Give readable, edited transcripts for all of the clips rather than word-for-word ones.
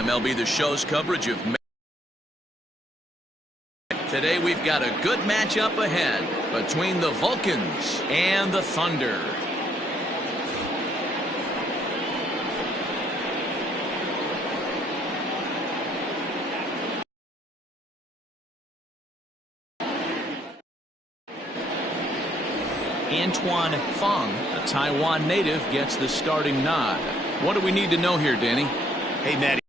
MLB The Show's coverage of today. We've got a good matchup ahead between the Vulcans and the Thunder. Antoine Fong, a Taiwan native, gets the starting nod. What do we need to know here, Danny? Hey, Matty.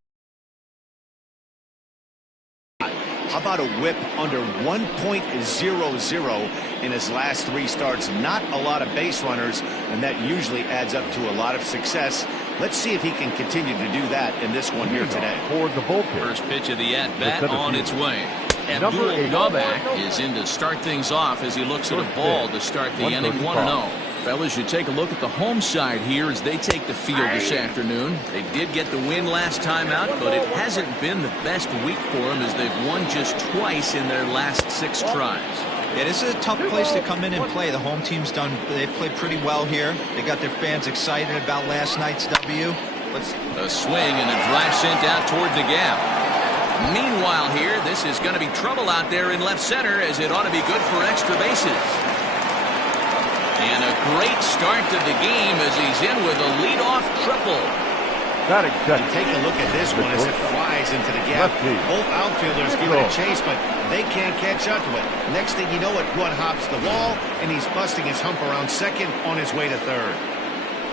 How about a whip under 1.00 in his last 3 starts? Not a lot of base runners, and that usually adds up to a lot of success. Let's see if he can continue to do that in this one here today. For the Vultures. First pitch of the at-bat on its way. Abdul Novak is in to start things off as he looks at a ball to start the inning 1-0. Fellas, you take a look at the home side here as they take the field this afternoon. They did get the win last time out, but it hasn't been the best week for them as they've won just twice in their last 6 tries. Yeah, this is a tough place to come in and play. The home team's they've played pretty well here. They got their fans excited about last night's W. A swing and a drive sent out toward the gap. Meanwhile here, this is going to be trouble out there in left center as it ought to be good for extra bases. And a great start to the game as he's in with a leadoff triple. Take a look at this one as it flies into the gap. Both outfielders give it a chase, but they can't catch up to it. Next thing you know it, one hops the wall, and he's busting his hump around second on his way to third.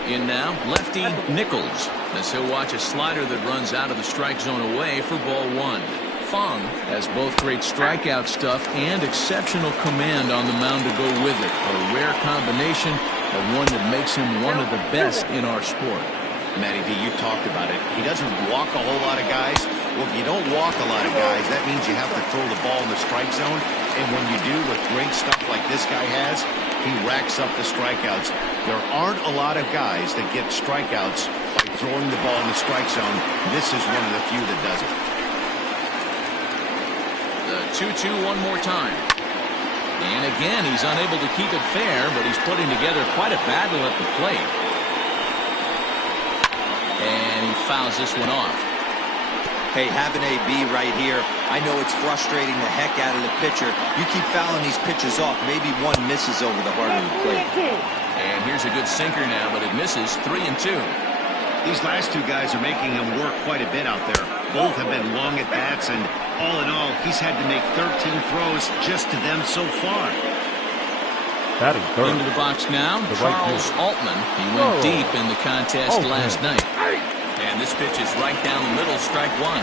In now, lefty Nichols, as he'll watch a slider that runs out of the strike zone away for ball 1. Fong has both great strikeout stuff and exceptional command on the mound to go with it. A rare combination, and one that makes him one of the best in our sport. Matty V, you talked about it. He doesn't walk a whole lot of guys. Well, if you don't walk a lot of guys, that means you have to throw the ball in the strike zone. And when you do with great stuff like this guy has, he racks up the strikeouts. There aren't a lot of guys that get strikeouts by throwing the ball in the strike zone. This is one of the few that does it. The 2-2 one more time. And again, he's unable to keep it fair, but he's putting together quite a battle at the plate. And he fouls this one off. Hey, have an AB right here. I know it's frustrating the heck out of the pitcher. You keep fouling these pitches off, maybe one misses over the heart of the plate. And here's a good sinker now, but it misses. 3-2. These last 2 guys are making him work quite a bit out there. Both have been long at bats, and all in all, he's had to make 13 throws just to them so far. Into the box now, Charles Altman. He went deep in the contest last night. And this pitch is right down the middle, strike 1.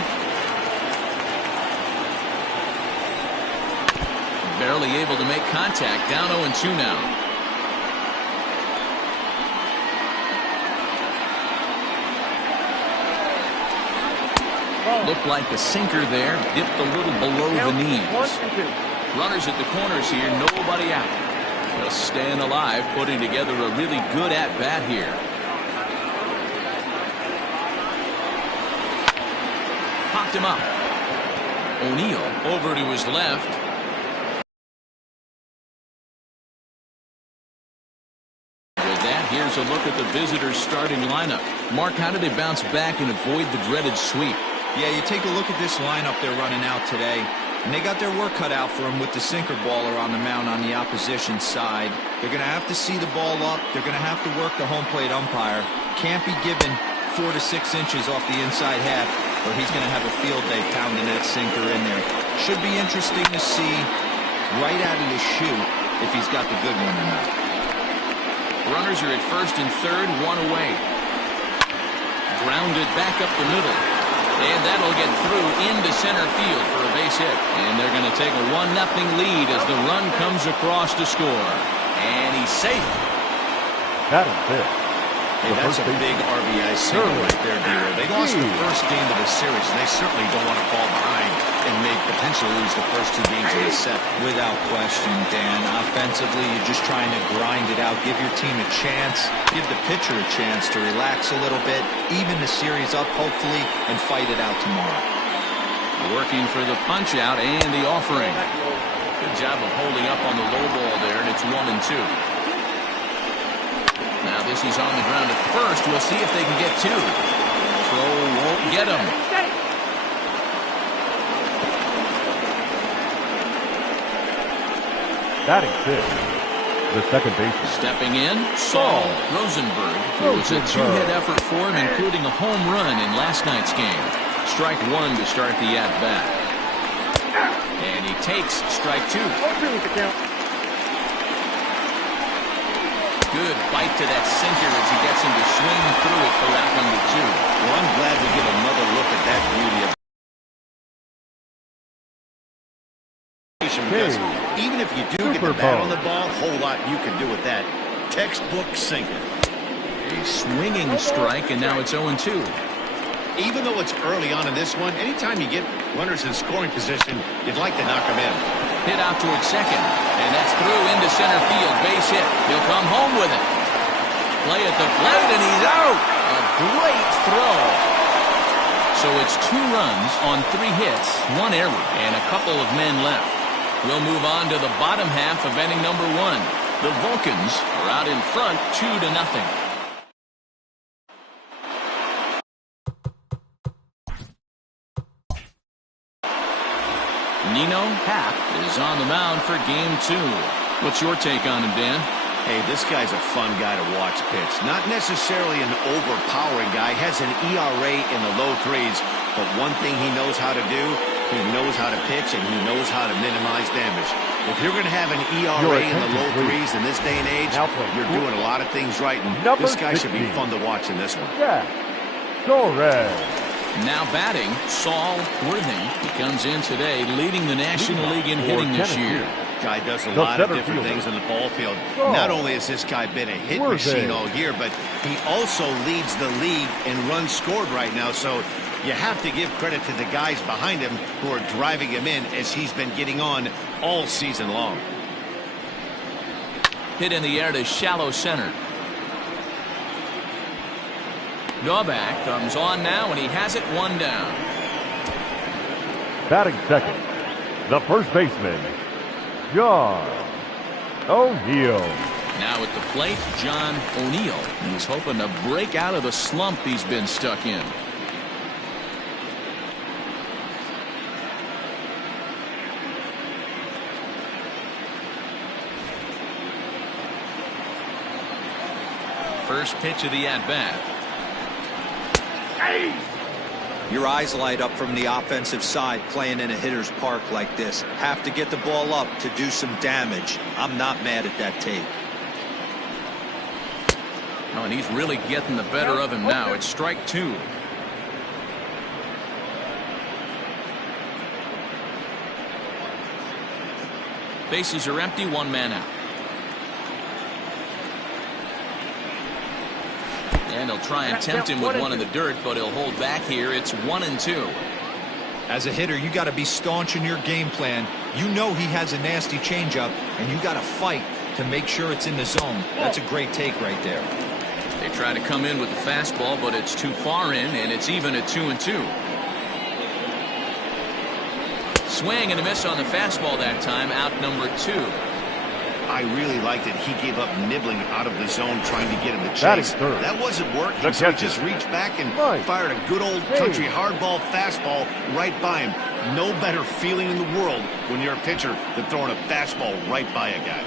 Barely able to make contact, down 0-2 now. Looked like the sinker there, dipped a little below the knees. Runners at the corners here, nobody out. Just staying alive, putting together a really good at-bat here. Popped him up. O'Neill over to his left. With that, here's a look at the visitors' starting lineup. Mark, how do they bounce back and avoid the dreaded sweep? Yeah, you take a look at this lineup they're running out today, and they got their work cut out for them with the sinker baller on the mound on the opposition side. They're going to have to see the ball up. They're going to have to work the home plate umpire. Can't be given 4 to 6 inches off the inside half, or he's going to have a field day pounding that sinker in there. Should be interesting to see right out of the chute if he's got the good one or not. Runners are at first and third, 1 away. Grounded back up the middle. And that'll get through into center field for a base hit. And they're going to take a 1-0 lead as the run comes across to score. And he's safe. That is it. Hey, that's a big RBI single right there, Dero. They lost the first game of the series, and they certainly don't want to fall behind and may potentially lose the first 2 games of the set. Without question, Dan. Offensively, you're just trying to grind it out, give your team a chance, give the pitcher a chance to relax a little bit, even the series up, hopefully, and fight it out tomorrow. Working for the punch-out and the offering. Good job of holding up on the low ball there, and it's 1-2. Now this is on the ground at first. We'll see if they can get 2. Throw won't get him. Batting fifth, the second baseman. Stepping in, Saul Rosenberg. It was a two-hit effort for him, including a home run in last night's game. Strike one to start the at-bat. And he takes strike two. Good bite to that sinker as he gets him to swing through it for out number two. Well, I'm glad we get another look at that beauty of because even if you do get the bat on the ball, a whole lot you can do with that. Textbook sinker. A swinging strike, and now it's 0-2. Even though it's early on in this one, anytime you get runners in scoring position, you'd like to knock them in. Hit out towards second, and that's through into center field. Base hit. He'll come home with it. Play at the plate, and he's out. A great throw. So it's 2 runs on 3 hits, 1 error, and a couple of men left. We'll move on to the bottom half of inning number 1. The Vulcans are out in front 2-0. Nino Happ is on the mound for game 2. What's your take on him, Dan? Hey, this guy's a fun guy to watch pitch. Not necessarily an overpowering guy. Has an ERA in the low 3s. But one thing he knows how to do, he knows how to pitch, and he knows how to minimize damage. If you're going to have an ERA in the low 3s in this day and age, you're doing a lot of things right. And this guy should be fun to watch in this one. Yeah. Now batting, Saul Worthing. He comes in today leading the National League in hitting this year. Guy does a lot of different things in the ball field. Not only has this guy been a hit machine all year, but he also leads the league in runs scored right now. So you have to give credit to the guys behind him who are driving him in as he's been getting on all season long. Hit in the air to shallow center. Novak comes on now, and he has it 1 down. Batting second, the first baseman, John O'Neill. Now at the plate, John O'Neill. He's hoping to break out of the slump he's been stuck in. First pitch of the at-bat. Your eyes light up from the offensive side playing in a hitter's park like this. Have to get the ball up to do some damage. I'm not mad at that take. Oh, and he's really getting the better of him now. It's strike 2. Bases are empty, 1 man out. And he'll try and tempt him with one in the dirt, but he'll hold back here. It's 1-2. As a hitter, you got to be staunch in your game plan. You know he has a nasty changeup, and you got to fight to make sure it's in the zone. That's a great take right there. They try to come in with the fastball, but it's too far in, and it's even at 2-2. Swing and a miss on the fastball that time. Out number 2. I really liked that he gave up nibbling out of the zone trying to get him to chase. That wasn't working, so he just reached back and fired a good old country hardball fastball right by him. No better feeling in the world when you're a pitcher than throwing a fastball right by a guy.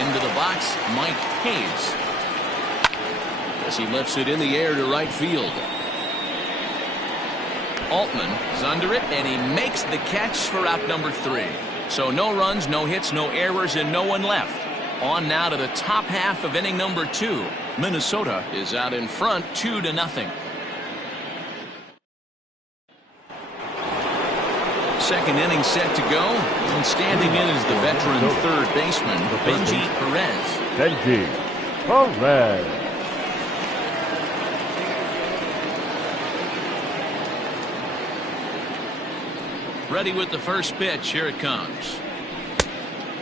Into the box, Mike Hayes. As he lifts it in the air to right field. Altman is under it, and he makes the catch for out number 3. So no runs, no hits, no errors, and no one left. On now to the top half of inning number 2. Minnesota is out in front 2-0. Second inning set to go, and standing in is the veteran third baseman, Benji Perez. Ready with the first pitch. Here it comes.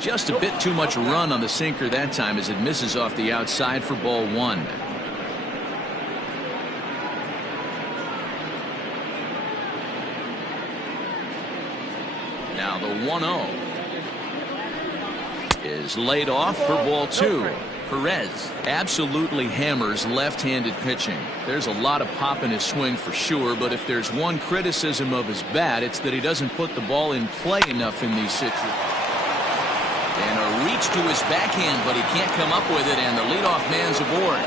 Just a bit too much run on the sinker that time as it misses off the outside for ball 1. Now the 1-0 is laid off for ball 2. Perez absolutely hammers left-handed pitching. There's a lot of pop in his swing for sure, but if there's one criticism of his bat, it's that he doesn't put the ball in play enough in these situations. And a reach to his backhand, but he can't come up with it, and the leadoff man's aboard.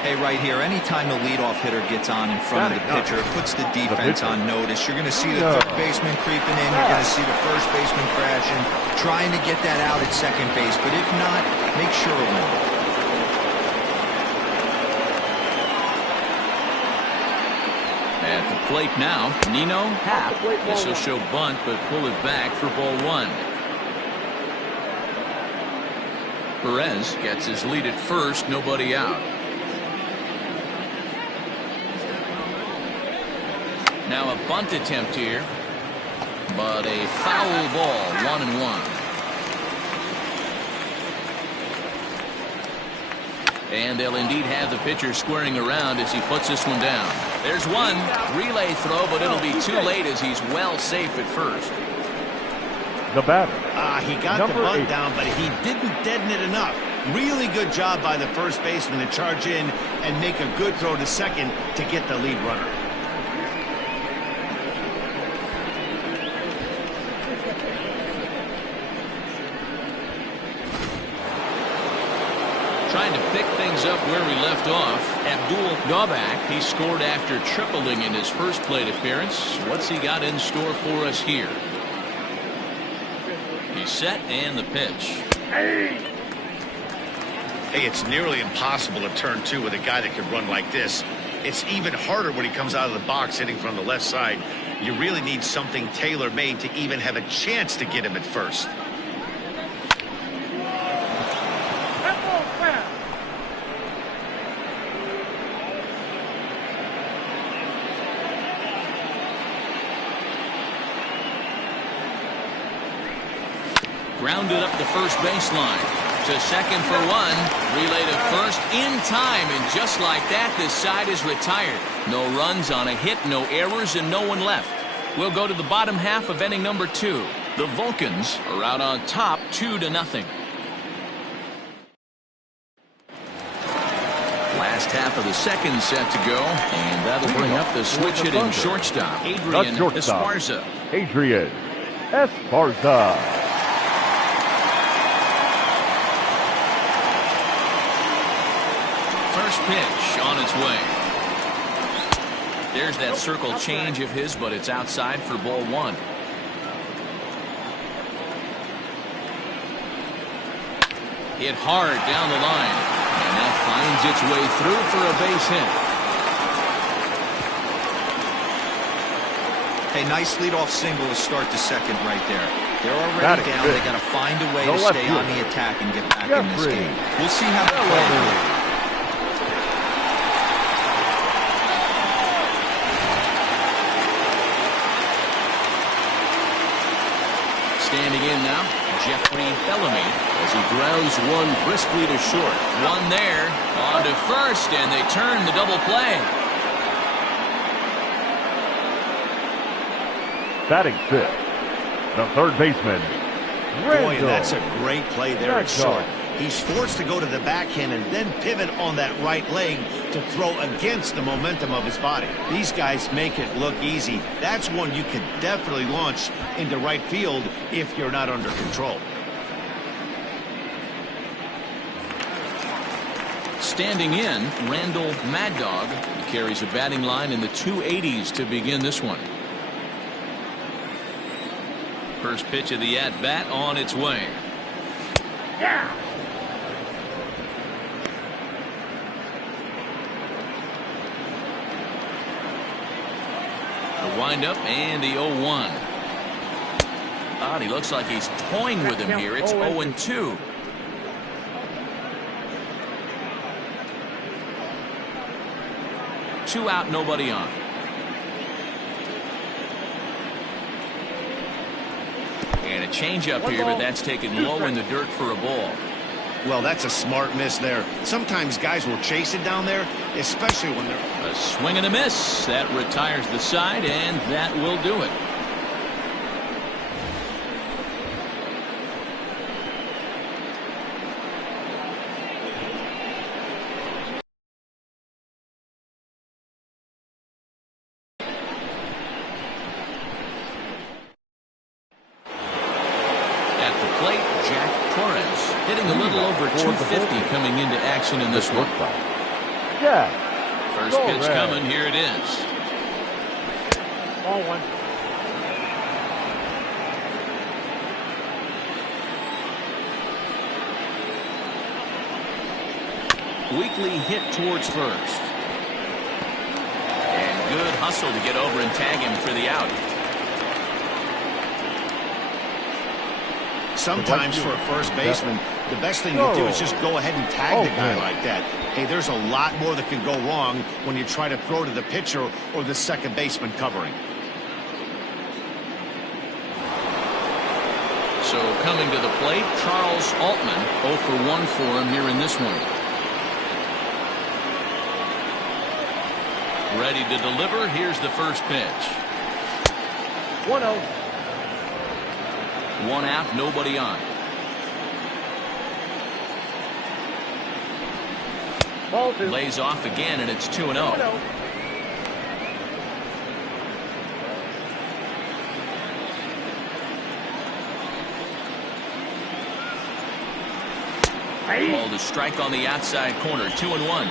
Hey, right here, anytime the leadoff hitter gets on in front of the pitcher, it puts the defense on notice. You're going to see the third baseman creeping in. You're going to see the first baseman crashing, trying to get that out at second base. But if not, make sure of one. At the plate now, Nino Happ. This will show bunt, but pull it back for ball one. Perez gets his lead at first, nobody out. Now a bunt attempt here, but a foul ball, 1-1. And they'll indeed have the pitcher squaring around as he puts this one down. There's one relay throw, but it'll be too late as he's well safe at first. The batter. He got the bunt down, but he didn't deaden it enough. Really good job by the first baseman to charge in and make a good throw to second to get the lead runner. Trying to pick things up where we left off. Abdul-Gabak, he scored after tripling in his first plate appearance. What's he got in store for us here? He's set and the pitch. Hey, it's nearly impossible to turn two with a guy that can run like this. It's even harder when he comes out of the box hitting from the left side. You really need something tailor-made to even have a chance to get him at first. Grounded up the first baseline. To second for one. Relay to first in time. And just like that, this side is retired. No runs on a hit, no errors, and no one left. We'll go to the bottom half of inning number 2. The Vulcans are out on top 2-0. Last half of the second set to go. And that'll bring up the switch hitting shortstop, Adrian Esparza. Adrian Esparza. First pitch on its way. There's that circle change of his, but it's outside for ball one. Hit hard down the line, and that finds its way through for a base hit. Hey, nice leadoff single to start the second right there. They're already down. They got to find a way to stay on the attack and get back in this game. We'll see how they play. Standing in now, Jeffrey Bellamy as he grounds one briskly to short. One there, on to first, and they turn the double play. Batting fifth, the third baseman, Boy, and that's a great play there at short. He's forced to go to the backhand and then pivot on that right leg to throw against the momentum of his body. These guys make it look easy. That's one you can definitely launch into right field if you're not under control. Standing in, Randall Mad Dog. He carries a batting line in the 280s to begin this one. First pitch of the at-bat on its way. Yeah. The windup and the 0-1. He looks like he's toying with him here. It's 0-2. Two out, nobody on. And a changeup here, but that's taken low in the dirt for a ball. Well, that's a smart miss there. Sometimes guys will chase it down there, especially when they're... A swing and a miss. That retires the side, and that will do it. plate, Jack Torres, hitting a little over 250 coming into action in this one. Yeah. First pitch coming. Here it is. Ball one. Weekly hit towards first. And good hustle to get over and tag him for the out. Sometimes for a first baseman, the best thing to do is just go ahead and tag the guy like that. Hey, there's a lot more that can go wrong when you try to throw to the pitcher or the second baseman covering. So coming to the plate, Charles Altman, 0 for 1 for him here in this one. Ready to deliver. Here's the first pitch. 1-0. One out, nobody on. Ball two. Lays off again, and it's 2-0. Ball to strike on the outside corner. 2-1.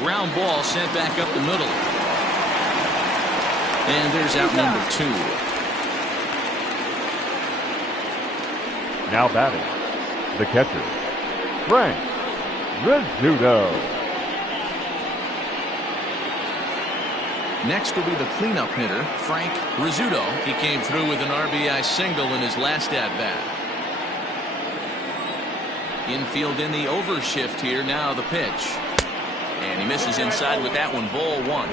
Ground ball sent back up the middle. And there's out number 2. Now batting, the catcher, Frank Rizzuto. Next will be the cleanup hitter, Frank Rizzuto. He came through with an RBI single in his last at-bat. Infield in the overshift here. Now the pitch. And he misses inside with that one. Ball 1.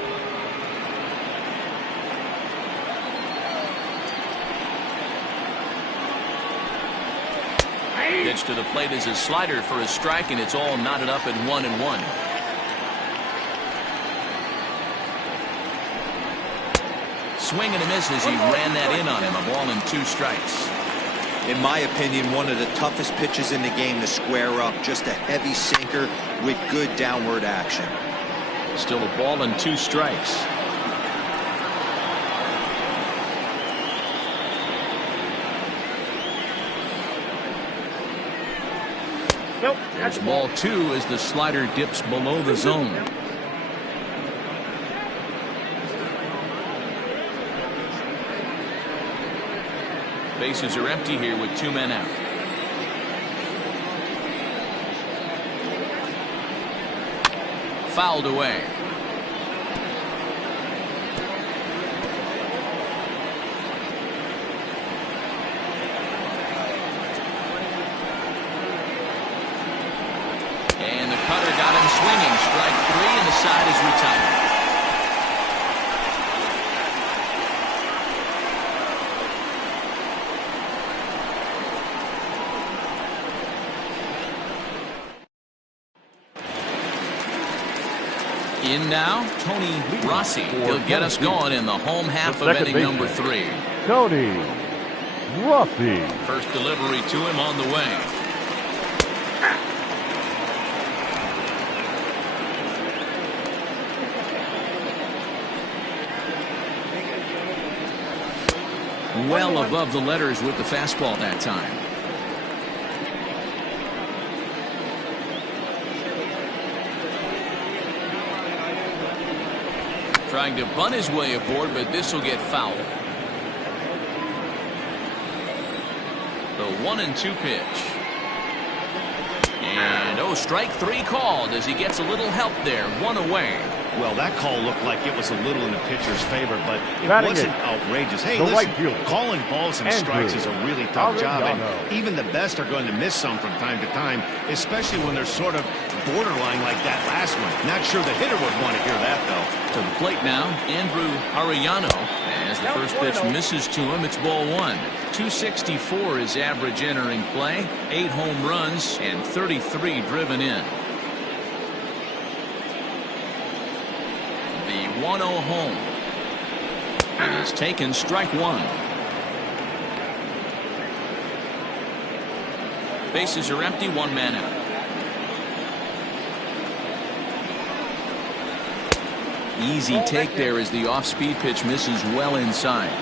Pitch to the plate is a slider for a strike, and it's all knotted up at 1-1. Swing and a miss as he ran that in on him. A ball and 2 strikes. In my opinion, one of the toughest pitches in the game to square up. Just a heavy sinker with good downward action. Still a ball and 2 strikes. Nope. There's ball 2 as the slider dips below the zone. Bases are empty here with 2 men out. Fouled away. And the cutter got him swinging. Strike 3, and the side is retired. In now, Tony Rossi. He'll get us going in the home half of inning number 3. Tony Rossi. First delivery to him on the way. Well above the letters with the fastball that time. Trying to bunt his way aboard, but this will get fouled. The 1-2 pitch. And strike 3 called as he gets a little help there. 1 away. Well, that call looked like it was a little in the pitcher's favor, but it wasn't outrageous. Hey, listen, calling balls and strikes is a really tough job, and even the best are going to miss some from time to time, especially when they're sort of borderline like that last one. Not sure the hitter would want to hear that, though. To the plate now, Andrew Arellano. As the first pitch misses to him, it's ball 1. 264 is average entering play. 8 home runs and 33 driven in. The 1-0 home is taken. Strike 1. Bases are empty. 1 man out. Easy take there as the off-speed pitch misses well inside.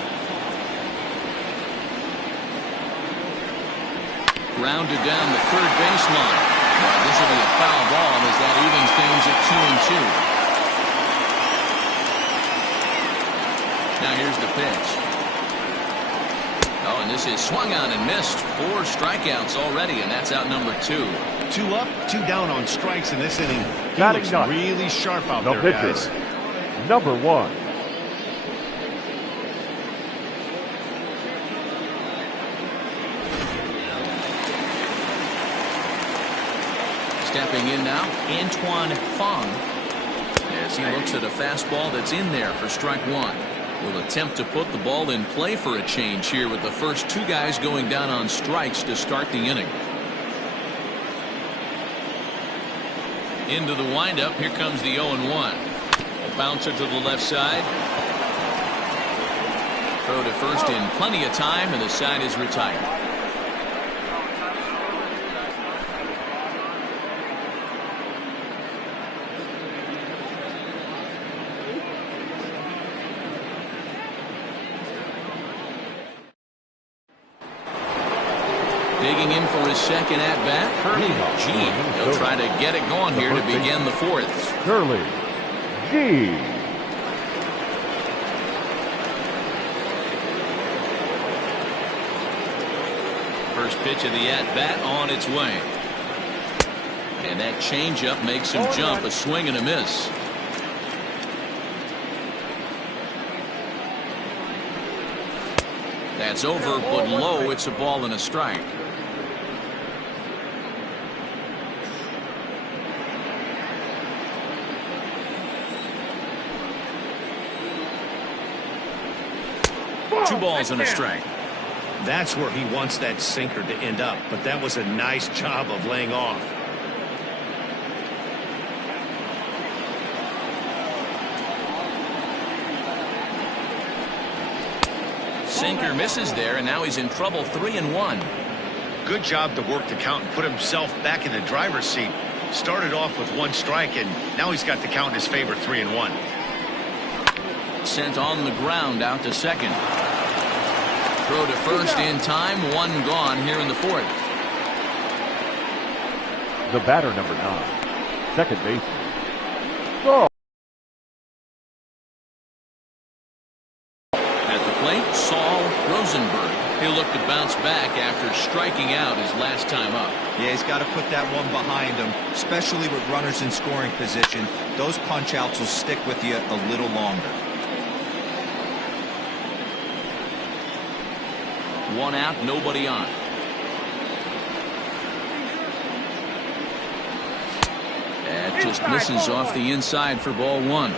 Grounded down the third baseline. Well, this will be a foul ball as that evens things at 2-2. Now here's the pitch. Oh, and this is swung on and missed. 4 strikeouts already, and that's out number 2. 2 up, 2 down on strikes in this inning. He Batting looks ninth. really sharp out The there, pitcher, guys. number 1. Stepping in now, Antoine Fong. As he looks at a fastball that's in there for strike 1. Will attempt to put the ball in play for a change here with the first 2 guys going down on strikes to start the inning. Into the windup. Here comes the 0-1. A bouncer to the left side. Throw to first in plenty of time, and the side is retired. Digging in for his second at-bat, Curly G. He'll try to get it going here to begin the 4th. Curly G. First pitch of the at-bat on its way. And that changeup makes him jump. A swing and a miss. That's over, but low. It's a ball and a strike. Two balls and a strike. That's where he wants that sinker to end up, but that was a nice job of laying off. Sinker misses there, and now he's in trouble. 3-1. Good job to work the count and put himself back in the driver's seat. Started off with 1 strike, and now he's got the count in his favor. 3-1. Sent on the ground out to second. Throw to first in time. 1 gone here in the 4th. The batter, number 9. Second baseman. Go. At the plate, Saul Rosenberg. He'll look to bounce back after striking out his last time up. Yeah, he's got to put that one behind him, especially with runners in scoring position. Those punch outs will stick with you a little longer. 1 out, nobody on. That just misses off the inside for ball 1.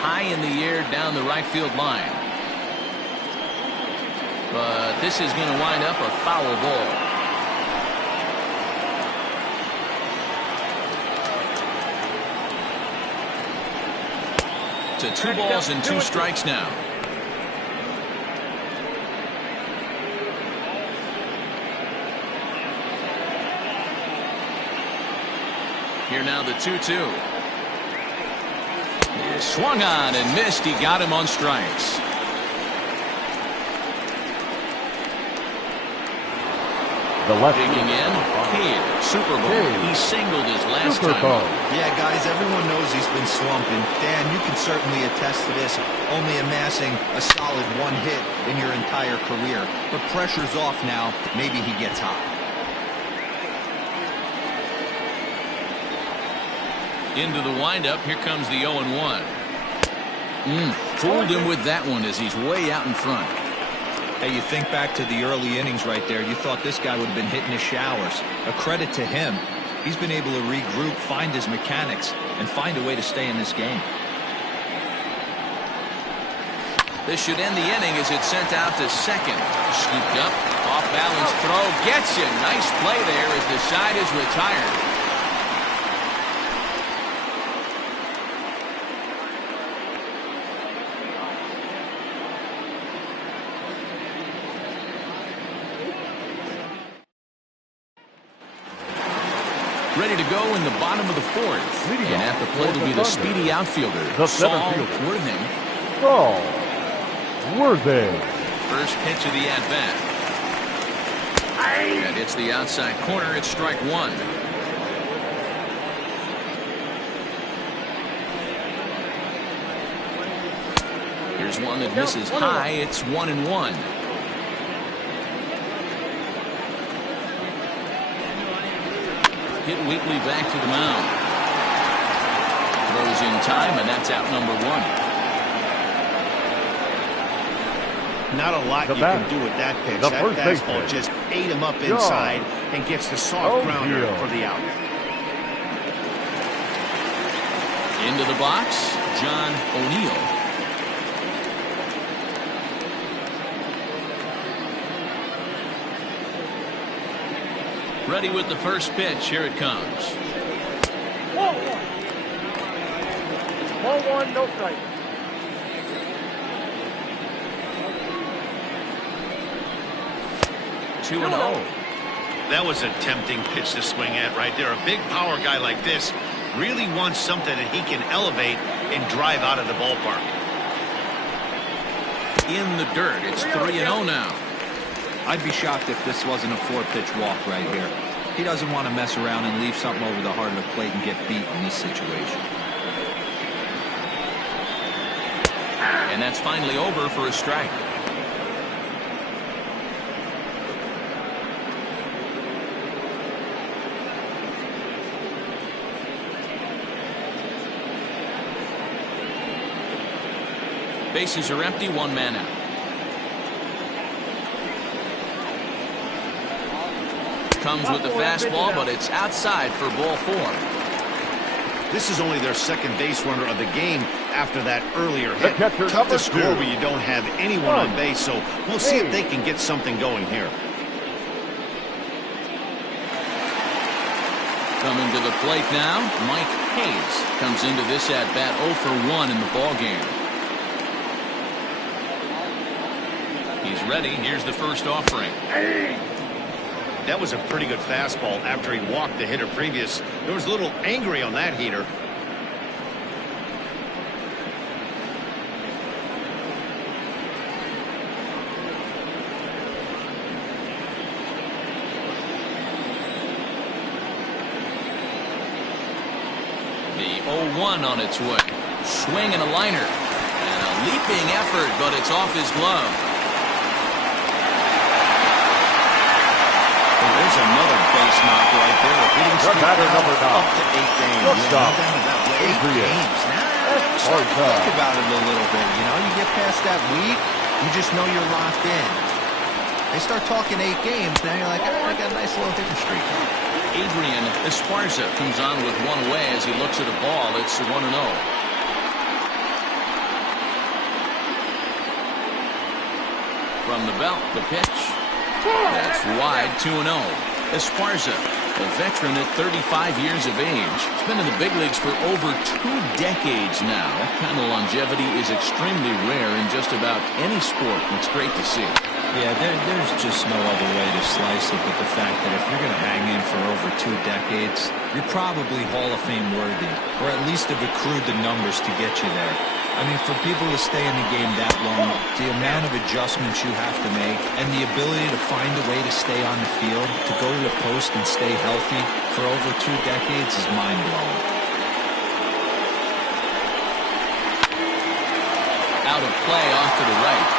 High in the air down the right field line. But this is going to wind up a foul ball. To 2 balls and 2 strikes now. Here now the 2-2. Swung on and missed. He got him on strikes. The left. Digging in. Here, Super Bowl. He singled his last Super time Bowl. up. Yeah, guys, everyone knows he's been slumping. Dan, you can certainly attest to this, only amassing a solid 1 hit in your entire career. But pressure's off now. Maybe he gets hot. Into the windup. Here comes the 0-1. Fooled him with that one as he's way out in front. Hey, you think back to the early innings right there. You thought this guy would have been hitting his showers. A credit to him. He's been able to regroup, find his mechanics, and find a way to stay in this game. This should end the inning as it's sent out to second. Scooped up. Off balance throw. Gets you. Nice play there as the side is retired. Ready to go in the bottom of the fourth. And at the plate will be the speedy outfielder, the Saul center fielder, Worthing. Saul Worthing. First pitch of the at-bat. And it's the outside corner. It's strike one. Here's one that misses high. It's 1-1. Hit weakly back to the mound. Throws in time, and that's out number one. Not a lot you can do with that pitch. That fastball just ate him up inside and gets the soft grounder for the out. Into the box, John O'Neill. Ready with the first pitch. Here it comes. 1-1, no strike. Two and 0. That was a tempting pitch to swing at right there. A big power guy like this really wants something that he can elevate and drive out of the ballpark. In the dirt. It's 3-0 now. I'd be shocked if this wasn't a 4-pitch walk right here. He doesn't want to mess around and leave something over the heart of the plate and get beat in this situation. And that's finally over for a strike. Bases are empty, one man out. Comes with the fastball, but it's outside for ball four. This is only their second base runner of the game after that earlier hit. Tough to score when you don't have anyone on base, so we'll see if they can get something going here. Coming to the plate now, Mike Hayes comes into this at-bat 0 for 1 in the ballgame. He's ready. Here's the first offering. That was a pretty good fastball after he walked the hitter previous. There was a little angry on that heater. The 0-1 on its way. Swing and a liner. And a leaping effort, but it's off his glove. There's another base knock right there. A hitting streak number 9. Up to 8 games. Eight games. Start to think about it a little bit. You know, you get past that week, you just know you're locked in. They start talking 8 games, now you're like, oh, I got a nice little hitting streak. Adrian Esparza comes on with one away as he looks at a ball. It's 1-0. From the belt, the pitch. That's wide, 2-0. Esparza, a veteran at 35 years of age. He's been in the big leagues for over 2 decades now. That kind of longevity is extremely rare in just about any sport. It's great to see. Yeah, there's just no other way to slice it but the fact that if you're going to hang in for over 2 decades, you're probably Hall of Fame worthy, or at least have accrued the numbers to get you there. I mean, for people to stay in the game that long, the amount of adjustments you have to make and the ability to find a way to stay on the field, to go to the post and stay healthy for over 2 decades is mind-blowing. Out of play off to the right.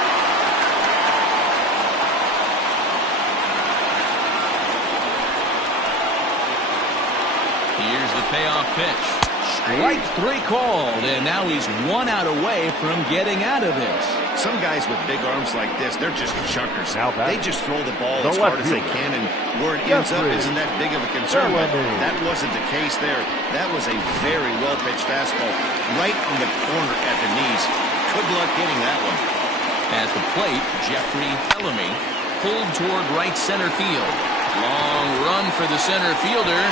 Here's the payoff pitch. Strike 3 called, and now he's 1 out away from getting out of this. Some guys with big arms like this, they're just chuckers. They just throw the ball as hard as they can, and where it ends up isn't that big of a concern. But that wasn't the case there. That was a very well-pitched fastball right on the corner at the knees. Good luck hitting that one. At the plate, Jeffrey Bellamy pulled toward right center field. Long run for the center fielder.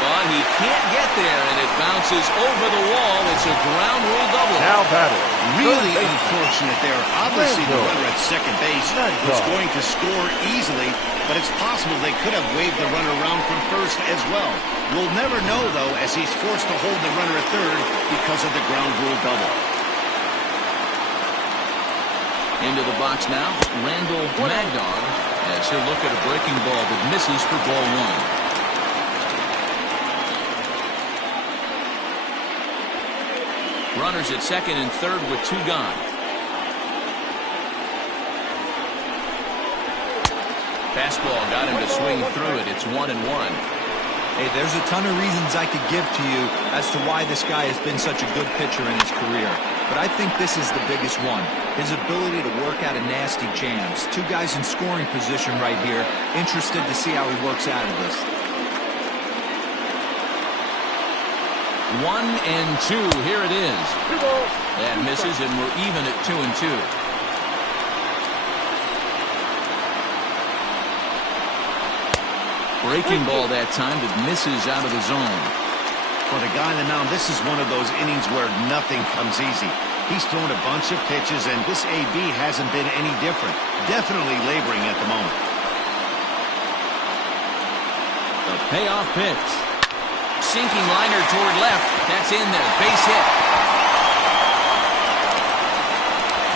But he can't get there, and it bounces over the wall. It's a ground rule double. Now batting, Really unfortunate there. Obviously, the runner at second base was going to score easily, but it's possible they could have waved the runner around from first as well. We'll never know, though, as he's forced to hold the runner at third because of the ground rule double. Into the box now, Randall Magdog, as he'll look at a breaking ball that misses for ball one. Runners at second and third with two gone. Fastball got him to swing through it. It's 1-1. Hey, there's a ton of reasons I could give to you as to why this guy has been such a good pitcher in his career. But I think this is the biggest one. His ability to work out of nasty jams. Two guys in scoring position right here. Interested to see how he works out of this. 1-2. Here it is. That misses, and we're even at 2-2. Breaking ball that time that misses out of the zone. For the guy on the mound, this is one of those innings where nothing comes easy. He's thrown a bunch of pitches, and this AB hasn't been any different. Definitely laboring at the moment. The payoff pitch. Sinking liner toward left. That's in there. Base hit.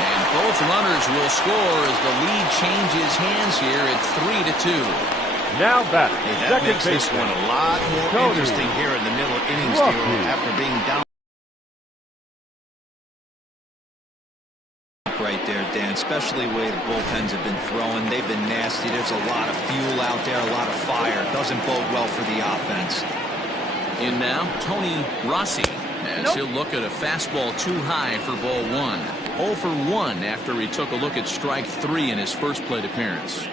And both runners will score as the lead changes hands here at 3-2. Now batting. Hey, that makes this one a lot more interesting here in the middle innings after being down. Right there, Dan, especially the way the bullpens have been throwing. They've been nasty. There's a lot of fuel out there, a lot of fire. Doesn't bode well for the offense. In now, Tony Rossi, as he'll look at a fastball too high for ball one. 0 for 1 after he took a look at strike 3 in his first plate appearance.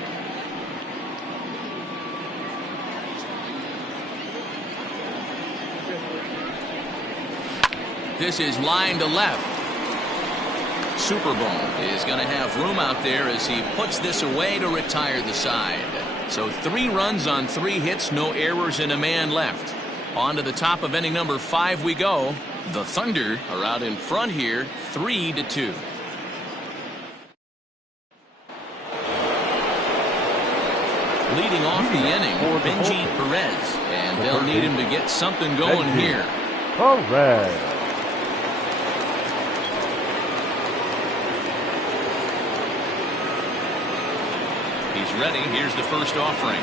This is line to left. Superbone is going to have room out there as he puts this away to retire the side. So 3 runs on 3 hits, no errors, and a man left. On to the top of inning number 5 we go. The Thunder are out in front here, 3-2. Leading off the inning, Benji Perez, and they'll need him to get something going here. Perez. He's ready. Here's the first offering.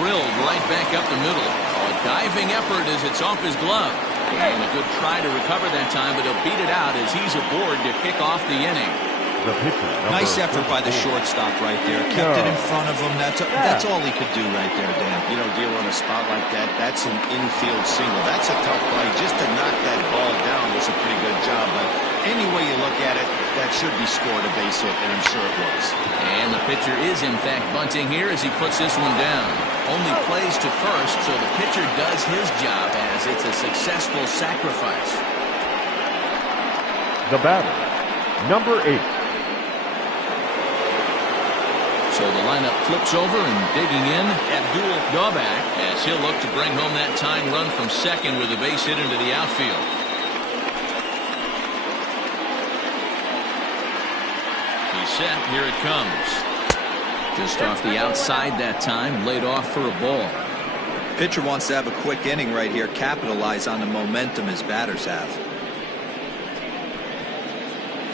Drilled right back up the middle. A diving effort as it's off his glove. And a good try to recover that time, but he'll beat it out as he's aboard to kick off the inning. The pitcher, nice effort by the shortstop right there. Kept it in front of him. That's all he could do right there, Dan. You know, deal on a spot like that, that's an infield single. That's a tough play. Just to knock that ball down was a pretty good job. But any way you look at it, that should be scored a base hit, and I'm sure it was. And the pitcher is, in fact, bunting here as he puts this one down. Only plays to first, so the pitcher does his job as it's a successful sacrifice. The batter, number 8. So the lineup flips over and digging in, Abdul Gobak, as he'll look to bring home that tying run from second with a base hit into the outfield. He's set. Here it comes. Just off the outside that time, laid off for a ball. Pitcher wants to have a quick inning right here, capitalize on the momentum his batters have.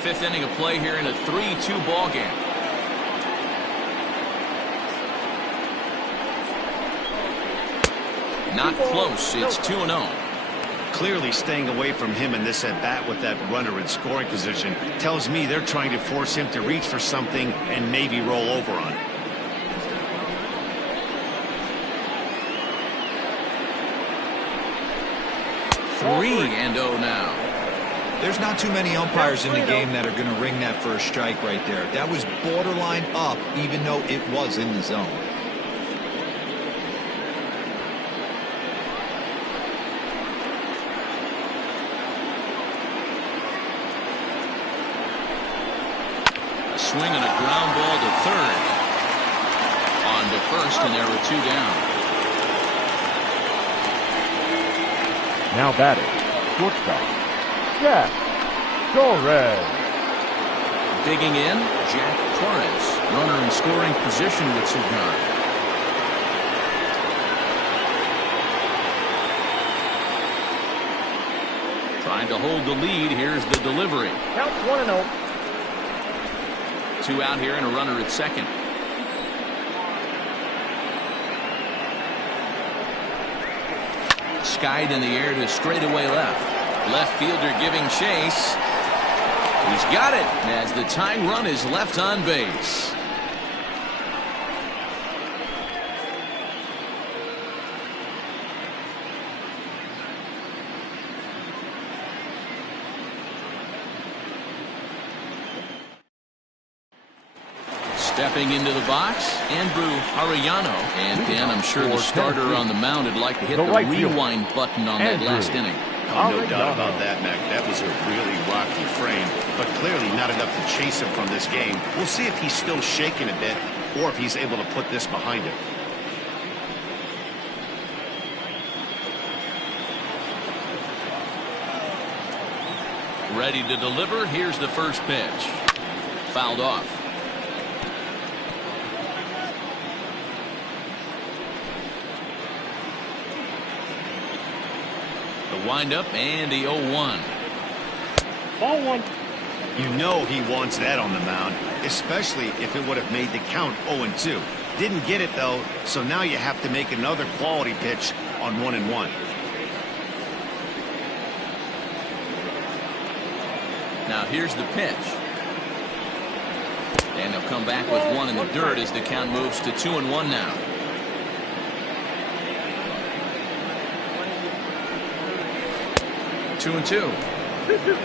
5th inning of play here in a 3-2 ball game. Not close. It's 2-0. Clearly staying away from him in this at-bat with that runner in scoring position tells me they're trying to force him to reach for something and maybe roll over on it. Three and 0 now. There's not too many umpires in the game that are going to ring that first strike right there. That was borderline up, even though it was in the zone. Swing and a ground ball to third. On to first, and there were 2 down. Now batting, shortstop, Jack Torres. Digging in, Jack Torres. Runner in scoring position with Cigar. Trying to hold the lead. Here's the delivery. Count 1-0. 2 out here and a runner at second. Skied in the air to straightaway left. Left fielder giving chase. He's got it as the tying run is left on base. Stepping into the box, Andrew Arellano. And Dan, I'm sure the starter on the mound would like to hit the rewind button on that last inning. Oh, no doubt about that, Mac. That was a really rocky frame, but clearly not enough to chase him from this game. We'll see if he's still shaking a bit or if he's able to put this behind him. Ready to deliver. Here's the first pitch. Fouled off. The windup and the 0-1. Ball one. You know he wants that on the mound, especially if it would have made the count 0-2. Didn't get it, though, so now you have to make another quality pitch on 1-1. Now here's the pitch. And they'll come back with one in the dirt as the count moves to 2-1 now. Two and two.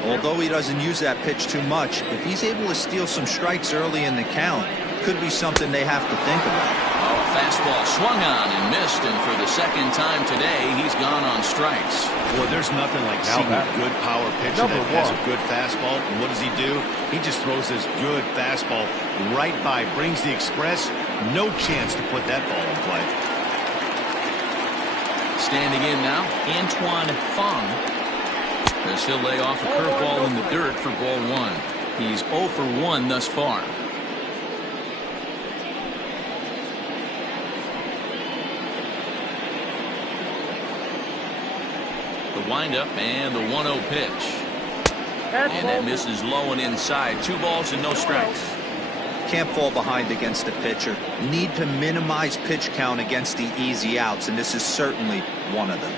Although he doesn't use that pitch too much, if he's able to steal some strikes early in the count, could be something they have to think about. Oh, a fastball swung on and missed, and for the second time today, he's gone on strikes. Well, there's nothing like seeing a good power pitcher that has a good fastball. And what does he do? He just throws this good fastball right by, brings the express. No chance to put that ball in play. Standing in now, Antoine Fong. As he'll lay off a curveball in the dirt for ball one. He's 0 for 1 thus far. The windup and the 1-0 pitch. And that misses low and inside. 2 balls and no strikes. Can't fall behind against a pitcher. Need to minimize pitch count against the easy outs, and this is certainly one of them.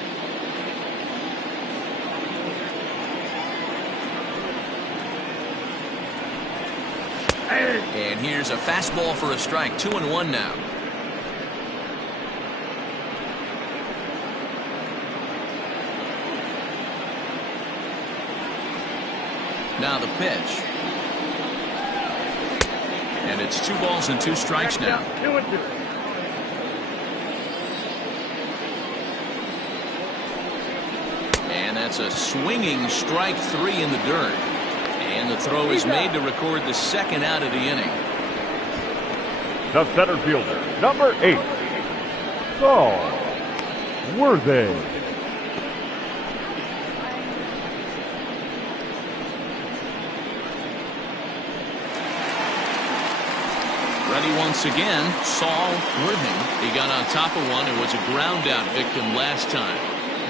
And here's a fastball for a strike. 2-1 now. Now the pitch. And it's 2 balls and 2 strikes now. And that's a swinging strike 3 in the dirt. And the throw is made to record the second out of the inning. The center fielder, number 8, Saul Worthy. Ready once again, Saul Worthing. He got on top of one and was a ground out victim last time.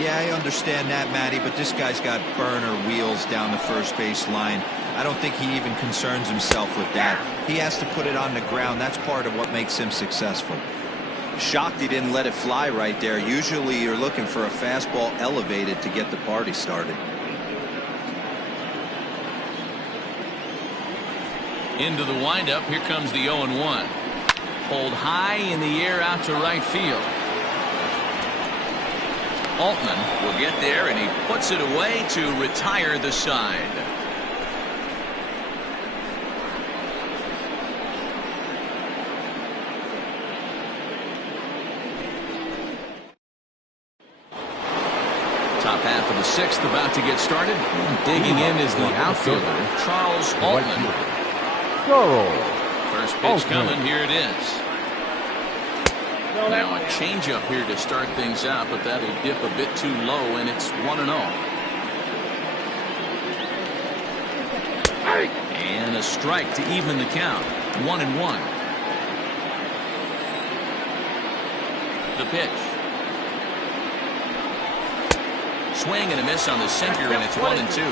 Yeah, I understand that, Matty, but this guy's got burner wheels down the first base line. I don't think he even concerns himself with that. He has to put it on the ground. That's part of what makes him successful. Shocked he didn't let it fly right there. Usually you're looking for a fastball elevated to get the party started. Into the windup. Here comes the 0-1. Pulled high in the air out to right field. Altman will get there, and he puts it away to retire the side. Top half of the 6th about to get started. And digging in is the outfielder, Charles Altman. First pitch coming. Here it is. Now a changeup here to start things out, but that'll dip a bit too low, and it's 1-0. And a strike to even the count. 1-1. The pitch. Swing and a miss on the sinker, and it's 1-2.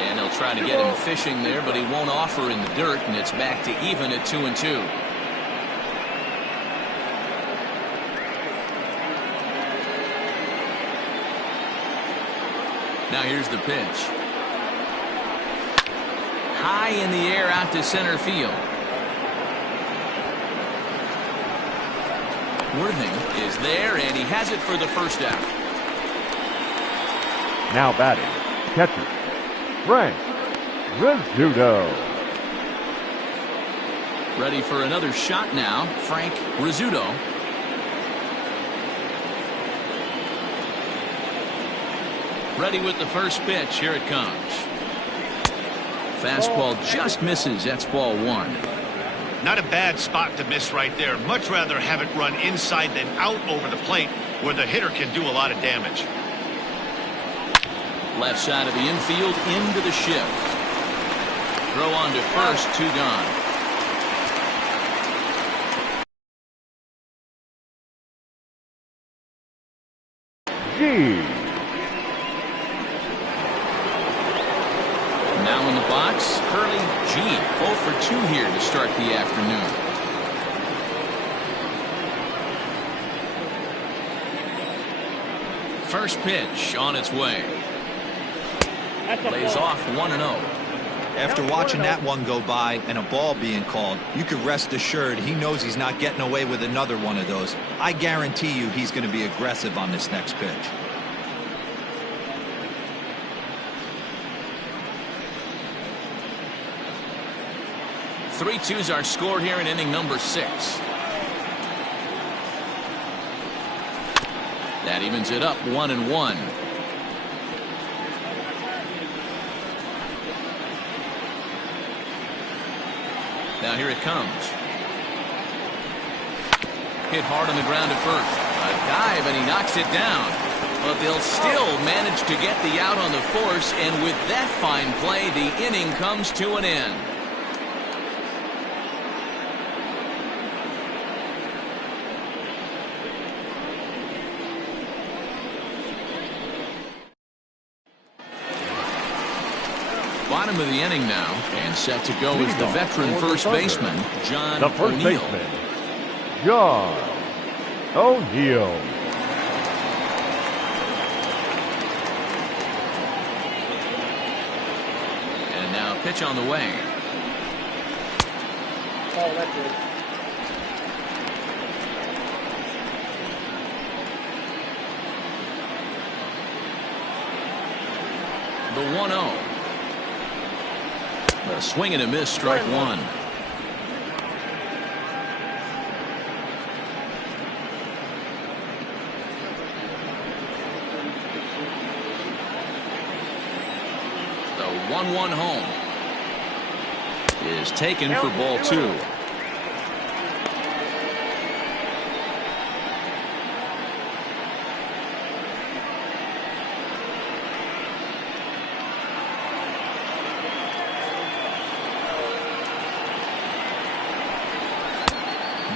And they'll try to get him fishing there, but he won't offer in the dirt, and it's back to even at 2-2. Now here's the pitch. High in the air out to center field. Worthing is there, and he has it for the first out. Now batting, catcher, Frank Rizzuto. Ready for another shot now, Frank Rizzuto. Ready with the first pitch. Here it comes. Fastball just misses. That's ball 1. Not a bad spot to miss right there. Much rather have it run inside than out over the plate where the hitter can do a lot of damage. Left side of the infield into the shift. Throw on to first, 2 gone. G. Now in the box, Curly G. 0 for 2 here to start the afternoon. First pitch on its way. Lays off 1-0. After watching that one go by and a ball being called, you could rest assured he knows he's not getting away with another one of those. I guarantee you he's going to be aggressive on this next pitch. 3-2's our score here in inning number 6. That evens it up 1-1. Now here it comes. Hit hard on the ground at first. A dive, and he knocks it down. But they'll still manage to get the out on the force, and with that fine play, the inning comes to an end. Bottom of the inning now, and set to go is the veteran first baseman, John The first O'Neill. baseman, John O'Neill. And now pitch on the way. Oh, that's it. The 1-0. A swing and a miss, strike 1. The 1-1 home is taken for ball 2.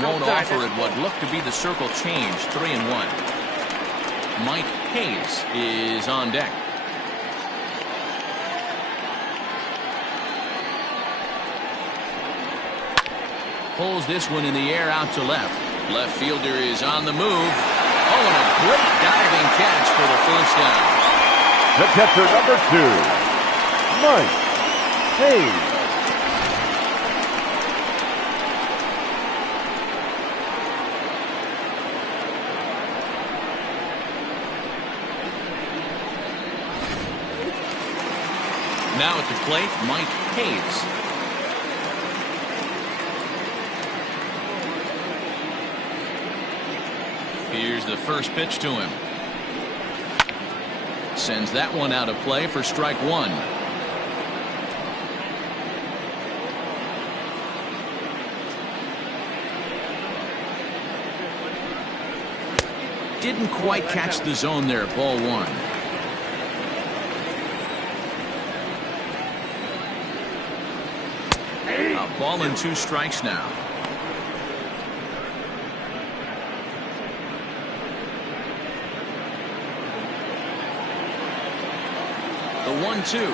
Won't offer it what looked to be the circle change. 3-1. Mike Hayes is on deck. Pulls this one in the air out to left. Left fielder is on the move. Oh, and a great diving catch for the first down. The catcher, number 2, Mike Hayes. Now at the plate, Mike Hayes. Here's the first pitch to him. Sends that one out of play for strike 1. didn't quite catch the zone there. Ball one. A ball and 2 strikes now. The 1-2.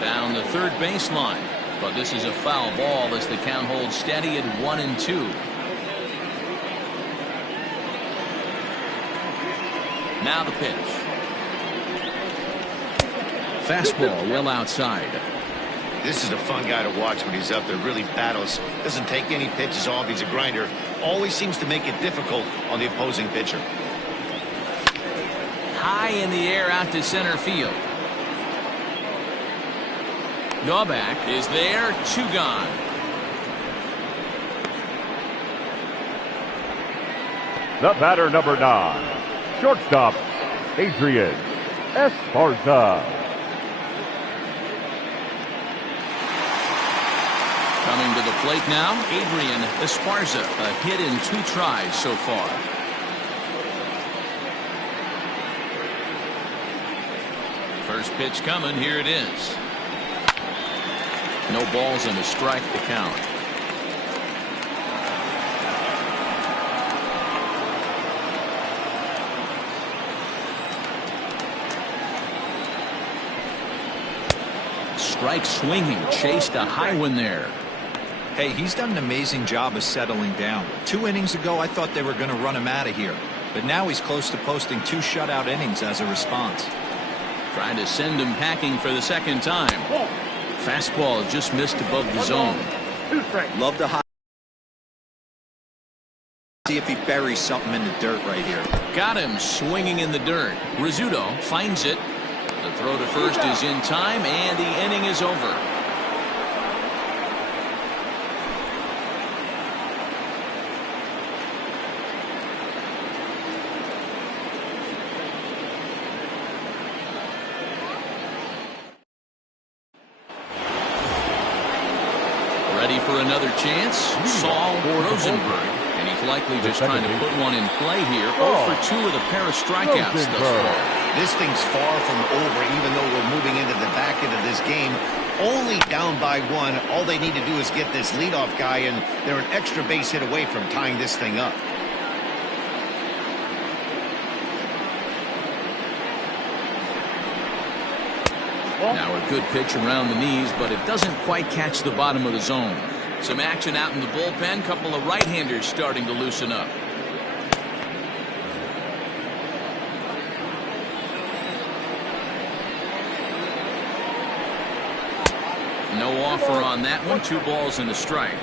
Down the third baseline. But this is a foul ball as the count holds steady at 1-2. Now the pitch. Fastball well outside. This is a fun guy to watch when he's up there. Really battles. Doesn't take any pitches off. He's a grinder. Always seems to make it difficult on the opposing pitcher. High in the air out to center field. Novak is there. 2 gone. The batter, number 9, shortstop, Adrian Esparza. Coming to the plate now, Adrian Esparza. A hit in 2 tries so far. First pitch coming. Here it is. No balls and a strike to count. Strike swinging. Chased a high one there. Hey, he's done an amazing job of settling down. 2 innings ago, I thought they were going to run him out of here. But now he's close to posting 2 shutout innings as a response. Trying to send him packing for the second time. Fastball just missed above the zone. Love the high. See if he buries something in the dirt right here. Got him swinging in the dirt. Rizzuto finds it. The throw to first is in time, and the inning is over. Ready for another chance? Saul Rosenberg. And he's likely just trying to put one in play here. 0 for 2 with a pair of strikeouts thus far. This thing's far from over, even though we're moving into the back end of this game. Only down by 1. All they need to do is get this leadoff guy, and they're an extra base hit away from tying this thing up. Now a good pitch around the knees, but it doesn't quite catch the bottom of the zone. Some action out in the bullpen. Couple of right-handers starting to loosen up. No offer on that one. 2 balls and a strike.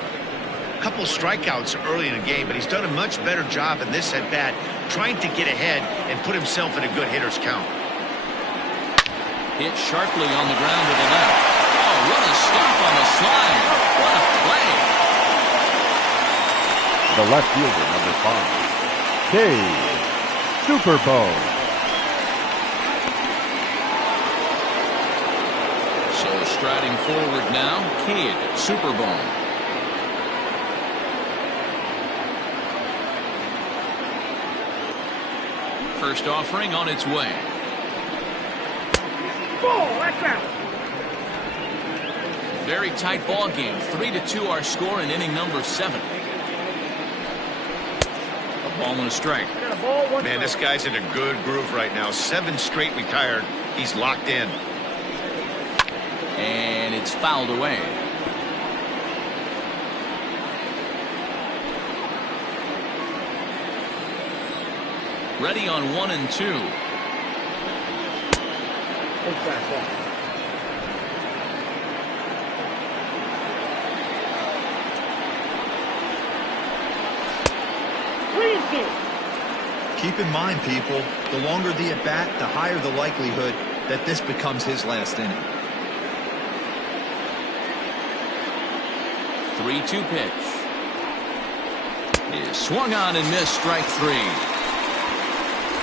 Couple strikeouts early in the game, but he's done a much better job in this at-bat trying to get ahead and put himself in a good hitter's count. Hit sharply on the ground to the left. Oh, what a stop on the slide. What a play. The left fielder, number 5, Cade Superbone. So striding forward now, Cade Superbone. First offering on its way. Very tight ball game. 3-2 our score in inning number 7. A ball and a strike. Man, this guy's in a good groove right now. 7 straight retired. He's locked in. And it's fouled away. Ready on 1 and 2. Keep in mind, people, the longer the at-bat, the higher the likelihood that this becomes his last inning. 3-2 pitch. Is swung on and missed. Strike 3.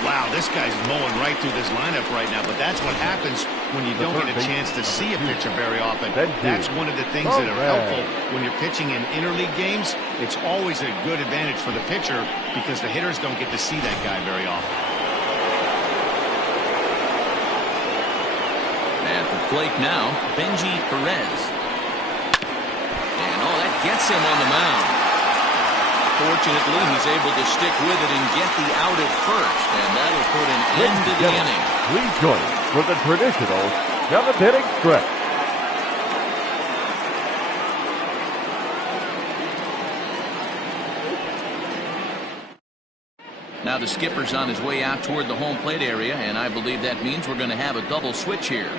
Wow, this guy's mowing right through this lineup right now, but that's what happens when you don't get a chance to see a pitcher very often. That's one of the things that are helpful when you're pitching in interleague games. It's always a good advantage for the pitcher because the hitters don't get to see that guy very often. At the plate now, Benji Perez. And that gets him on the mound. Fortunately, he's able to stick with it and get the out at first, and that'll put an end to the inning. Please join us for the traditional 7th inning stretch. Now the skipper's on his way out toward the home plate area, and I believe that means we're going to have a double switch here.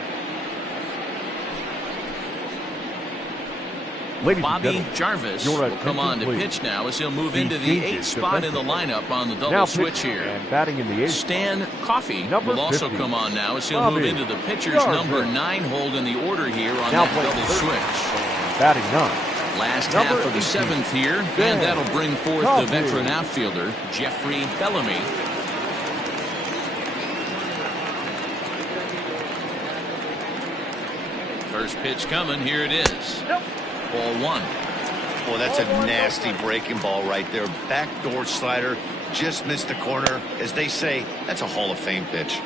Bobby Jarvis will come on to pitch now as he'll move into the 8th spot in the lineup on the double switch here. And batting in the 8th. Stan Coffey will also come on now as he'll move into the pitcher's number 9 hold in the order here on that double switch. Batting 9. Last half of the 7th here, and that'll bring forth the veteran outfielder, Jeffrey Bellamy. First pitch coming, here it is. Ball 1. Well, that's a nasty breaking ball right there. Backdoor slider, just missed the corner. As they say, that's a Hall of Fame pitch.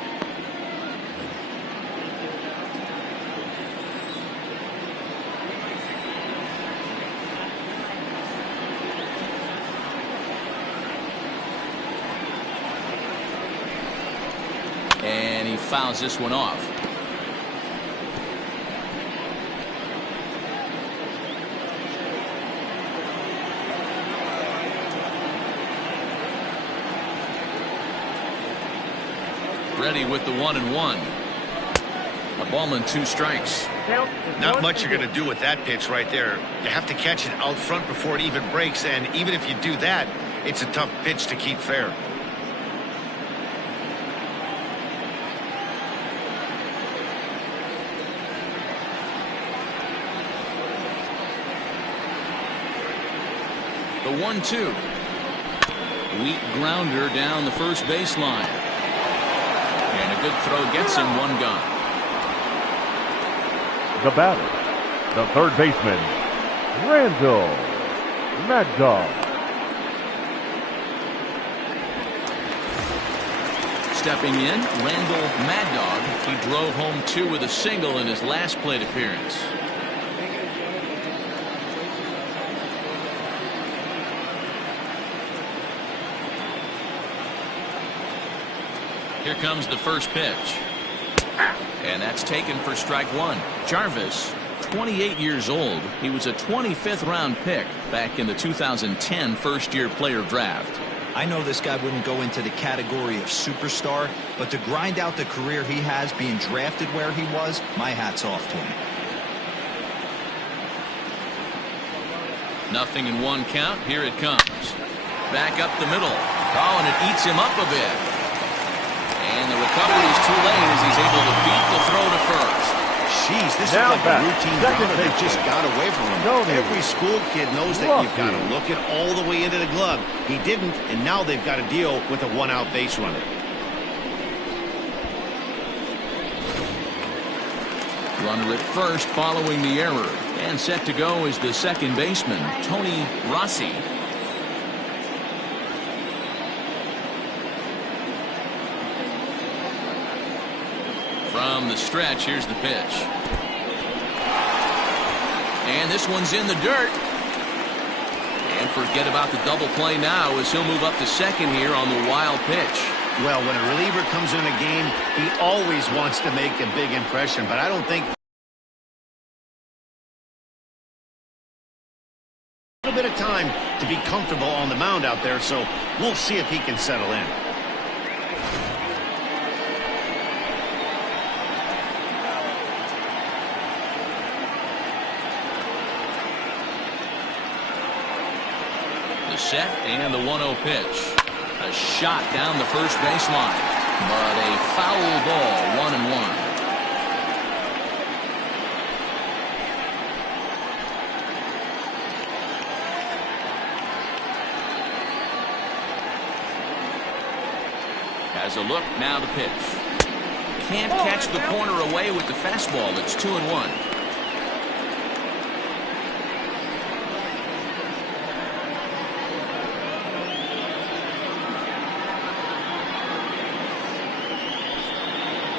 And he fouls this one off. Ready with the 1-1. A ball and 2 strikes. Not much you're going to do with that pitch right there. You have to catch it out front before it even breaks, and even if you do that, it's a tough pitch to keep fair. The 1-2. Weak grounder down the first baseline. And a good throw gets him 1 gone. The batter, the third baseman, Randall Mad Dog. Stepping in, Randall Mad Dog. He drove home 2 with a single in his last plate appearance. Here comes the first pitch. And that's taken for strike 1. Jarvis, 28 years old. He was a 25th round pick back in the 2010 first-year player draft. I know this guy wouldn't go into the category of superstar, but to grind out the career he has being drafted where he was, my hat's off to him. 0-1 count. Here it comes. Back up the middle. Oh, and it eats him up a bit. And the recovery is too late as he's able to beat the throw to first. Jeez, this is like a routine runner that just got away from him. Every school kid knows that you've got to look it all the way into the glove. He didn't, and now they've got to deal with a 1-out base runner. Runner at first following the error. And set to go is the second baseman, Tony Rossi. From the stretch, here's the pitch. And this one's in the dirt. And forget about the double play now as he'll move up to second here on the wild pitch. Well, when a reliever comes in a game, he always wants to make a big impression, but I don't think a little bit of time to be comfortable on the mound out there, so we'll see if he can settle in. Set and the 1-0 pitch. A shot down the first baseline, but a foul ball, 1-1. Has a look, now the pitch. Can't catch the corner away with the fastball. It's 2-1.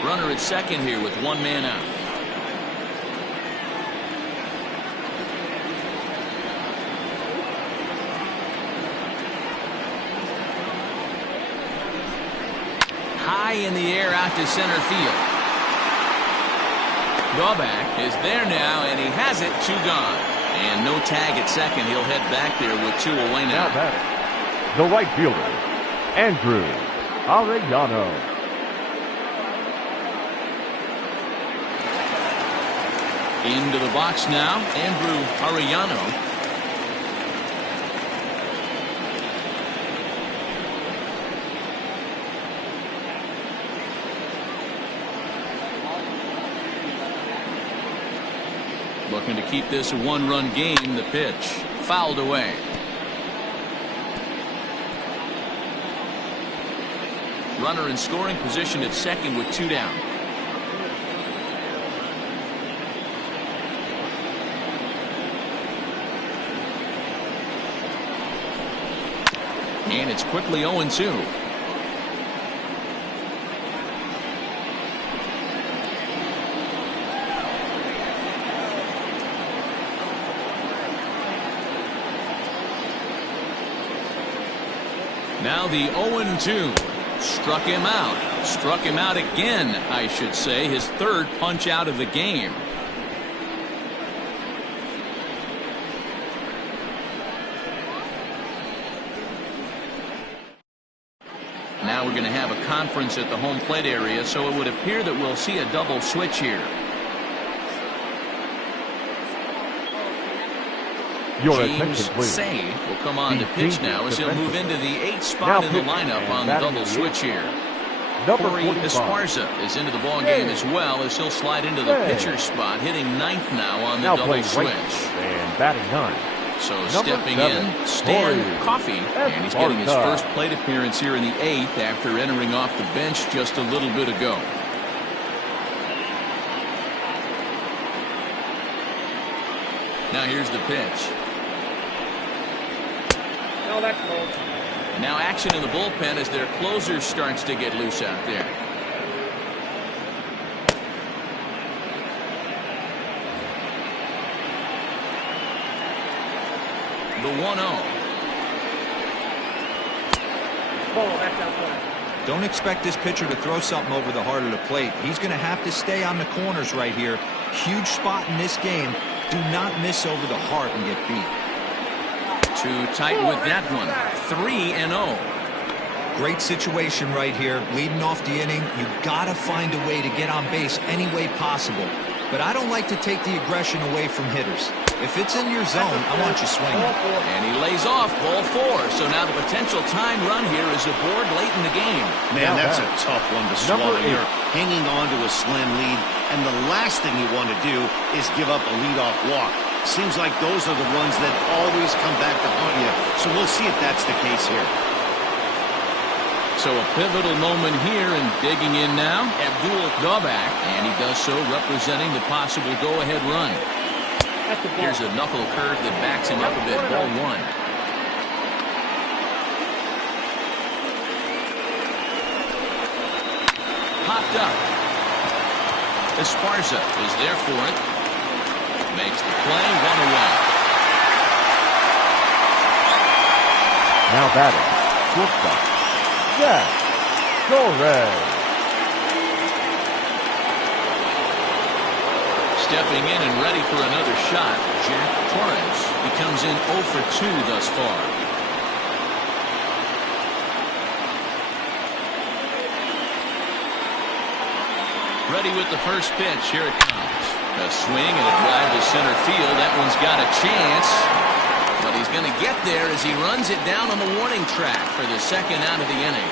Runner at second here with one man out. High in the air out to center field. Drawback is there now, and he has it. 2 gone. And no tag at second. He'll head back there with 2 away now. Now batting, the right fielder, Andrew Arellano. Into the box now, Andrew Arellano. Looking to keep this a 1-run game. The pitch fouled away. Runner in scoring position at second with 2 down. And it's quickly 0-2. Now the 0-2. Struck him out. Struck him out again, I should say. His 3rd punch out of the game. Now we're going to have a conference at the home plate area, so it would appear that we'll see a double switch here. Your James attention, please. Say will come on to pitch now as he'll move into the 8th spot in the lineup on the double switch here. Corey Esparza is into the ball game as well as he'll slide into the pitcher spot, hitting 9th now on the double switch. And batting 9. So stepping in, Stan Coffey, and he's getting his first plate appearance here in the 8th after entering off the bench just a little bit ago. Now here's the pitch. No, that's low. Now action in the bullpen as their closer starts to get loose out there. The 1-0. Don't expect this pitcher to throw something over the heart of the plate. He's going to have to stay on the corners right here. Huge spot in this game. Do not miss over the heart and get beat. Too tight with that one. 3-0. Great situation right here. Leading off the inning. You got to find a way to get on base any way possible. But I don't like to take the aggression away from hitters. If it's in your zone, I want you swinging. And he lays off ball 4. So now the potential time run here is aboard late in the game. Man, that's a tough one to swallow. You're hanging on to a slim lead, and the last thing you want to do is give up a leadoff walk. Seems like those are the ones that always come back to haunt you. So we'll see if that's the case here. So a pivotal moment here, and digging in now, Abdul Dawbak, and he does so representing the possible go-ahead run. Here's a knuckle curve that backs him up a bit. Ball 1. Popped up. Esparza is there for it. Makes the play, 1 away. Now batting, shortstop, Jack Torres. Stepping in and ready for another shot, Jack Torres. He comes in 0 for 2 thus far. Ready with the first pitch. Here it comes. A swing and a drive to center field. That one's got a chance. But he's going to get there as he runs it down on the warning track for the 2nd out of the inning.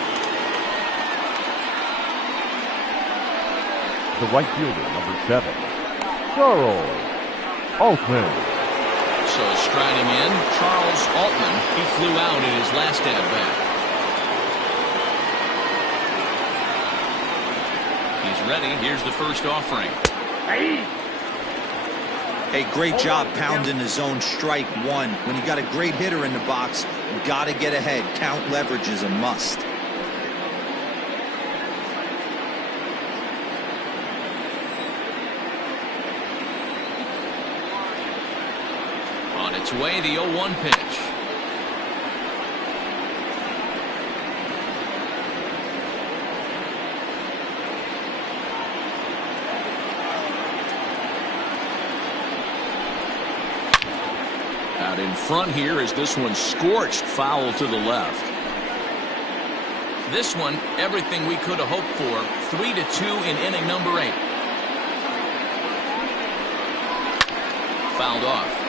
The right fielder, number 7, Charles Altman. So striding in, Charles Altman. He flew out in his last at-bat. ready. Here's the first offering. Hey, great job pounding the zone strike one. When you got a great hitter in the box, you got to get ahead. Count leverage is a must. On its way, the 0-1 pitch. Out in front here is this one scorched foul to the left. This one, everything we could have hoped for. 3-2 in inning number 8. Fouled off.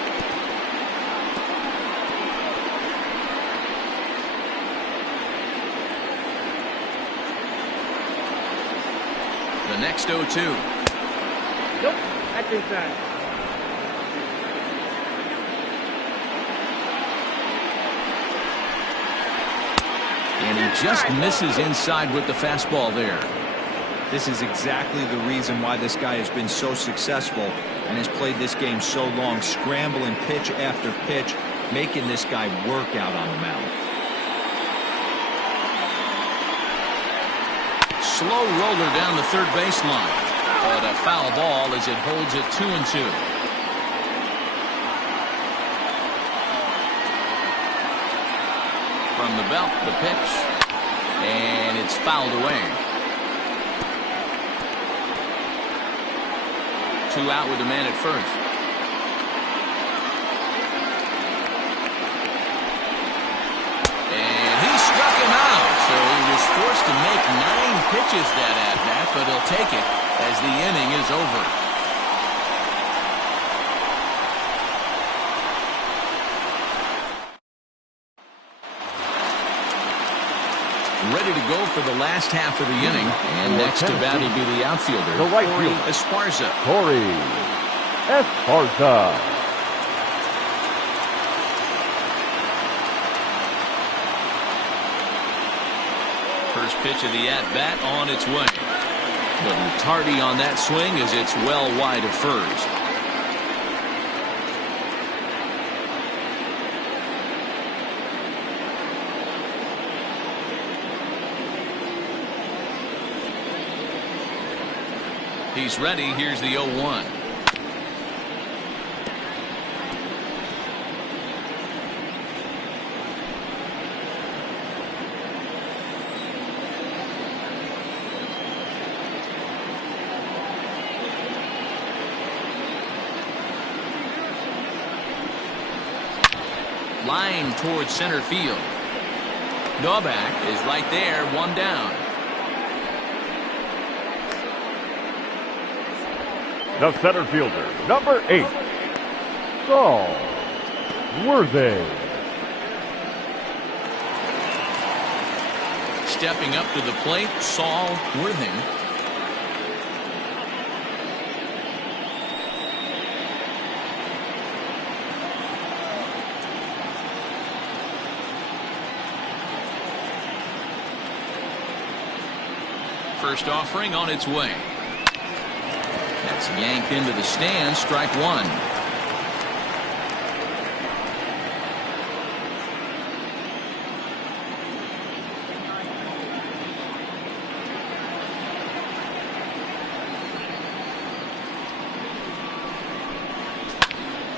The next 0-2. Nope, that's inside. And he just misses inside with the fastball there. This is exactly the reason why this guy has been so successful and has played this game so long, scrambling pitch after pitch, making this guy work out on the mound. Slow roller down the third baseline. But a foul ball as it holds it 2-2. From the belt, the pitch, and it's fouled away. 2 out with a man at first. And he struck him out, so he was forced to make 9 pitches that at bat, but he'll take it as the inning is over. Ready to go for the last half of the inning. And next to bat will be the outfielder, The right Corey fielder. Esparza. Corey Esparza. First pitch of the at-bat on its way. But tardy on that swing as it's well wide of first. He's ready. Here's the 0-1. Line towards center field. Novak is right there, 1 down. The center fielder, number 8, Saul Worthy. Stepping up to the plate, Saul Worthing. First offering on its way. That's yanked into the stands, strike 1.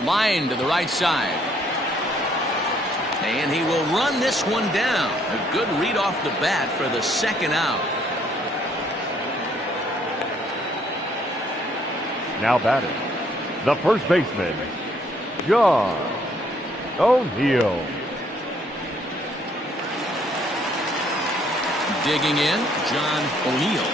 Line to the right side. And he will run this one down. A good read off the bat for the second out. Now batting, the first baseman, John O'Neill. Digging in, John O'Neill.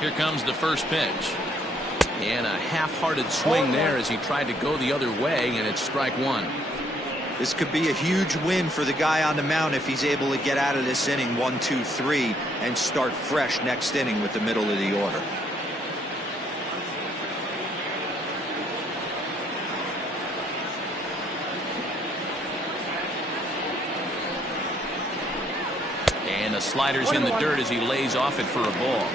Here comes the first pitch. And a half-hearted swing there as he tried to go the other way, and it's strike 1. This could be a huge win for the guy on the mound if he's able to get out of this inning 1, 2, 3 and start fresh next inning with the middle of the order. And the slider's in the dirt as he lays off it for a ball.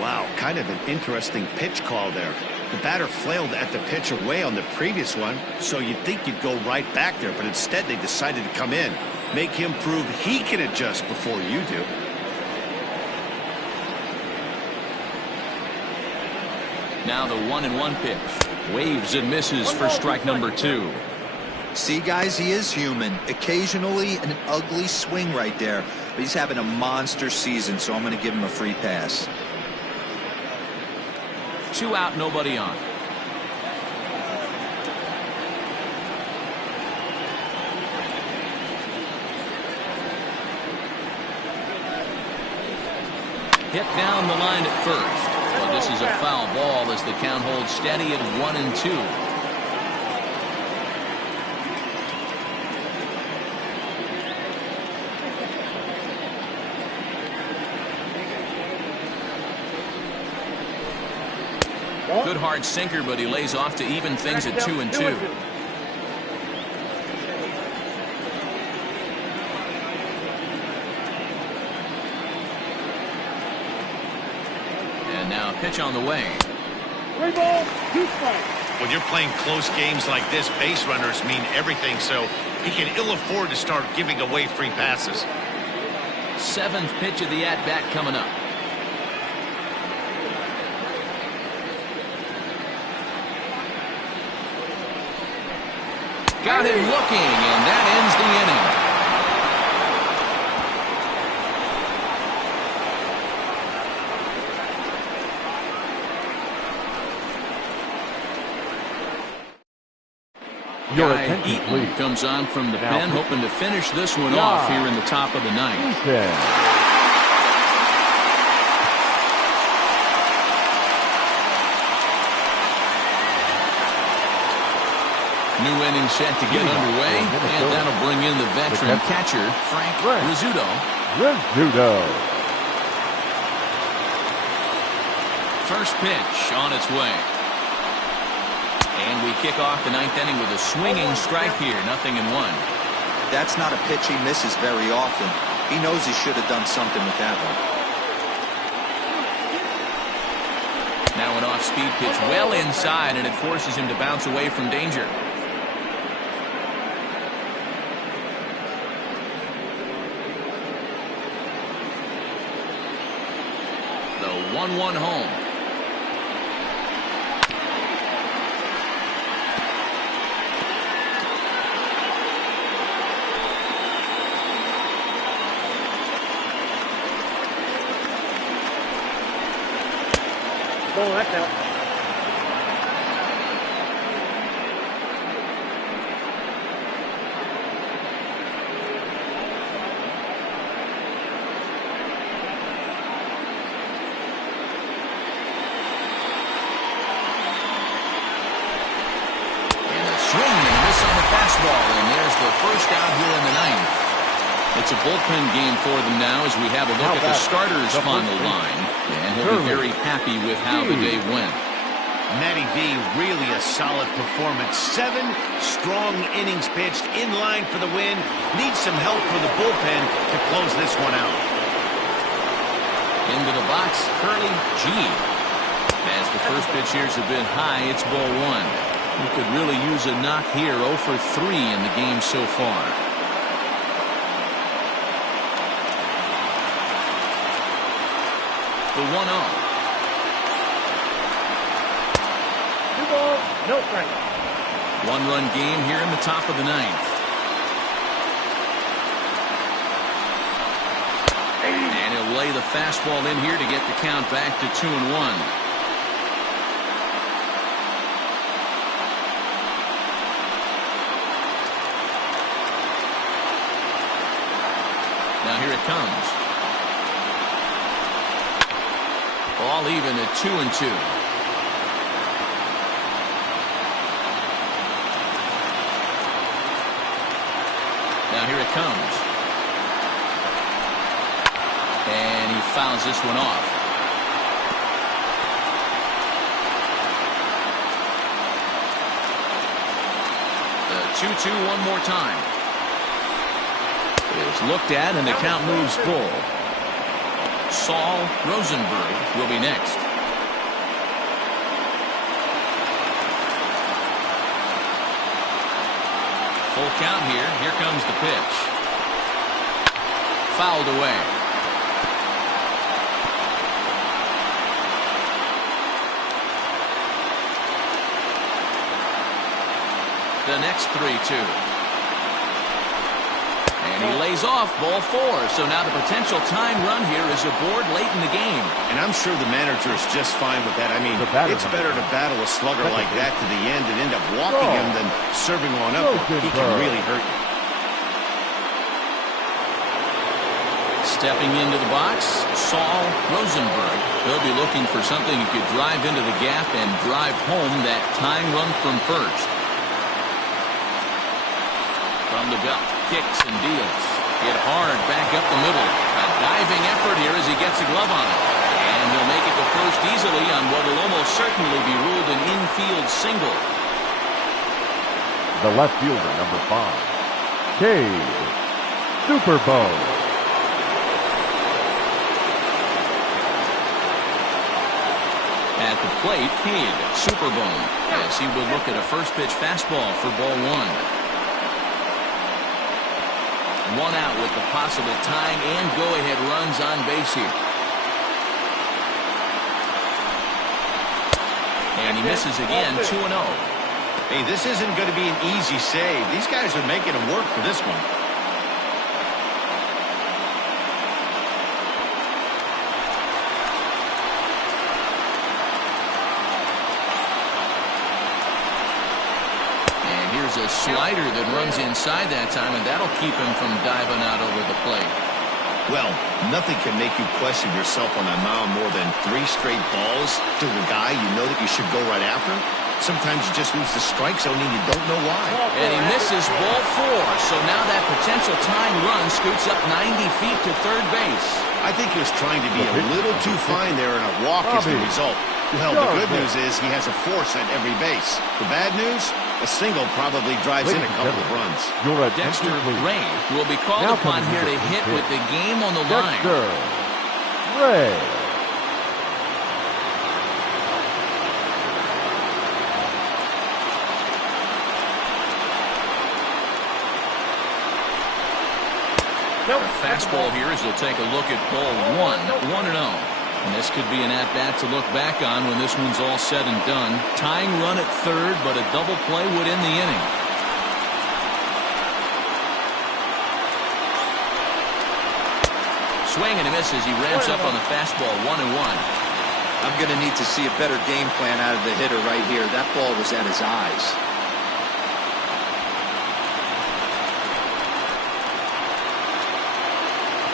Wow, kind of an interesting pitch call there. The batter flailed at the pitch away on the previous one, so you'd think you'd go right back there, but instead they decided to come in. Make him prove he can adjust before you do. Now the 1-1 pitch. Waves and misses for strike number 2. See, guys, he is human. Occasionally an ugly swing right there, but he's having a monster season, so I'm going to give him a free pass. 2 out, nobody on. Hit down the line at first. Well, this is a foul ball as the count holds steady at 1-2. Good hard sinker, but he lays off to even things at 2-2. And now pitch on the way. 3 balls, 2 strikes. When you're playing close games like this, base runners mean everything, so he can ill afford to start giving away free passes. 7th pitch of the at-bat coming up. Got him looking, and that ends the inning. Guy Eaton comes on from the pen, hoping to finish this one off here in the top of the 9th. New inning set to get underway, and that'll bring in the veteran catcher, Frank Rizzuto. First pitch on its way. And we kick off the 9th inning with a swinging strike here, 0-1. That's not a pitch he misses very often. He knows he should have done something with that one. Now an off-speed pitch well inside, and it forces him to bounce away from danger. The 1-1 home. Oh, that's out. And there's the first out here in the 9th. It's a bullpen game for them now as we have a look at the starters' final line. And he'll be very happy with how the day went. Matty V, really a solid performance. 7 strong innings pitched, in line for the win. Needs some help from the bullpen to close this one out. Into the box, Curly G. As the first pitch here is a bit high, it's ball 1. He could really use a knock here. 0 for 3 in the game so far. The 1-0. 2 balls, no strikes. 1-run game here in the top of the 9th. And he'll lay the fastball in here to get the count back to 2-1. Now here it comes. All even at 2-2. Now here it comes. And he fouls this one off. The 2-2 one more time. is looked at, and the count moves full. Saul Rosenberg will be next. Full count here. Here comes the pitch. Fouled away. The next 3-2. And he lays off ball 4. So now the potential time run here is aboard late in the game. And I'm sure the manager is just fine with that. I mean, it's better to battle a slugger like that to the end and end up walking him than serving one up. He can really hurt you. Stepping into the box, Saul Rosenberg. He'll be looking for something he could drive into the gap and drive home that tying run from first. From the belt, kicks and deals. Hit hard back up the middle. A diving effort here as he gets a glove on it. And he'll make it to first easily on what will almost certainly be ruled an infield single. The left fielder, number 5, Cade Superbone. At the plate, Cade Superbone, as he would look at a first pitch fastball for ball 1. One out with the possible tying and go-ahead runs on base here. And he misses again, 2-0. Hey, this isn't going to be an easy save. These guys are making him work for this one. A slider that runs inside that time, and that'll keep him from diving out over the plate. Well, nothing can make you question yourself on that mound more than 3 straight balls to a guy you know that you should go right after. Sometimes you just lose the strike zone and you don't know why. And he misses ball 4, so now that potential tying run scoots up 90 feet to third base. I think he was trying to be a little too fine there, and a walk is the result. Well, the good news is he has a force at every base. The bad news? A single probably drives in a couple of runs. Dexter Ray will be called upon here to hit with the game on the line. Dexter Ray. Fastball here as he'll take a look at ball 1, 1-0. And this could be an at-bat to look back on when this one's all said and done. Tying run at third, but a double play would end the inning. Swing and a miss as he ramps up on the fastball, 1-1. I'm going to need to see a better game plan out of the hitter right here. That ball was at his eyes.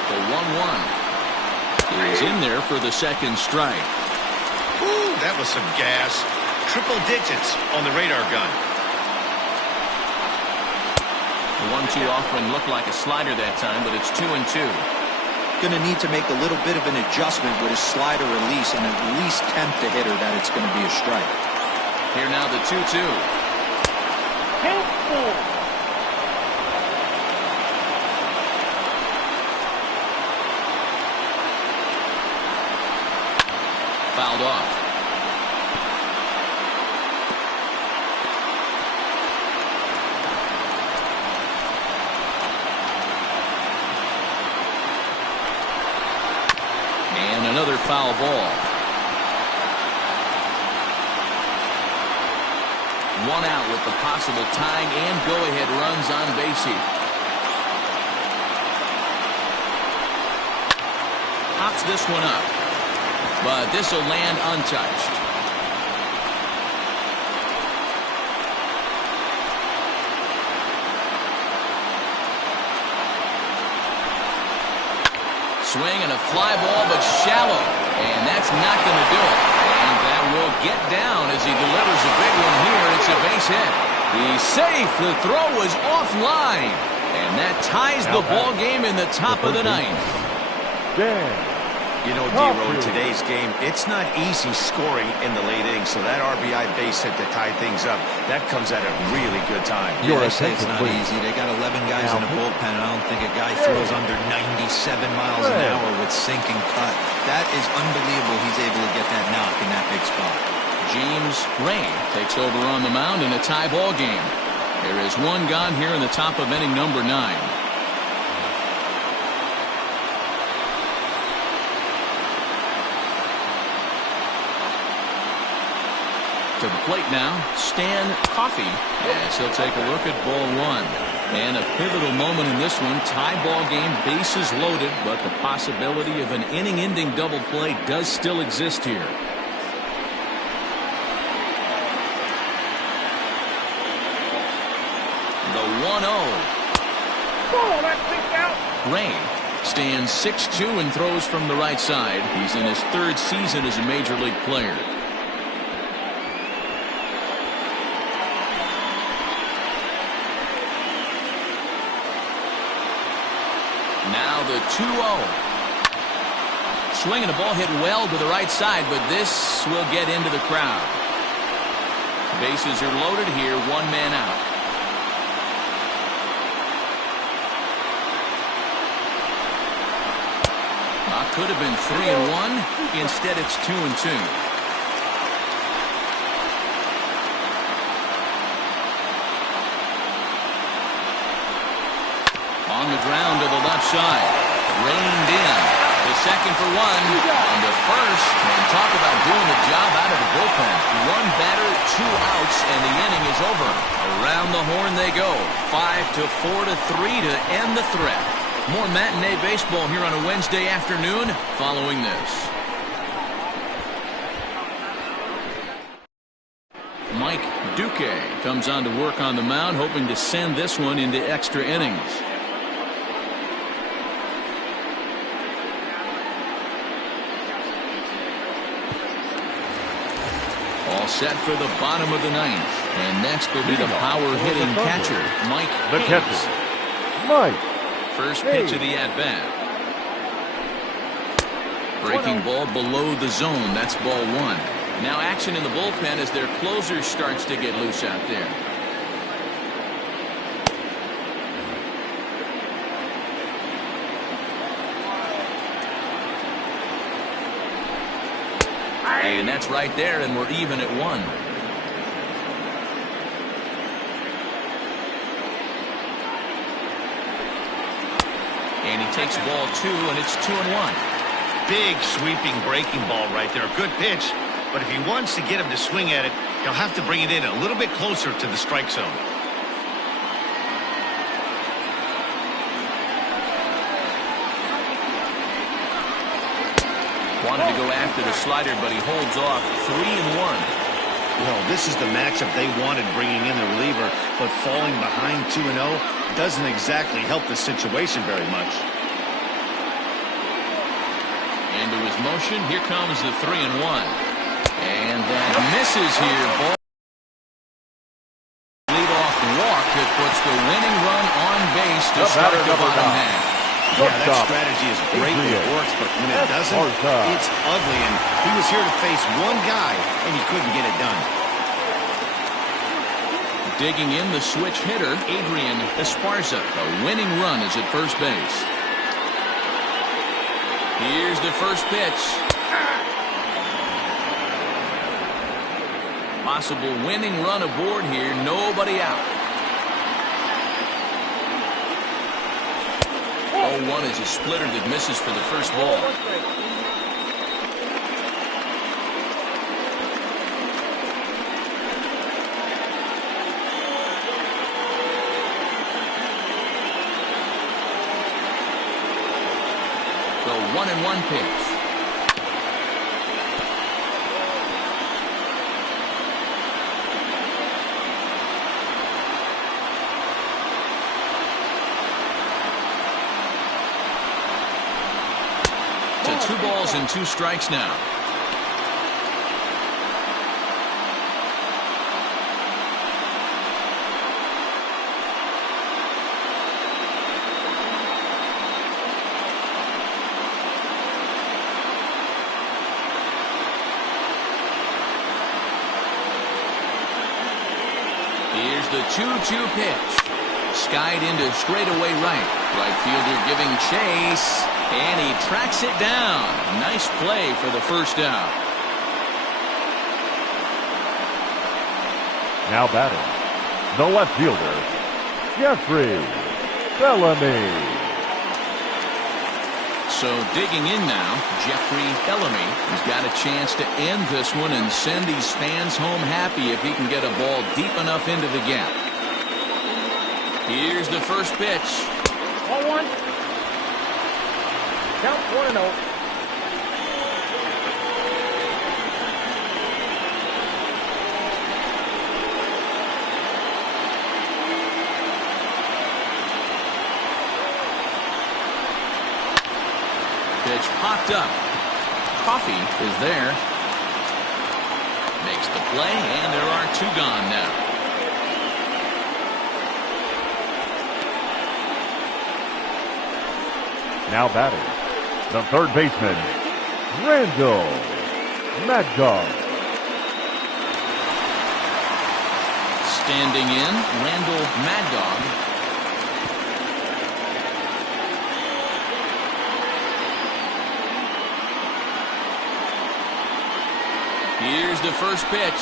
The 1-1. He's in there for the second strike. Ooh, that was some gas. Triple digits on the radar gun. The 1-2 offering looked like a slider that time, but it's 2-2. Going to need to make a little bit of an adjustment with his slider release and at least tempt the hitter that it's going to be a strike. Here now the 2-2. Fouled off. And another foul ball. One out with the possible tying and go-ahead runs on base here. Pops this one up. But this will land untouched. Swing and a fly ball, but shallow. And that's not going to do it. And that will get down as he delivers a big one here. It's a base hit. He's safe. The throw was offline. And that ties the ball game in the top of the ninth. Dan You know, D-Row, in today's game, it's not easy scoring in the late innings, so that RBI base hit to tie things up, that comes at a really good time. Yeah, they say it's not easy. They got 11 guys in the bullpen, and I don't think a guy throws under 97 miles an hour with sink and cut. That is unbelievable he's able to get that knock in that big spot. James Ray takes over on the mound in a tie ball game. There is one gone here in the top of inning number 9. To the plate now, Stan Coffey, as he'll take a look at ball 1. And a pivotal moment in this one. Tie ball game, bases loaded, but the possibility of an inning-ending double play does still exist here. The 1-0. Ball, that thing's out. Ray stands 6'2" and throws from the right side. He's in his 3rd season as a major league player. Now the 2-0. Swinging a ball hit well to the right side, but this will get into the crowd. Bases are loaded here, 1 man out. Could have been 3-1. Instead, it's 2-2. On the ground to the left side. Reined in. The second for 1. On the first. And talk about doing the job out of the bullpen. 1 batter, 2 outs, and the inning is over. Around the horn they go. 5-4 to 3 to end the threat. More matinee baseball here on a Wednesday afternoon following this. Mike Duque comes on to work on the mound, hoping to send this one into extra innings. All set for the bottom of the 9th. And next will be the power-hitting catcher, Mike Hayes. Mike. First pitch of the at-bat. Breaking ball below the zone. That's ball 1. Now action in the bullpen as their closer starts to get loose out there. And that's right there, and we're even at 1. And he takes ball 2, and it's 2-1. Big sweeping breaking ball right there. Good pitch. But if he wants to get him to swing at it, he'll have to bring it in a little bit closer to the strike zone. Wanted to go after the slider, but he holds off. 3-1. Well, this is the matchup they wanted, bringing in the reliever, but falling behind 2-0 doesn't exactly help the situation very much. Into his motion, here comes the 3-1. And that misses here. Ball lead-off walk that puts the winning run on base to start the bottom half. Yeah, that strategy is great when it works, but when it doesn't, it's ugly. And he was here to face one guy, and he couldn't get it done. Digging in the switch hitter, Adrian Esparza. A winning run is at first base. Here's the first pitch. Possible winning run aboard here. Nobody out. 0-1 is a splitter that misses for the first ball. The 1-1 pitch. To 2 balls and 2 strikes now. Here's the 2-2 pitch. Skied into straightaway right. Right fielder giving chase. And he tracks it down. Nice play for the first out. Now batting, the left fielder, Jeffrey Bellamy. So digging in now, Jeffrey Bellamy has got a chance to end this one and send these fans home happy if he can get a ball deep enough into the gap. Here's the first pitch. 0-1. Count 1-0. Pitch popped up. Coffee is there. Makes the play, and there are two gone now. Now batting, the third baseman, Randall Mad Dog. Standing in, Randall Mad Dog. Here's the first pitch.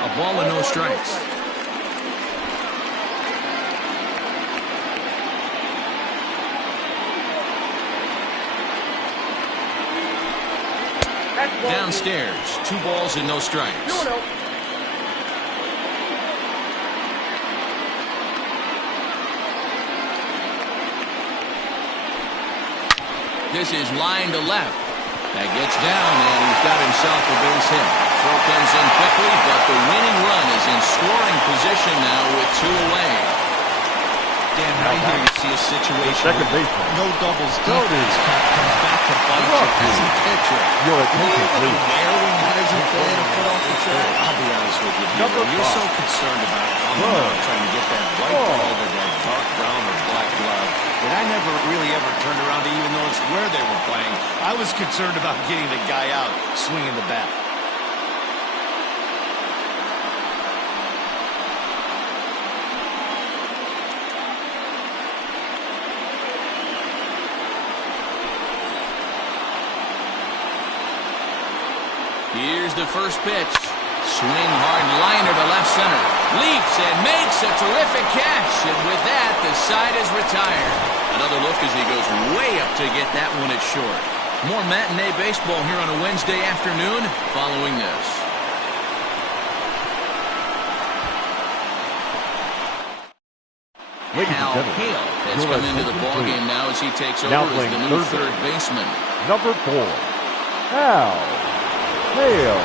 A ball and no strikes. Downstairs, 2 balls and no strikes. 2-0. This is line to left. That gets down, and he's got himself a base hit. Throw comes in quickly, but the winning run is in scoring position now with 2 away. Dan, right here you see a situation Second baseman, no doubles defense comes back to bite you as a pitcher. Your attention, please. There when guys are playing a foot off the track. I'll be honest with you. You're so concerned about on the mound trying to get that right ball to that dark brown or black glove that I never really ever turned around to even notice where they were playing. I was concerned about getting the guy out swinging the bat. Here's the first pitch. Swing hard liner to left center. Leaps and makes a terrific catch. And with that, the side is retired. Another look as he goes way up to get that one at short. More matinee baseball here on a Wednesday afternoon following this. Hal Hale has come into the ballgame now as he takes over as the new third baseman. Number 4, Hal Hale.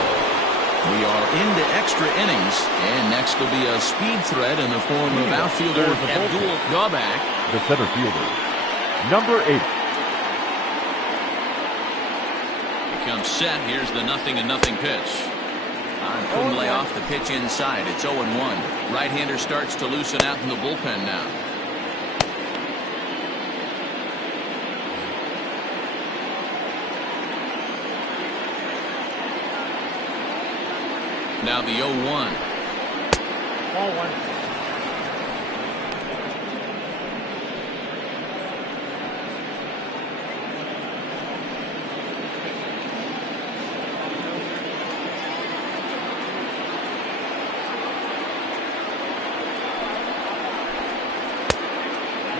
We are into extra innings, and next will be a speed threat in the form of outfielder Abdul Gobak. The center fielder, number 8. Becomes set. Here's the 0-0 pitch. Couldn't lay off the pitch inside. It's 0-1. Right-hander starts to loosen out in the bullpen now. Now the 0-1. Ball 1.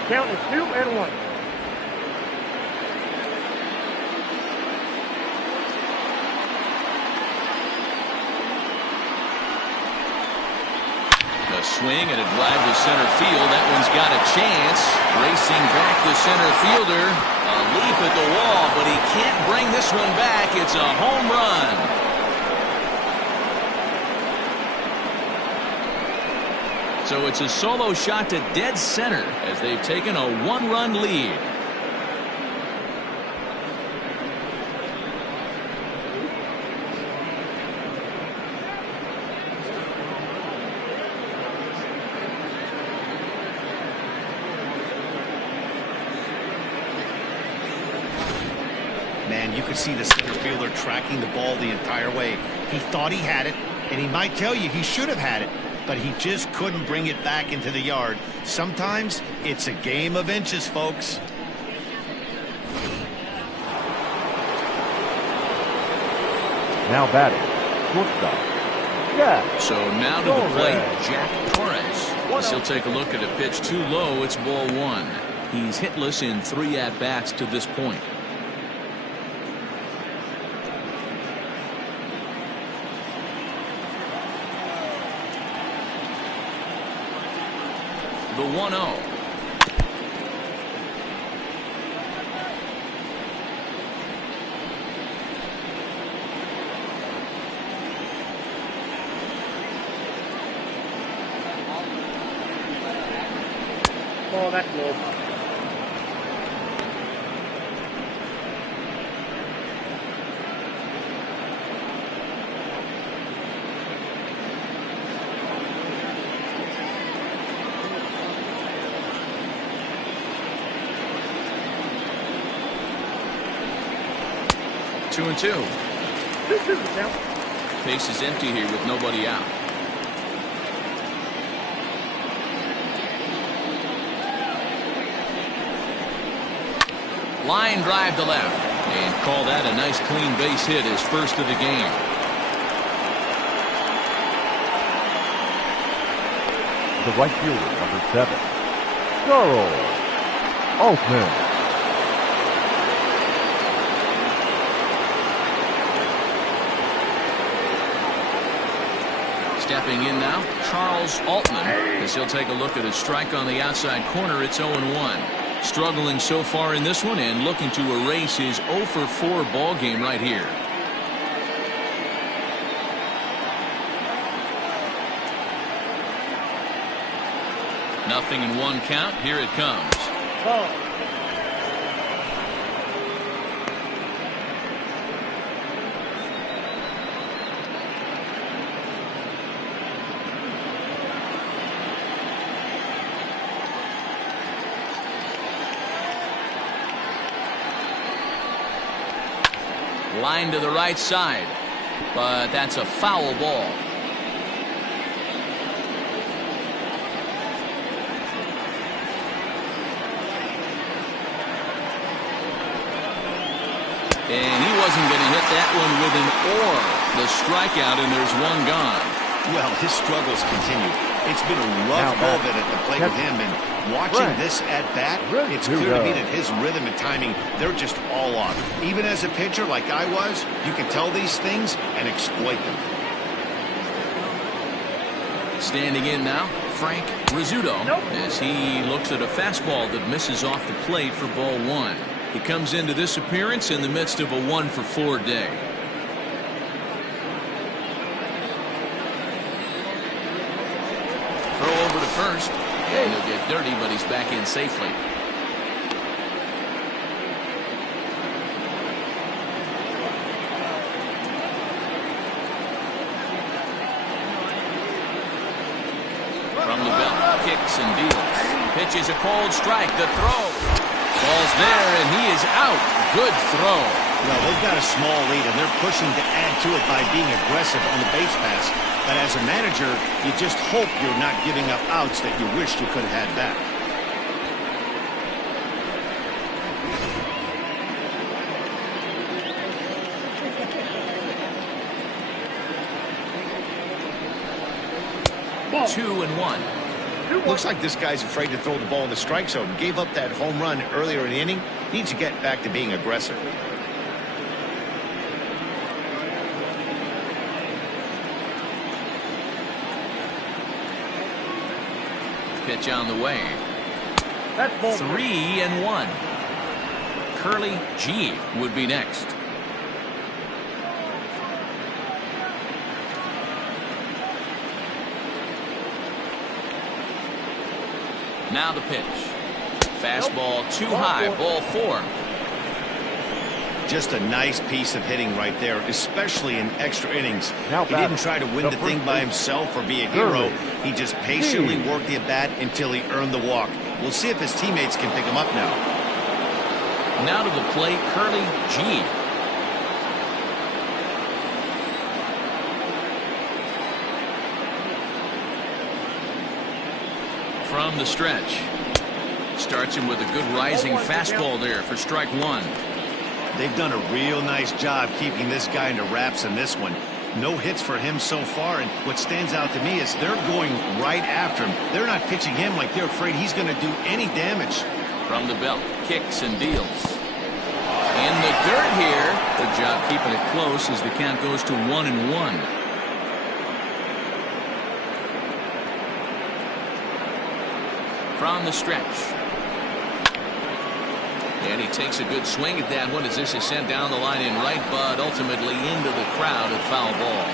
Count is 2-1. Swing and a drive to center field. That one's got a chance. Racing back the center fielder. A leap at the wall, but he can't bring this one back. It's a home run. So it's a solo shot to dead center as they've taken a 1-run lead. Man, you could see the center fielder tracking the ball the entire way. He thought he had it, and he might tell you he should have had it, but he just couldn't bring it back into the yard. Sometimes it's a game of inches, folks. Now batting, shortstop. Yeah. So now to the plate, Jack Torres. He'll take a look at a pitch too low. It's ball one. He's hitless in 3 at-bats to this point. The 1-0. Oh, that's low. Two and two. 2-2 now. Base is empty here with nobody out. Line drive to left. And call that a nice clean base hit, his first of the game. The right fielder, number 7, Charles Altman. Stepping in now, Charles Altman, as he'll take a look at a strike on the outside corner. It's 0-1. Struggling so far in this one and looking to erase his 0-for-4 ball game right here. Nothing in 1 count. Here it comes. Ball. Line to the right side, but that's a foul ball. And he wasn't going to hit that one with an or. The strikeout, and there's 1 gone. Well, his struggles continue. It's been a rough go of it at the plate with him, and watching this at bat, it's clear to me that his rhythm and timing, they're just all off. Even as a pitcher like I was, you can tell these things and exploit them. Standing in now, Frank Rizzuto, as he looks at a fastball that misses off the plate for ball 1. He comes into this appearance in the midst of a 1-for-4 day. Throw over to first, and he'll get dirty, but he's back in safely. From the belt, kicks and deals. Pitches a cold strike. The throw. Ball's there, and he is out. Good throw. Well, they've got a small lead, and they're pushing to add to it by being aggressive on the base pass. But as a manager, you just hope you're not giving up outs that you wish you could have had back. Ball. 2-1. Looks like this guy's afraid to throw the ball in the strike zone. Gave up that home run earlier in the inning. Needs to get back to being aggressive. Pitch on the way. That's ball. 3-1. Curly G would be next. Now the pitch. Fastball too high. Ball 4. Just a nice piece of hitting right there, especially in extra innings. Now he didn't try to win the thing by himself or be a hero. He just patiently worked the at-bat until he earned the walk. We'll see if his teammates can pick him up now. Now to the plate, Curly G. from the stretch. Starts him with a good rising fastball there for strike one. They've done a real nice job keeping this guy into wraps in this one. No hits for him so far, and what stands out to me is they're going right after him. They're not pitching him like they're afraid he's going to do any damage. From the belt, kicks and deals. In the dirt here. Good job keeping it close as the count goes to 1-1. From the stretch. And he takes a good swing at that one as this is sent down the line in right, but ultimately into the crowd, a foul ball.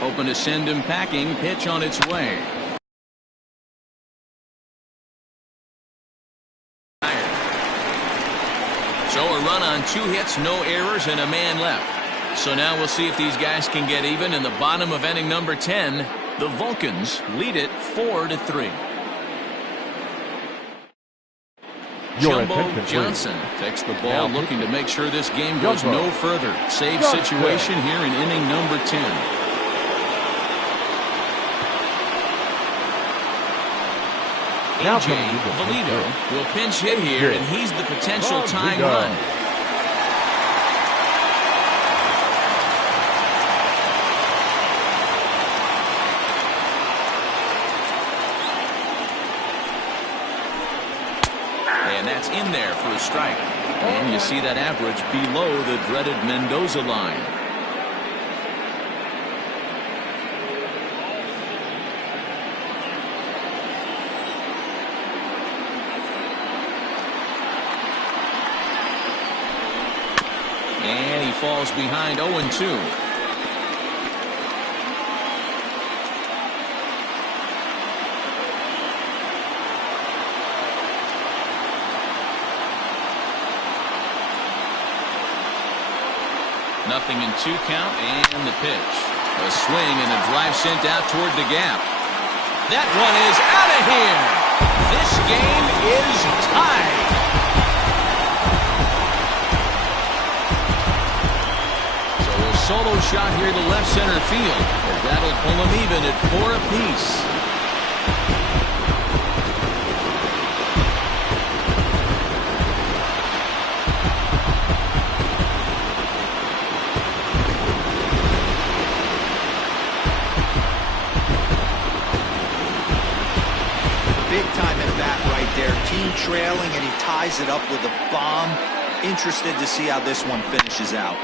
Hoping to send him packing. Pitch on its way. So a run on 2 hits, no errors, and a man left. So now we'll see if these guys can get even in the bottom of inning number 10. The Vulcans lead it 4-3. Jumbo Johnson takes the ball, looking to make sure this game goes no further. Save situation here in inning number 10. A.J. Valito will pinch hit here, and he's the potential tying run. And that's in there for a strike. And you see that average below the dreaded Mendoza line. And he falls behind 0-2. Nothing in 2 count, and the pitch. A swing and a drive sent out toward the gap. That one is out of here. This game is tied. So a solo shot here to left center field. That'll pull them even at 4 apiece. Team trailing, and he ties it up with a bomb. Interested to see how this one finishes out.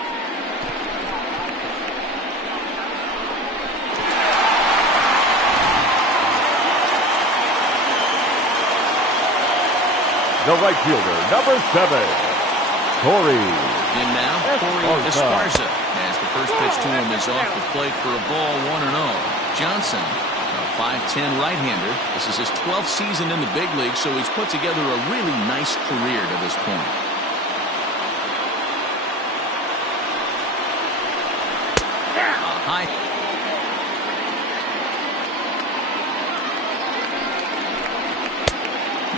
The right fielder, number 7, Corey. In now, Corey Esparza, as the first pitch to him is off the plate for a ball, 1-0. Johnson, a 5'10" right-hander. This is his 12th season in the big league, so he's put together a really nice career to this point. A high.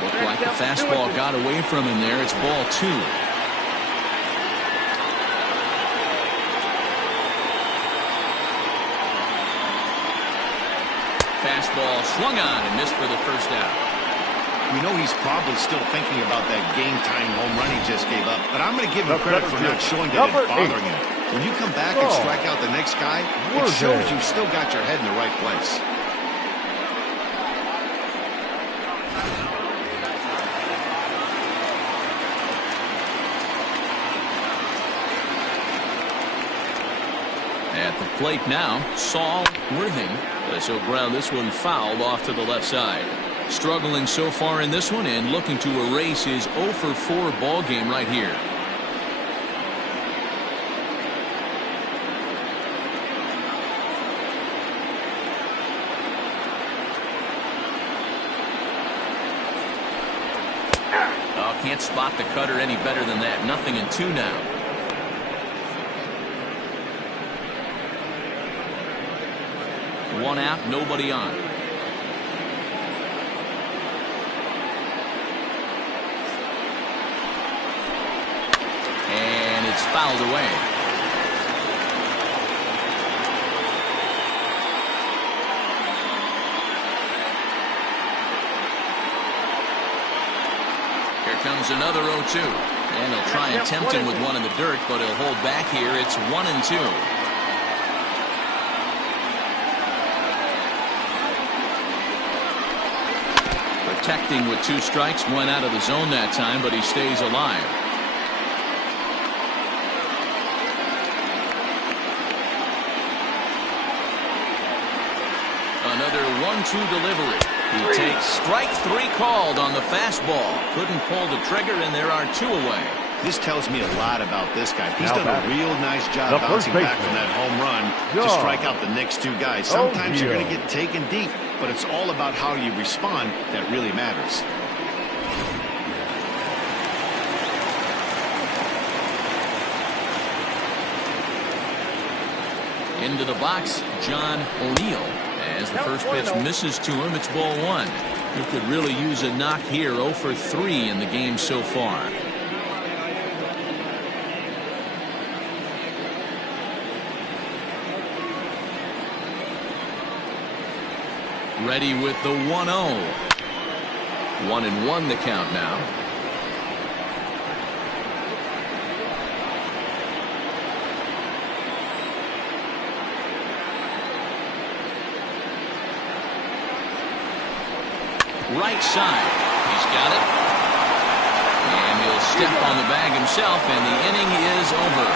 Looked like the fastball got away from him there. It's ball 2. Fastball swung on and missed for the first out. We know he's probably still thinking about that game-time home run he just gave up, but I'm going to give him credit for not showing that it's bothering him. When you come back and strike out the next guy, it shows you've still got your head in the right place. At the plate now, Saul Worthing. So ground this one fouled off to the left side. Struggling so far in this one and looking to erase his 0-for-4 ball game right here. Oh, can't spot the cutter any better than that. Nothing in 2 now. 1 out, nobody on. And it's fouled away. comes another 0-2. And he'll try and tempt him with one in the dirt, but he'll hold back here. It's 1-2. Protecting with 2 strikes, went out of the zone that time, but he stays alive. Another 1-2 delivery. He takes strike 3 called on the fastball. Couldn't pull the trigger, and there are 2 away. This tells me a lot about this guy. He's done a real nice job bouncing back from that home run to strike out the next 2 guys. Sometimes you're going to get taken deep, but it's all about how you respond that really matters. Into the box, John O'Neill. As the first pitch misses to him, it's ball 1. He could really use a knock here. 0 for 3 in the game so far. Ready with the 1-0. 1-1 the count now. Right side. He's got it. And he'll step on the bag himself, and the inning is over.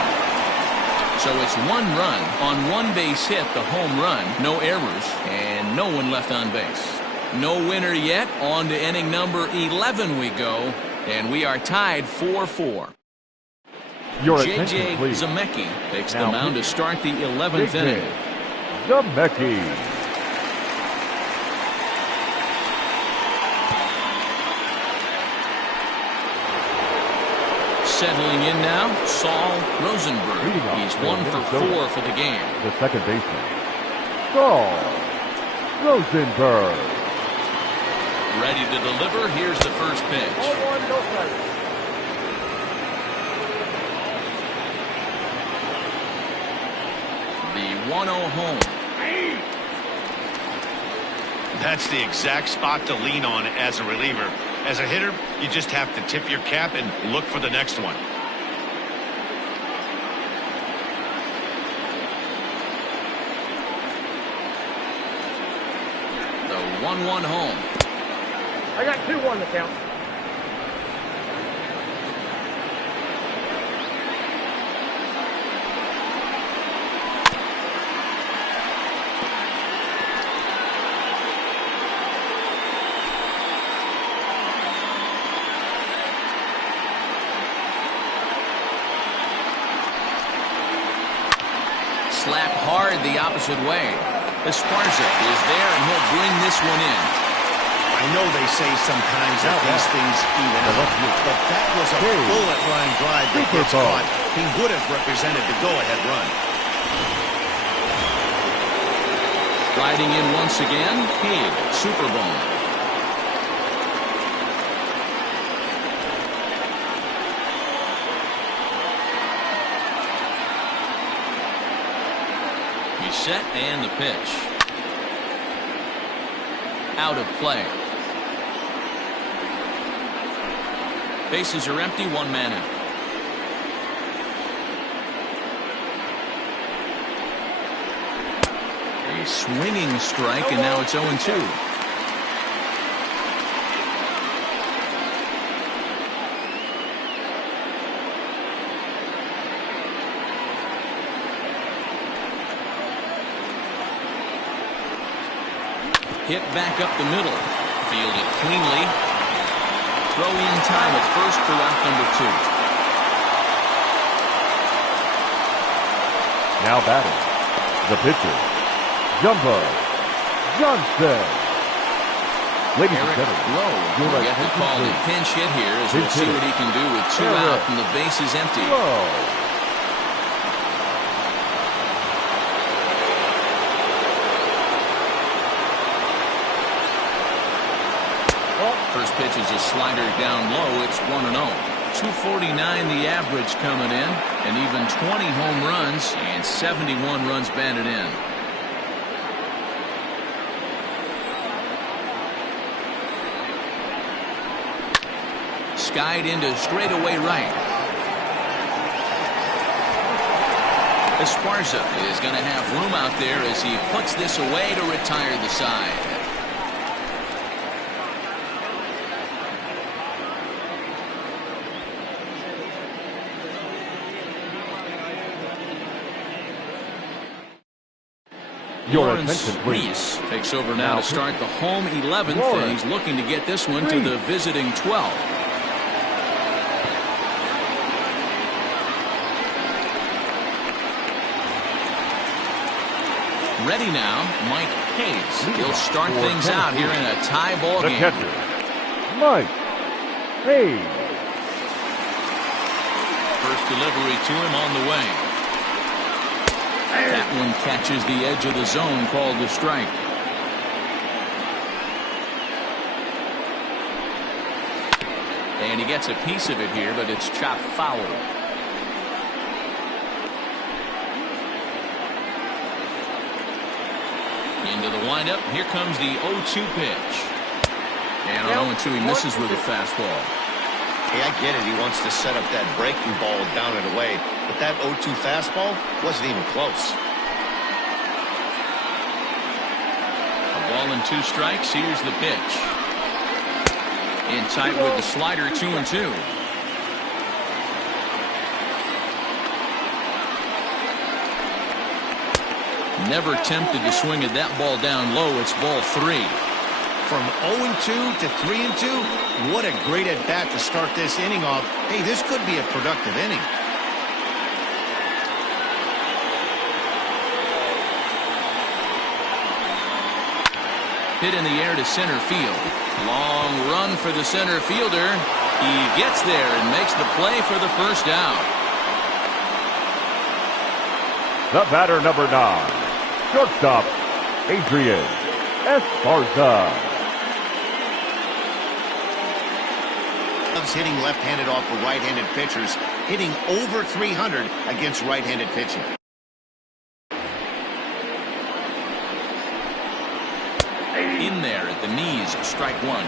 So it's 1 run on 1 base hit, the home run, no errors, and no one left on base. No winner yet. On to inning number 11 we go, and we are tied 4-4. J.J. Zemecki takes the mound to start the 11th inning. Zemecki. Settling in now, Saul Rosenberg. He's 1 for 4 for the game. The second baseman, Saul Rosenberg. Ready to deliver. Here's the first pitch. The 1-0 home. That's the exact spot to lean on as a reliever. As a hitter, you just have to tip your cap and look for the next one. The 1-1 home. I got 2-1 the count. Slap hard the opposite way. Esparza is there, and he'll bring this one in. I know they say sometimes that these things even out, but that was a bullet line drive that gets caught. He would have represented the go-ahead run. Riding in once again, Cade, Super Bowl. Set and the pitch. Out of play. Bases are empty, 1 man out. A swinging strike, and now it's 0-2. Hit back up the middle. Fielded cleanly. Throw in time at first for out number 2. Now batting, the pitcher, Jumbo Johnson. Ladies and gentlemen, Lowe will get the call to pinch hit here as we'll see what he can do with 2 out and the base is empty. First pitch is a slider down low. It's 1-0. 249 the average coming in, and even 20 home runs and 71 runs batted in. skied into straightaway right. Esparza is going to have room out there as he puts this away to retire the side. Your attention, please. Reese takes over now to start the home 11th, and he's looking to get this one to the visiting 12th. Ready now, Mike Hayes. He'll start things out here in a tie ball game. The catcher, Mike Hayes. First delivery to him on the way. That one catches the edge of the zone, called a strike. And he gets a piece of it here, but it's chopped foul. Into the windup. Here comes the 0-2 pitch. And on 0-2, he misses with a fastball. Hey, I get it. He wants to set up that breaking ball down and away. But that 0-2 fastball wasn't even close. A ball and 2 strikes. Here's the pitch. In tight with the slider, 2-2. Never tempted to swing at that ball down low. It's ball 3. From 0-2 to 3-2, what a great at-bat to start this inning off. Hey, this could be a productive inning. Hit in the air to center field. Long run for the center fielder. He gets there and makes the play for the first out. The batter, number 9, shortstop, Adrian Esparza. Loves hitting left-handed off of right-handed pitchers, hitting over 300 against right-handed pitching. In there at the knees, strike 1.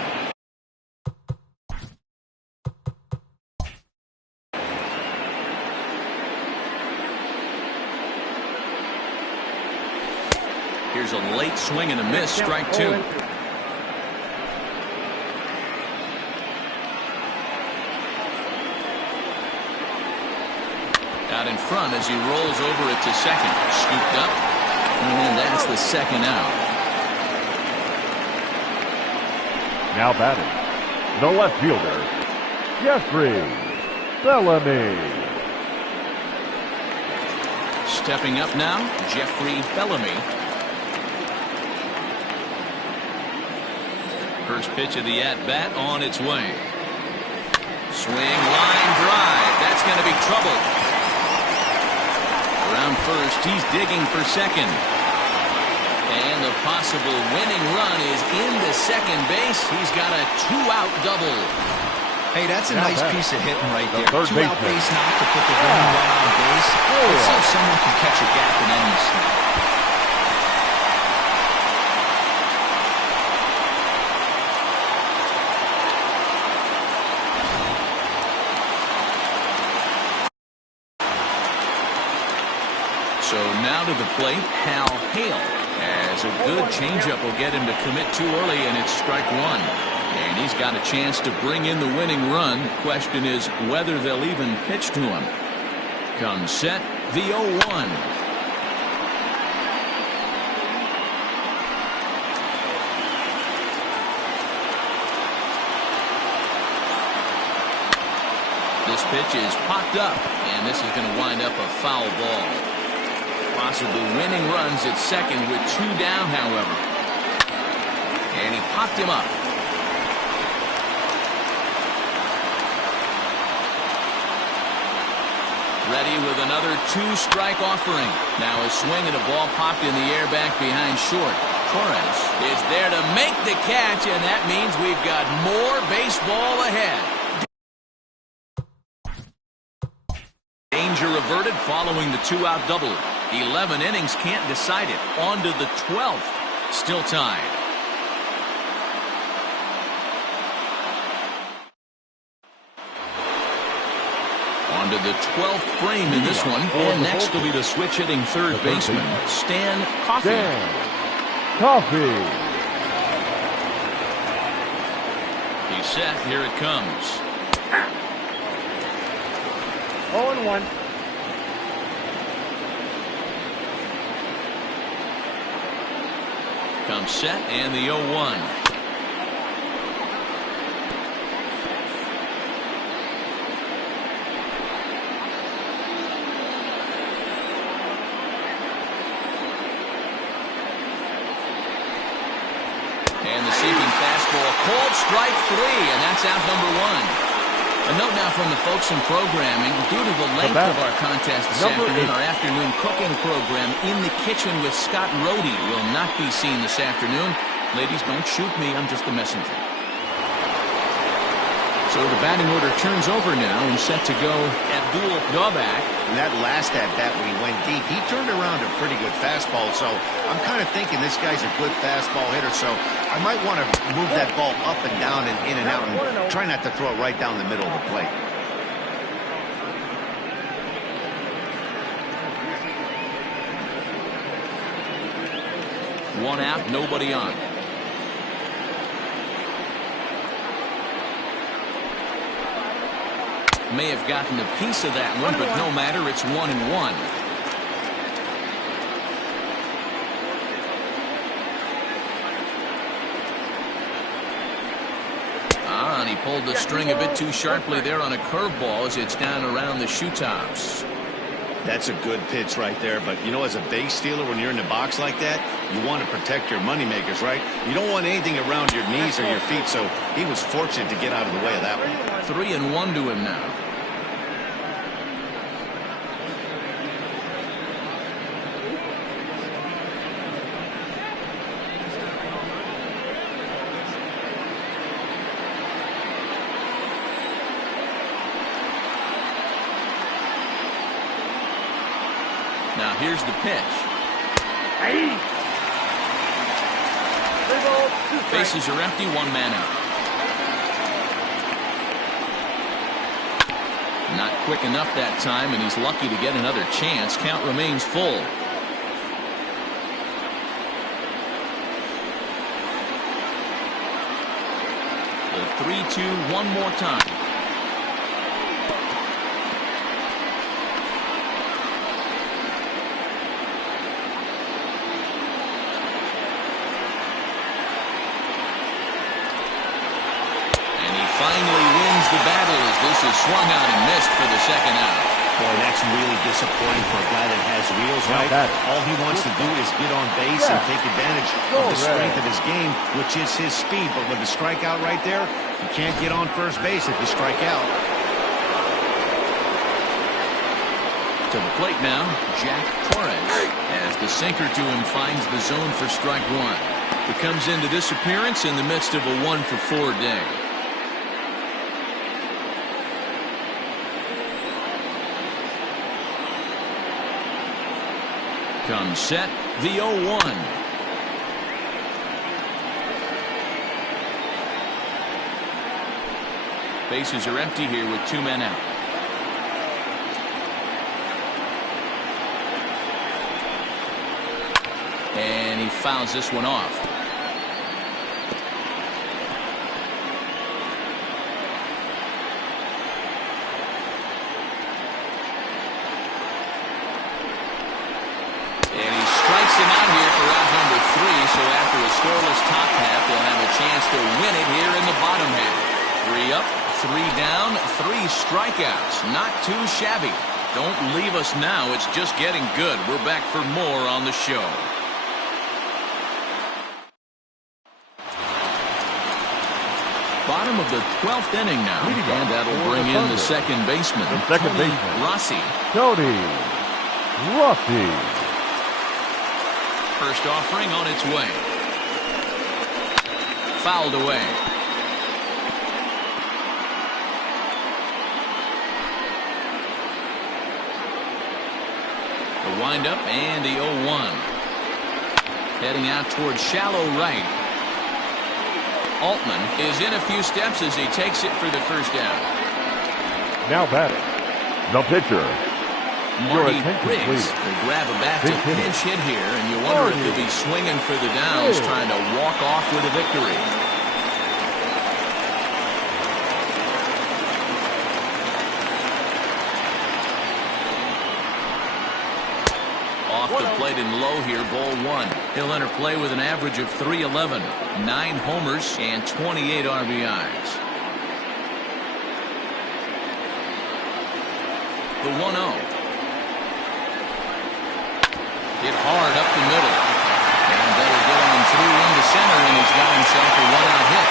Here's a late swing and a miss, strike 2. Out in front as he rolls over it to second. Scooped up, and that's the second out. Now batting, the left fielder, Jeffrey Bellamy. Stepping up now, Jeffrey Bellamy. First pitch of the at-bat on its way. Swing, line drive. That's going to be trouble. Around first, he's digging for second. And the possible winning run is into second base. He's got a 2-out double. Hey, that's a nice piece of hitting right there. Third 2-out base knock to put the winning run on base. Let's see if someone can catch a gap and end this thing. So now to the plate, Hal Hale. As a good changeup will get him to commit too early, and it's strike 1. And he's got a chance to bring in the winning run. Question is whether they'll even pitch to him. Comes set, the 0-1. This pitch is popped up, and this is going to wind up a foul ball. Possibly winning runs at second with 2 down, however. And he popped him up. Ready with another 2-strike offering. Now a swing and a ball popped in the air back behind short. Torres is there to make the catch, and that means we've got more baseball ahead. Danger averted following the 2-out double. 11 innings can't decide it. On to the 12th. Still tied. On to the 12th frame in this one. And next will be the switch hitting third baseman, Stan Coffey. Stan Coffey. He's set. Here it comes. 0-1. Comes set and the 0-1. And the sinking fastball called strike 3, and that's out number 1. A note now from the folks in programming. Due to the length of our contest this afternoon, our afternoon cooking program, In the Kitchen with Scott Rohde, will not be seen this afternoon. Ladies, don't shoot me. I'm just the messenger. So the batting order turns over now and set to go Abdul Gobak. And that last at-bat when he went deep, he turned around a pretty good fastball. So I'm kind of thinking this guy's a good fastball hitter. So I might want to move that ball up and down and in and out and try not to throw it right down the middle of the plate. One out, nobody on. May have gotten a piece of that one, but no matter, it's 1-1. And he pulled the string a bit too sharply there on a curveball as it's down around the shoe tops. That's a good pitch right there, but you know, as a base stealer, when you're in the box like that, you want to protect your moneymakers, right? You don't want anything around your knees or your feet, so he was fortunate to get out of the way of that one. 3-1 to him now. Now here's the pitch. Bases are empty, 1 man out. Not quick enough that time, and he's lucky to get another chance. Count remains full. The 3-2 one more time. Finally wins the battle as this is swung out and missed for the second out. Boy, that's really disappointing for a guy that has wheels, right? All he wants to do is get on base and take advantage of the strength of his game, which is his speed. But with the strikeout right there, you can't get on first base if you strike out. To the plate now, Jack Torres, as the sinker to him finds the zone for strike 1. He comes into this appearance in the midst of a 1-for-4 day. Comes set, the 0-1. Bases are empty here with 2 men out. And he fouls this one off. Him out here for out number 3, so after a scoreless top half, they'll have a chance to win it here in the bottom half. 3 up, 3 down, 3 strikeouts. Not too shabby. Don't leave us now. It's just getting good. We're back for more on the show. Bottom of the 12th inning now, and that'll bring in the second baseman, Tony Rossi. Tony Rossi. First offering on its way. Fouled away. The windup and the 0-1. Heading out towards shallow right. Altman is in a few steps as he takes it for the first down. Now batting, The pitcher. Marty Riggs will grab a bat to pinch hit here, and you wonder if he'll be swinging for the downs, trying to walk off with a victory. Off the plate and low here, ball one. He'll enter play with an average of .311, 9 homers, and 28 RBIs. The 1-0. Hit hard up the middle. And that'll get on through into center, and he's got himself a 1-out hit.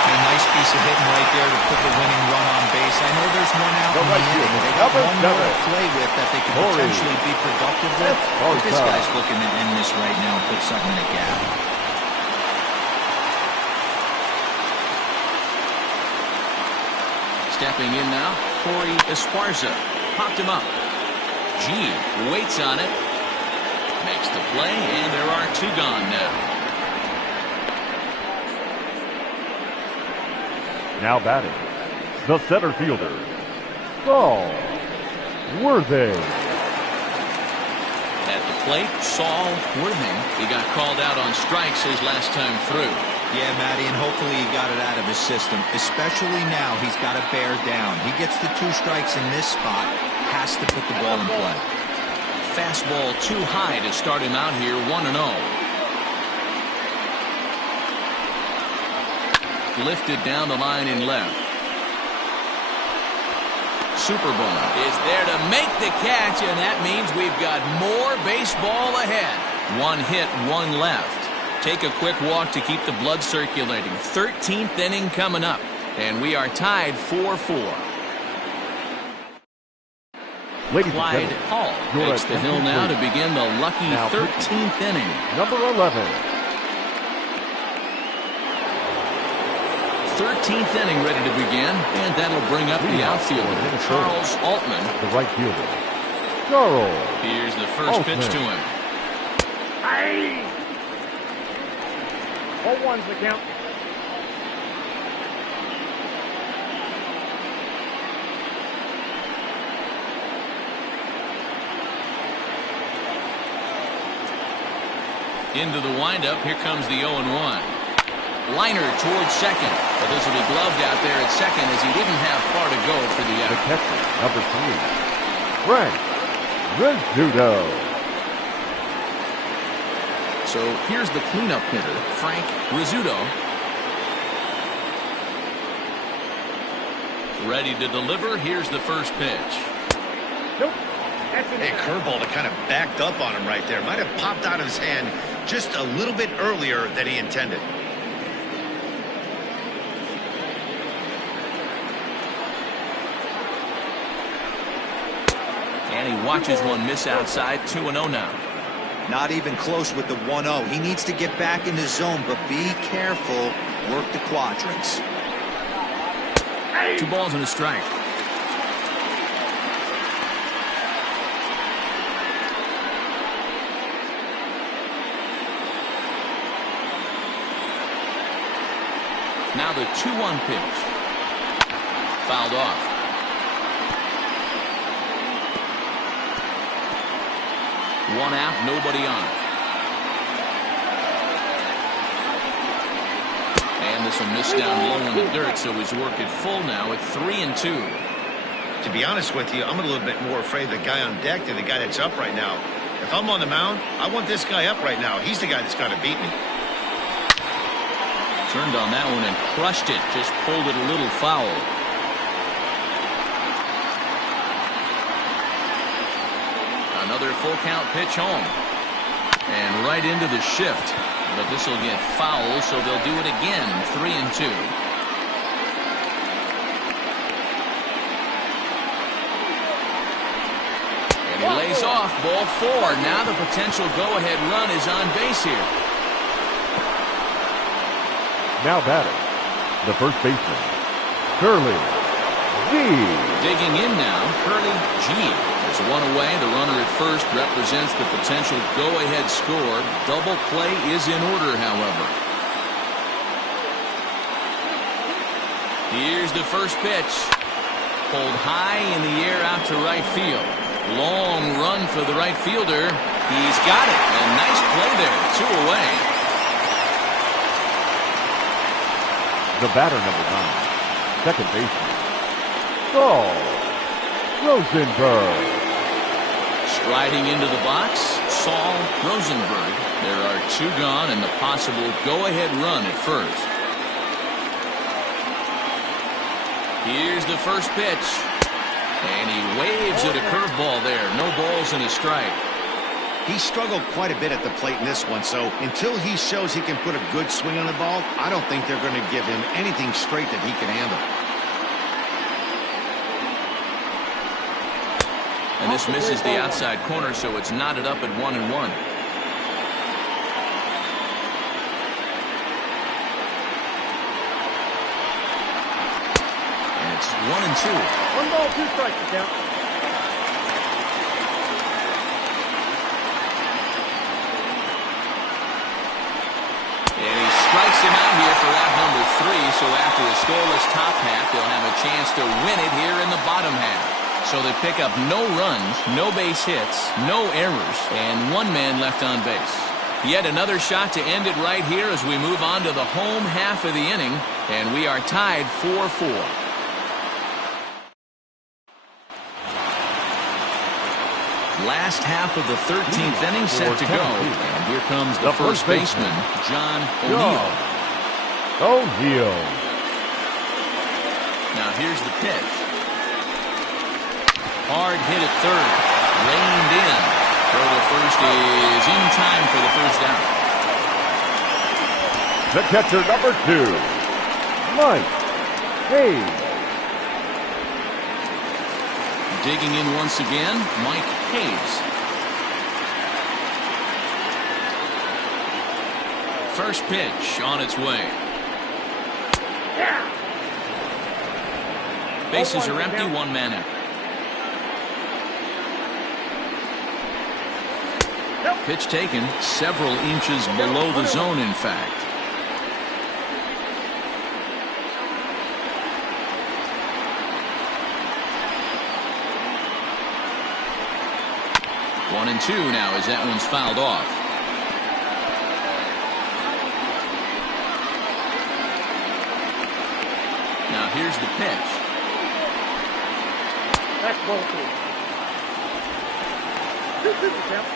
A nice piece of hitting right there to put the winning run on base. I know there's one out in the inning. They got one more to play with that they could potentially be productive with. But this guy's looking to end this right now and put something in the gap. Stepping in now, Corey Esparza. Popped him up. G waits on it. Makes the play, and there are 2 gone now. Now batting, the center fielder, Saul Worthing. At the plate, Saul Worthing. He got called out on strikes his last time through. Yeah, Matty, and hopefully he got it out of his system. Especially now, he's got to bear down. He gets the 2 strikes in this spot, has to put the ball in play. Fastball too high to start him out here, 1-0. Lifted down the line in left. Superbone is there to make the catch, and that means we've got more baseball ahead. 1 hit, 1 left. Take a quick walk to keep the blood circulating. 13th inning coming up, and we are tied 4-4. Clyde Hall takes the hill now to begin the lucky 13th inning. Number 11. 13th inning ready to begin, and that'll bring up the outfielder, Charles Altman. The right fielder, Charles. Here's the first pitch to him. 0-1's the count. Into the windup, here comes the 0-1. Liner towards second, but this will be gloved out there at second as he didn't have far to go for the out. The catcher, number 3, Frank Rizzuto. So here's the cleanup hitter, Frank Rizzuto. Ready to deliver. Here's the first pitch. Nope. Hey, curveball that kind of backed up on him right there. Might have popped out of his hand just a little bit earlier than he intended. And he watches one miss outside. 2-0 now. Not even close with the 1-0. He needs to get back in the zone, but be careful. Work the quadrants. 2 balls and a strike. Now the 2-1 pitch. Fouled off. One out, nobody on. And this will miss down low in the dirt, so he's working full now at 3-2. To be honest with you, I'm a little bit more afraid of the guy on deck than the guy that's up right now. If I'm on the mound, I want this guy up right now. He's the guy that's got to beat me. Turned on that one and crushed it. Just pulled it a little foul. Another full count pitch home. And right into the shift. But this will get foul, so they'll do it again. 3-2. And he lays off. Ball 4. Now the potential go-ahead run is on base here. Now batting, the first baseman, Curly G. Digging in now, Curly G. There's one away. The runner at first represents the potential go-ahead score. Double play is in order, however. Here's the first pitch. Pulled high in the air out to right field. Long run for the right fielder. He's got it. A nice play there. 2 away. The batter, number 9, second baseman, Saul Rosenberg. Striding into the box, Saul Rosenberg. There are 2 gone and the possible go-ahead run at first. Here's the first pitch. And he waves at a curveball there. No balls and a strike. He struggled quite a bit at the plate in this one, so until he shows he can put a good swing on the ball, I don't think they're going to give him anything straight that he can handle. And this misses the outside corner, so it's knotted up at 1-1. And it's 1-2. 1 ball, 2 strikes to count. And he strikes him out here for out number 3, so after a scoreless top half, they'll have a chance to win it here in the bottom half. So they pick up no runs, no base hits, no errors, and 1 man left on base. Yet another shot to end it right here as we move on to the home half of the inning, and we are tied 4-4. Last half of the 13th inning set to go. And here comes the first baseman, John O'Neill. O'Neill. Now here's the pitch. Hard hit at third. Reined in. Throw to first is in time for the first down. The catcher, number 2, Mike Hayes. Digging in once again, Mike Hayes. First pitch on its way. Bases are empty, 1 man out. Pitch taken several inches below the zone, in fact. One and 2 now as that one's fouled off. Now here's the pitch. That's ball 2. 2-2 to count.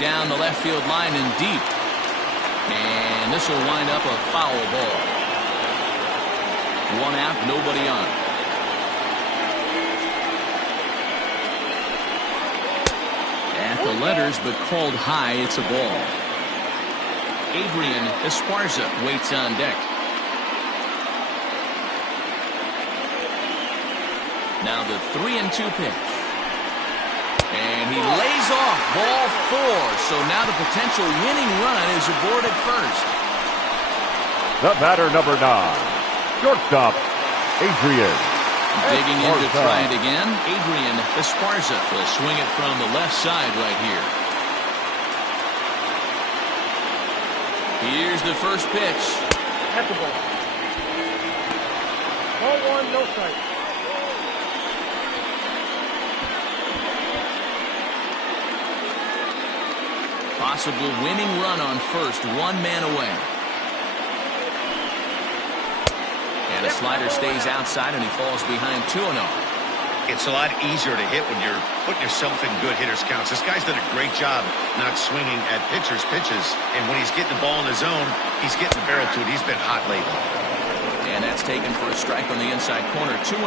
Down the left field line and deep. And this will wind up a foul ball. 1 out, nobody on. At the letters, but called high, it's a ball. Adrian Esparza waits on deck. Now the 3-2 pitch. And he lays off ball 4. So now the potential winning run is aboard at first. The batter, number 9, shortstop, Adrian Digging in to Esparza. try it again. Adrian Esparza will swing it from the left side right here. Here's the first pitch. That's a ball. Ball 1, no strike. Possible winning run on first, 1 man away. And a slider stays outside and he falls behind 2-0. It's a lot easier to hit when you're putting yourself in good hitters' counts. This guy's done a great job not swinging at pitchers' pitches. And when he's getting the ball in the zone, he's getting the barrel to it. He's been hot lately. And that's taken for a strike on the inside corner, 2-1.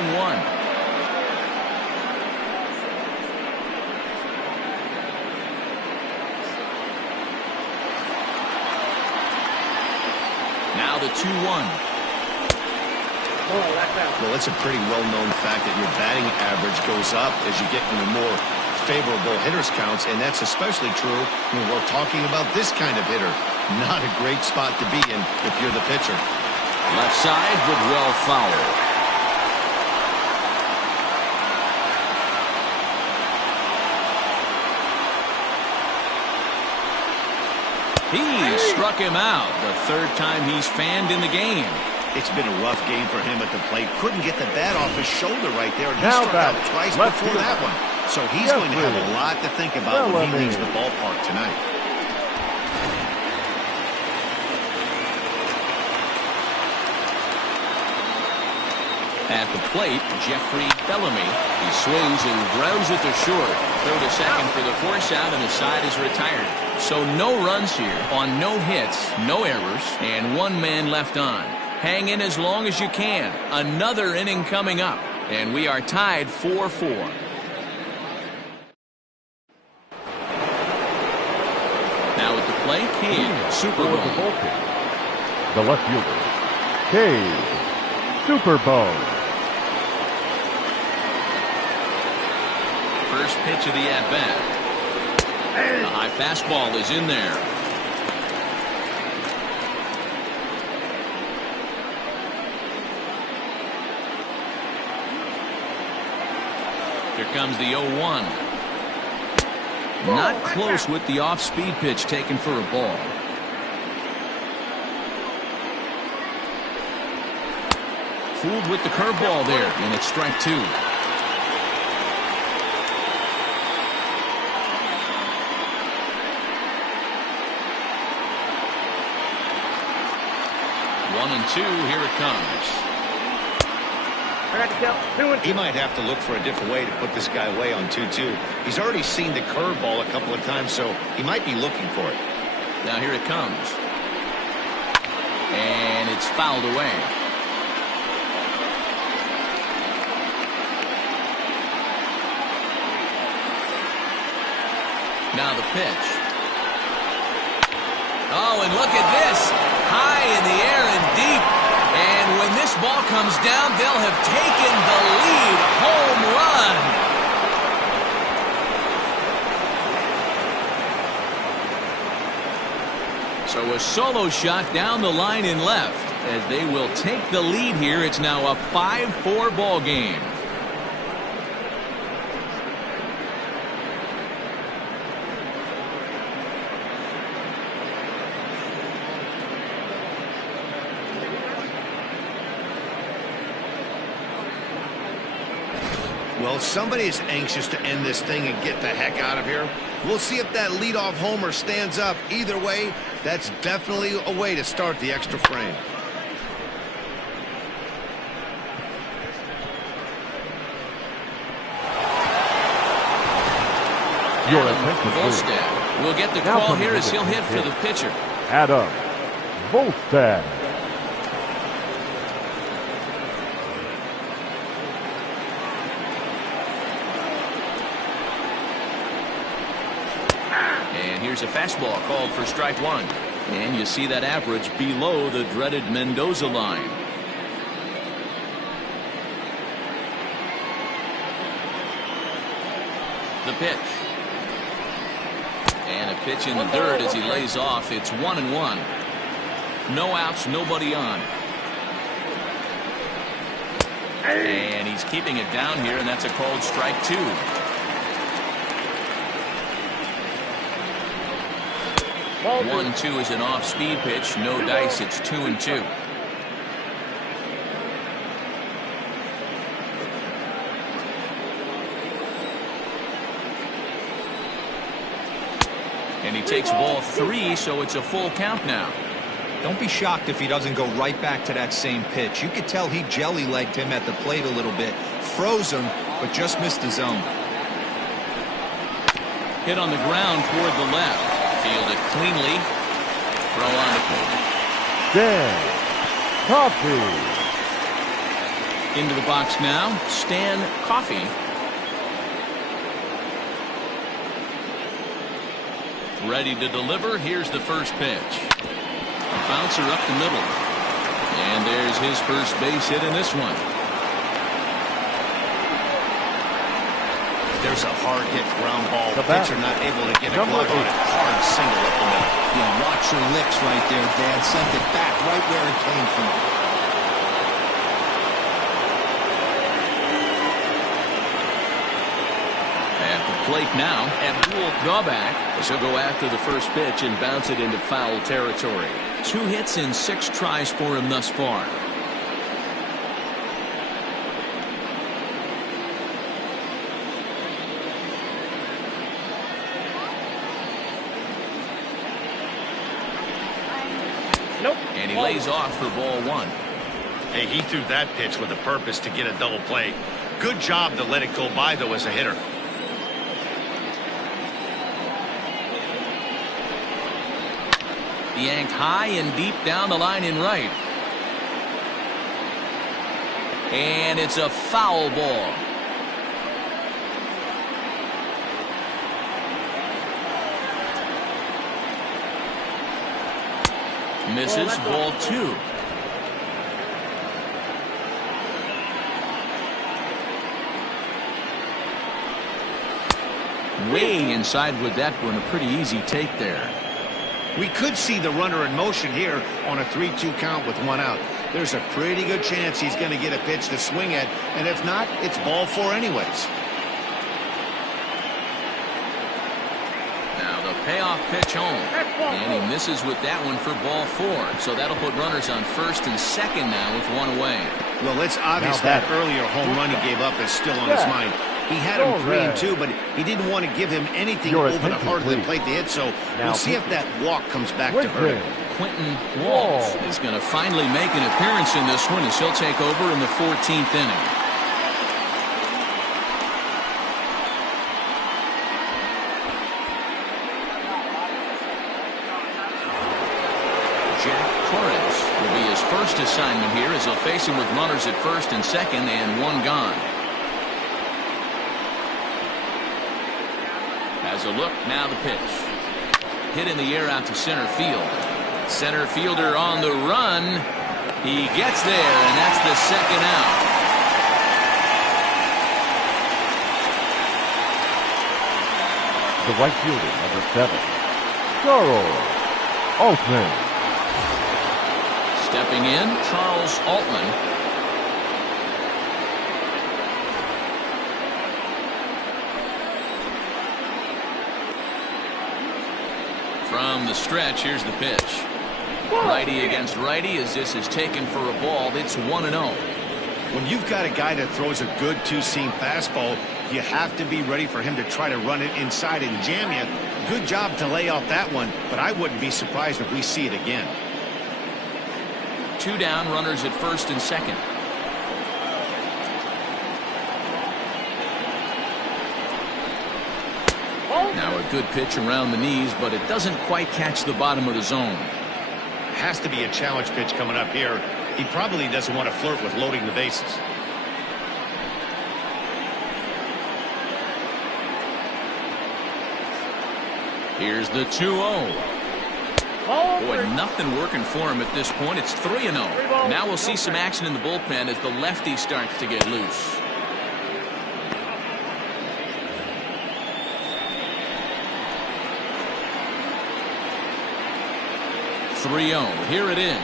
Now the 2-1. Well, it's a pretty well-known fact that your batting average goes up as you get into more favorable hitters' counts, and that's especially true when we're talking about this kind of hitter. Not a great spot to be in if you're the pitcher. Left side, but well fouled. struck him out. The third time he's fanned in the game. It's been a rough game for him at the plate. Couldn't get the bat off his shoulder right there. And he Now struck out batting, twice left before fielder. that one. So he's going to have a lot to think about when he leaves the ballpark tonight. At the plate, Jeffrey Bellamy. He swings and grounds it to short. Throw to second for the force out, and the side is retired. So no runs here on no hits, no errors, and one man left on. Hang in as long as you can. Another inning coming up, and we are tied 4-4. Now at the plate, King, Super For Bowl. the Vultures, the left fielder, Cade Super Bowl. First pitch of the at-bat. The high fastball is in there. Here comes the 0-1. Not close with the off-speed pitch taken for a ball. Fooled with the curveball there, and it's strike two. One and two, here it comes. I got to count 2 and 2. He might have to look for a different way to put this guy away on 2-2. He's already seen the curveball a couple of times, so he might be looking for it. Now here it comes. And it's fouled away. Now the pitch. Oh, and look at this. High in the air and deep. And when this ball comes down, they'll have taken the lead. Home run. So a solo shot down the line in left as they will take the lead here. It's now a 5-4 ball game. Well, somebody is anxious to end this thing and get the heck out of here. We'll see if that leadoff homer stands up. Either way, that's definitely a way to start the extra frame. Your Adam attention, please. Volstad will get the Now call coming here to as the he'll hit for the pitch. pitcher. Adam Volstad. And here's a fastball called for strike one. And you see that average below the dreaded Mendoza line. The pitch. And a pitch in the dirt as he lays off. It's 1-1. No outs, nobody on. And he's keeping it down here, and that's a called strike two. Ball 1-2 is an off-speed pitch. No dice. It's 2-2. And he takes ball three, so it's a full count now. Don't be shocked if he doesn't go right back to that same pitch. You could tell he jelly-legged him at the plate a little bit. Froze him, but just missed the zone. Hit on the ground toward the left. Fielded cleanly. Throw on the plate. Dan Coffee. Into the box now, Stan Coffey. Ready to deliver. Here's the first pitch. A bouncer up the middle. And there's his first base hit in this one. There's a hard hit ground ball. The bat. Pitcher not able to get a Number glove on it. 8. Hard single up the middle. Yeah, watch your licks right there, Dad. Sent it back right where it came from. At the plate now, Abdul-Ghabak, as he'll go after the first pitch and bounce it into foul territory. 2 hits in 6 tries for him thus far. Nope. And he lays off for ball 1. Hey, he threw that pitch with a purpose to get a double play. Good job to let it go by, though, as a hitter. Yanked high and deep down the line in right. And it's a foul ball. Misses, ball 2. Way inside with that one. A pretty easy take there. We could see the runner in motion here on a 3-2 count with 1 out. There's a pretty good chance he's going to get a pitch to swing at, and if not, it's ball 4 anyways. Now the payoff pitch home, and he misses with that one for ball 4. So that'll put runners on first and second now with 1 away. Well, it's obvious that earlier home run he gave up is still on his mind. He had him 3-2, but he didn't want to give him anything over the heart of the plate to hit, so we'll see if that walk comes back to hurt him. Quentin Walsh is going to finally make an appearance in this one as he'll take over in the 14th inning. Jack Torres will be his first assignment here as he'll face him with runners at first and second and 1 gone. As a look, now the pitch. Hit in the air out to center field. Center fielder on the run. He gets there, and that's the second out. The right fielder, number 7, Charles Altman. Stepping in, Charles Altman. From the stretch, here's the pitch. Righty against righty as this is taken for a ball. It's 1-0. When you've got a guy that throws a good 2-seam fastball, you have to be ready for him to try to run it inside and jam you. Good job to lay off that one, but I wouldn't be surprised if we see it again. 2 down, runners at first and second. Now a good pitch around the knees, but it doesn't quite catch the bottom of the zone. Has to be a challenge pitch coming up here. He probably doesn't want to flirt with loading the bases. Here's the 2-0. Boy, nothing working for him at this point. It's 3-0. Now we'll see some action in the bullpen as the lefty starts to get loose. 3-0. Here it is.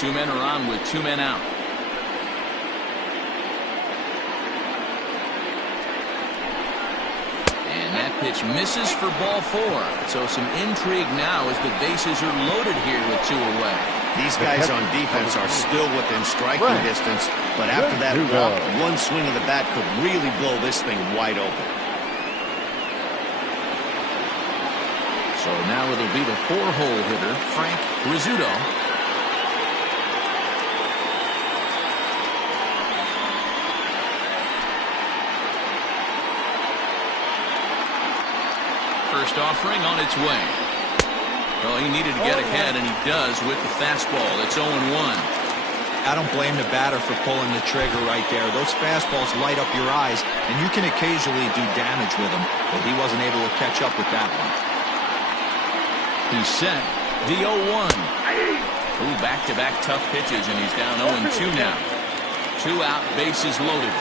Two men are on with 2 men out. And that pitch misses for ball 4. So some intrigue now as the bases are loaded here with 2 away. These guys on defense are still within striking distance, but after that walk, one swing of the bat could really blow this thing wide open. So now it'll be the 4-hole hitter, Frank Rizzuto. First offering on its way. Well, he needed to get ahead, and he does with the fastball. It's 0-1. I don't blame the batter for pulling the trigger right there. Those fastballs light up your eyes, and you can occasionally do damage with them, but he wasn't able to catch up with that one. He's set. The 0-1. Ooh, back-to-back tough pitches, and he's down 0-2 now. 2 out, bases loaded.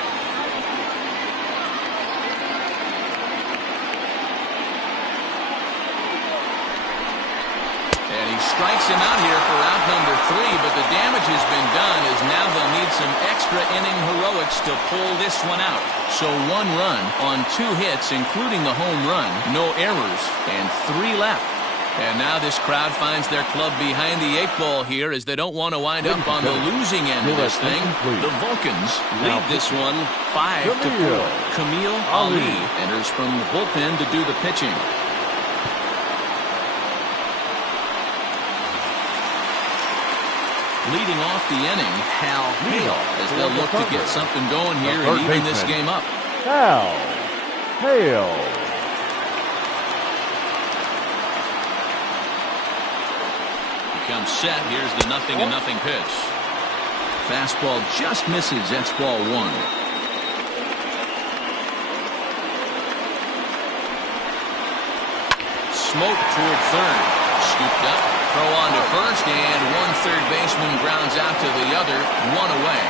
strikes him out here for out number 3, but the damage has been done as now they'll need some extra inning heroics to pull this one out. So 1 run on 2 hits, including the home run, no errors, and 3 left. And now this crowd finds their club behind the 8 ball here as they don't want to wind up on the losing end of this thing. The Vulcans lead this one 5-4. Camille Ali enters from the bullpen to do the pitching. Leading off the inning, Hal Hale, as they'll look to get something going here and even this game up. Hal Hale. Comes set. Here's the 0-0 pitch. Fastball just misses. That's ball 1. Smoke toward third. Scooped up. Throw on to first, and 1 third baseman grounds out to the other. 1 away.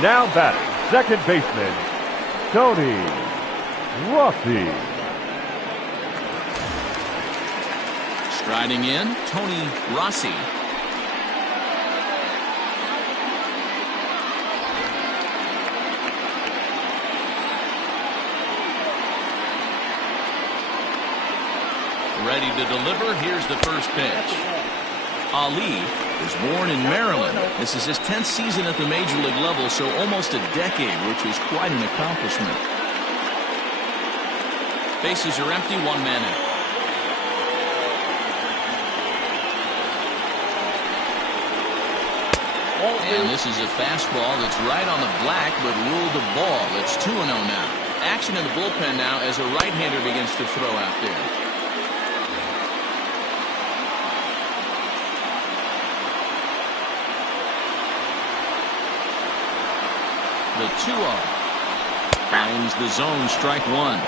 Now batting, second baseman, Tony Rossi. Striding in, Tony Rossi. Ready to deliver. Here's the first pitch. Ali was born in Maryland. This is his 10th season at the major league level, so almost a decade, which is quite an accomplishment. Bases are empty, 1 man out. And this is a fastball that's right on the black, but ruled a ball. It's 2-0 now. Action in the bullpen now as a right-hander begins to throw out there. The 2-0 finds the zone, strike 1.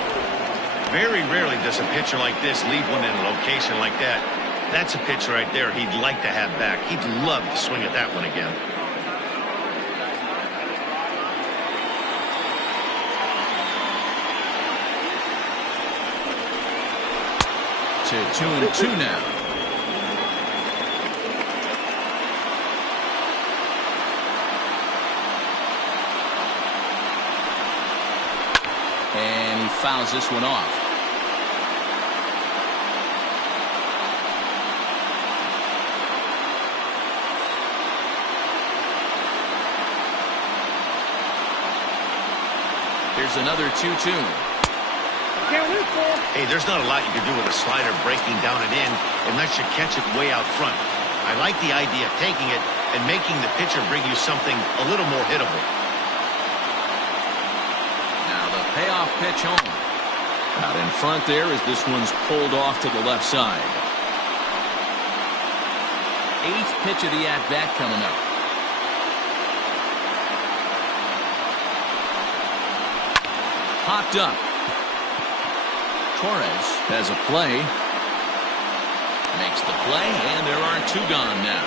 Very rarely does a pitcher like this leave one in a location like that. That's a pitch right there he'd like to have back. He'd love to swing at that one again. To 2-2 now. And he fouls this one off. Here's another 2-2. Hey, there's not a lot you can do with a slider breaking down and in unless you catch it way out front. I like the idea of taking it and making the pitcher bring you something a little more hittable. Now the payoff pitch home. Out in front there as this one's pulled off to the left side. 8th pitch of the at-bat coming up. Popped up. Torres has a play. Makes the play, and there are 2 gone now.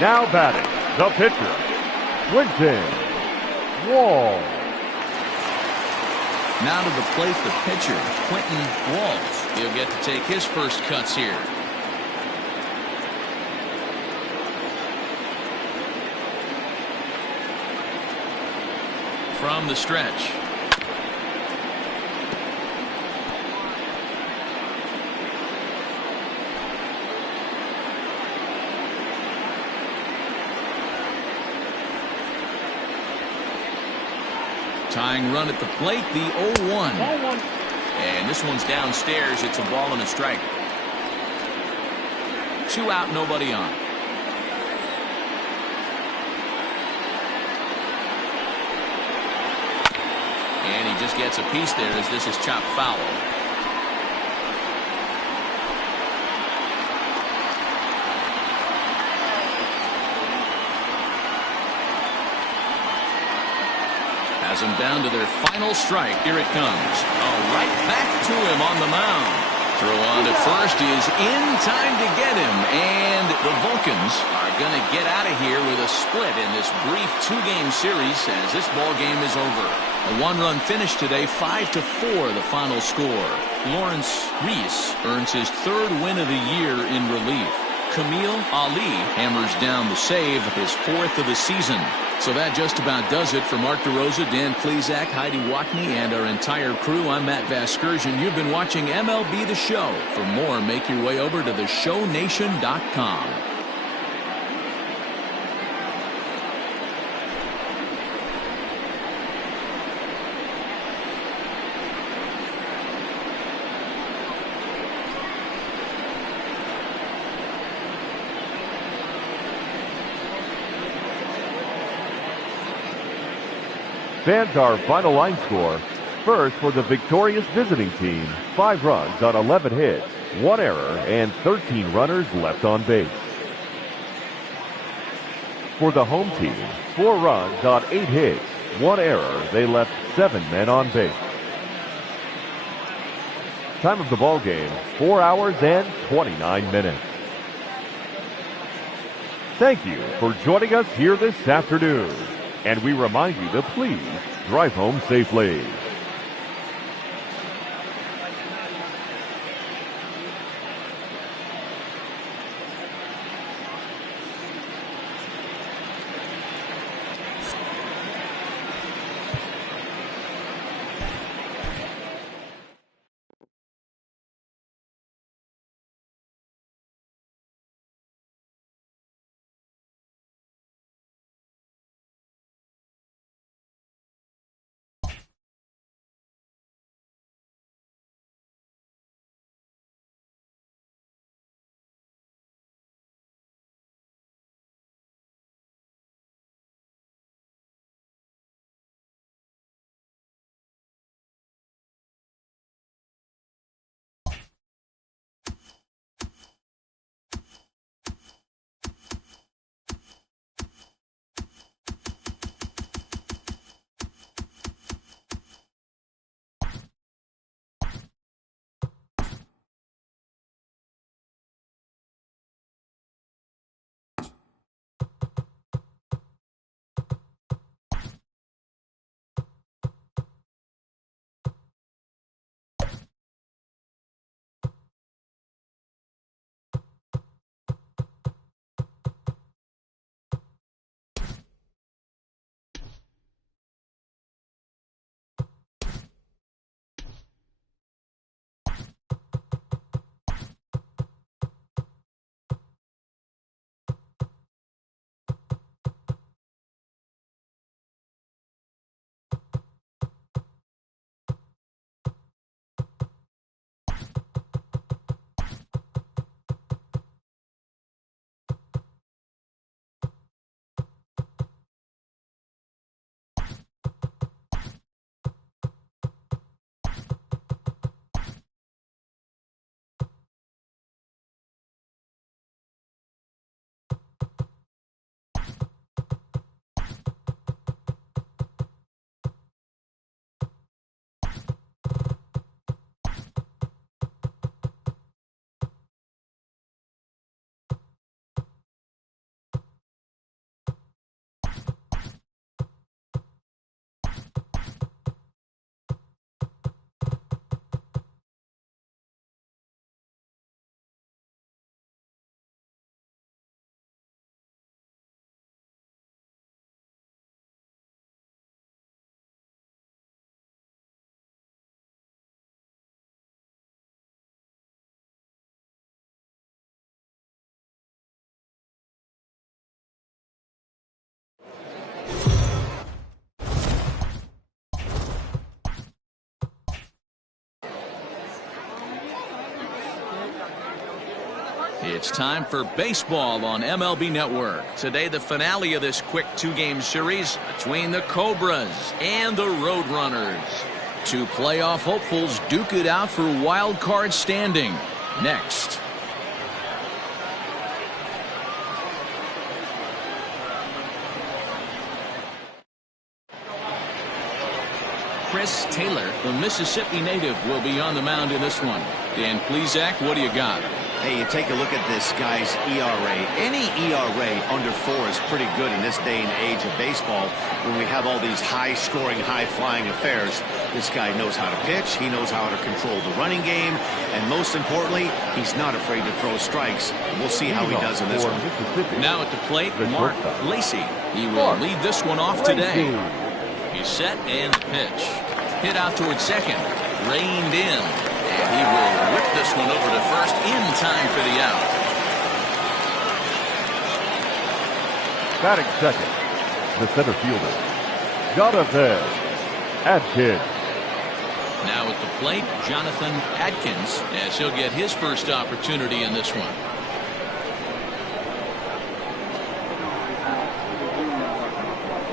Now batting, the pitcher, Quinton Walls. Now to the plate, the pitcher, Quinton Walls. He'll get to take his first cuts here. From the stretch. Tying run at the plate, the 0-1. And this one's downstairs. It's a ball and a strike. 2 out, nobody on. And he just gets a piece there as this is chopped foul. Has them down to their final strike. Here it comes. Oh, right back to him on the mound. Throw on to first is in time to get him, and the Vulcans are going to get out of here with a split in this brief two-game series as this ball game is over. A one-run finish today, 5-4 the final score. Lawrence Reese earns his third win of the year in relief. Camille Ali hammers down the save, his fourth of the season. So that just about does it for Mark DeRosa, Dan Plesac, Heidi Watney, and our entire crew. I'm Matt Vasgersian. You've been watching MLB The Show. For more, make your way over to theshownation.com. Fans, our final line score. First, for the victorious visiting team, 5 runs on 11 hits, 1 error, and 13 runners left on base. For the home team, 4 runs on 8 hits, 1 error. They left 7 men on base. Time of the ball game, 4 hours and 29 minutes. Thank you for joining us here this afternoon. And we remind you to please drive home safely. It's time for baseball on MLB Network. Today, the finale of this quick two-game series between the Cobras and the Roadrunners. Two playoff hopefuls duke it out for wild card standing. Next. Chris Taylor, the Mississippi native, will be on the mound in this one. Dan Plesac, what do you got? Hey, you take a look at this guy's ERA. Any ERA under 4 is pretty good in this day and age of baseball when we have all these high-scoring, high-flying affairs. This guy knows how to pitch. He knows how to control the running game. And most importantly, he's not afraid to throw strikes. We'll see how he does in this one. Now at the plate, Mark Lacey. He will lead this one off today. He's set and pitch. Hit out towards second. Reined in. And he will whip this one over to first in time for the out. Batting second, the center fielder, Jonathan Adkins. Now at the plate, Jonathan Adkins, as he'll get his first opportunity in this one.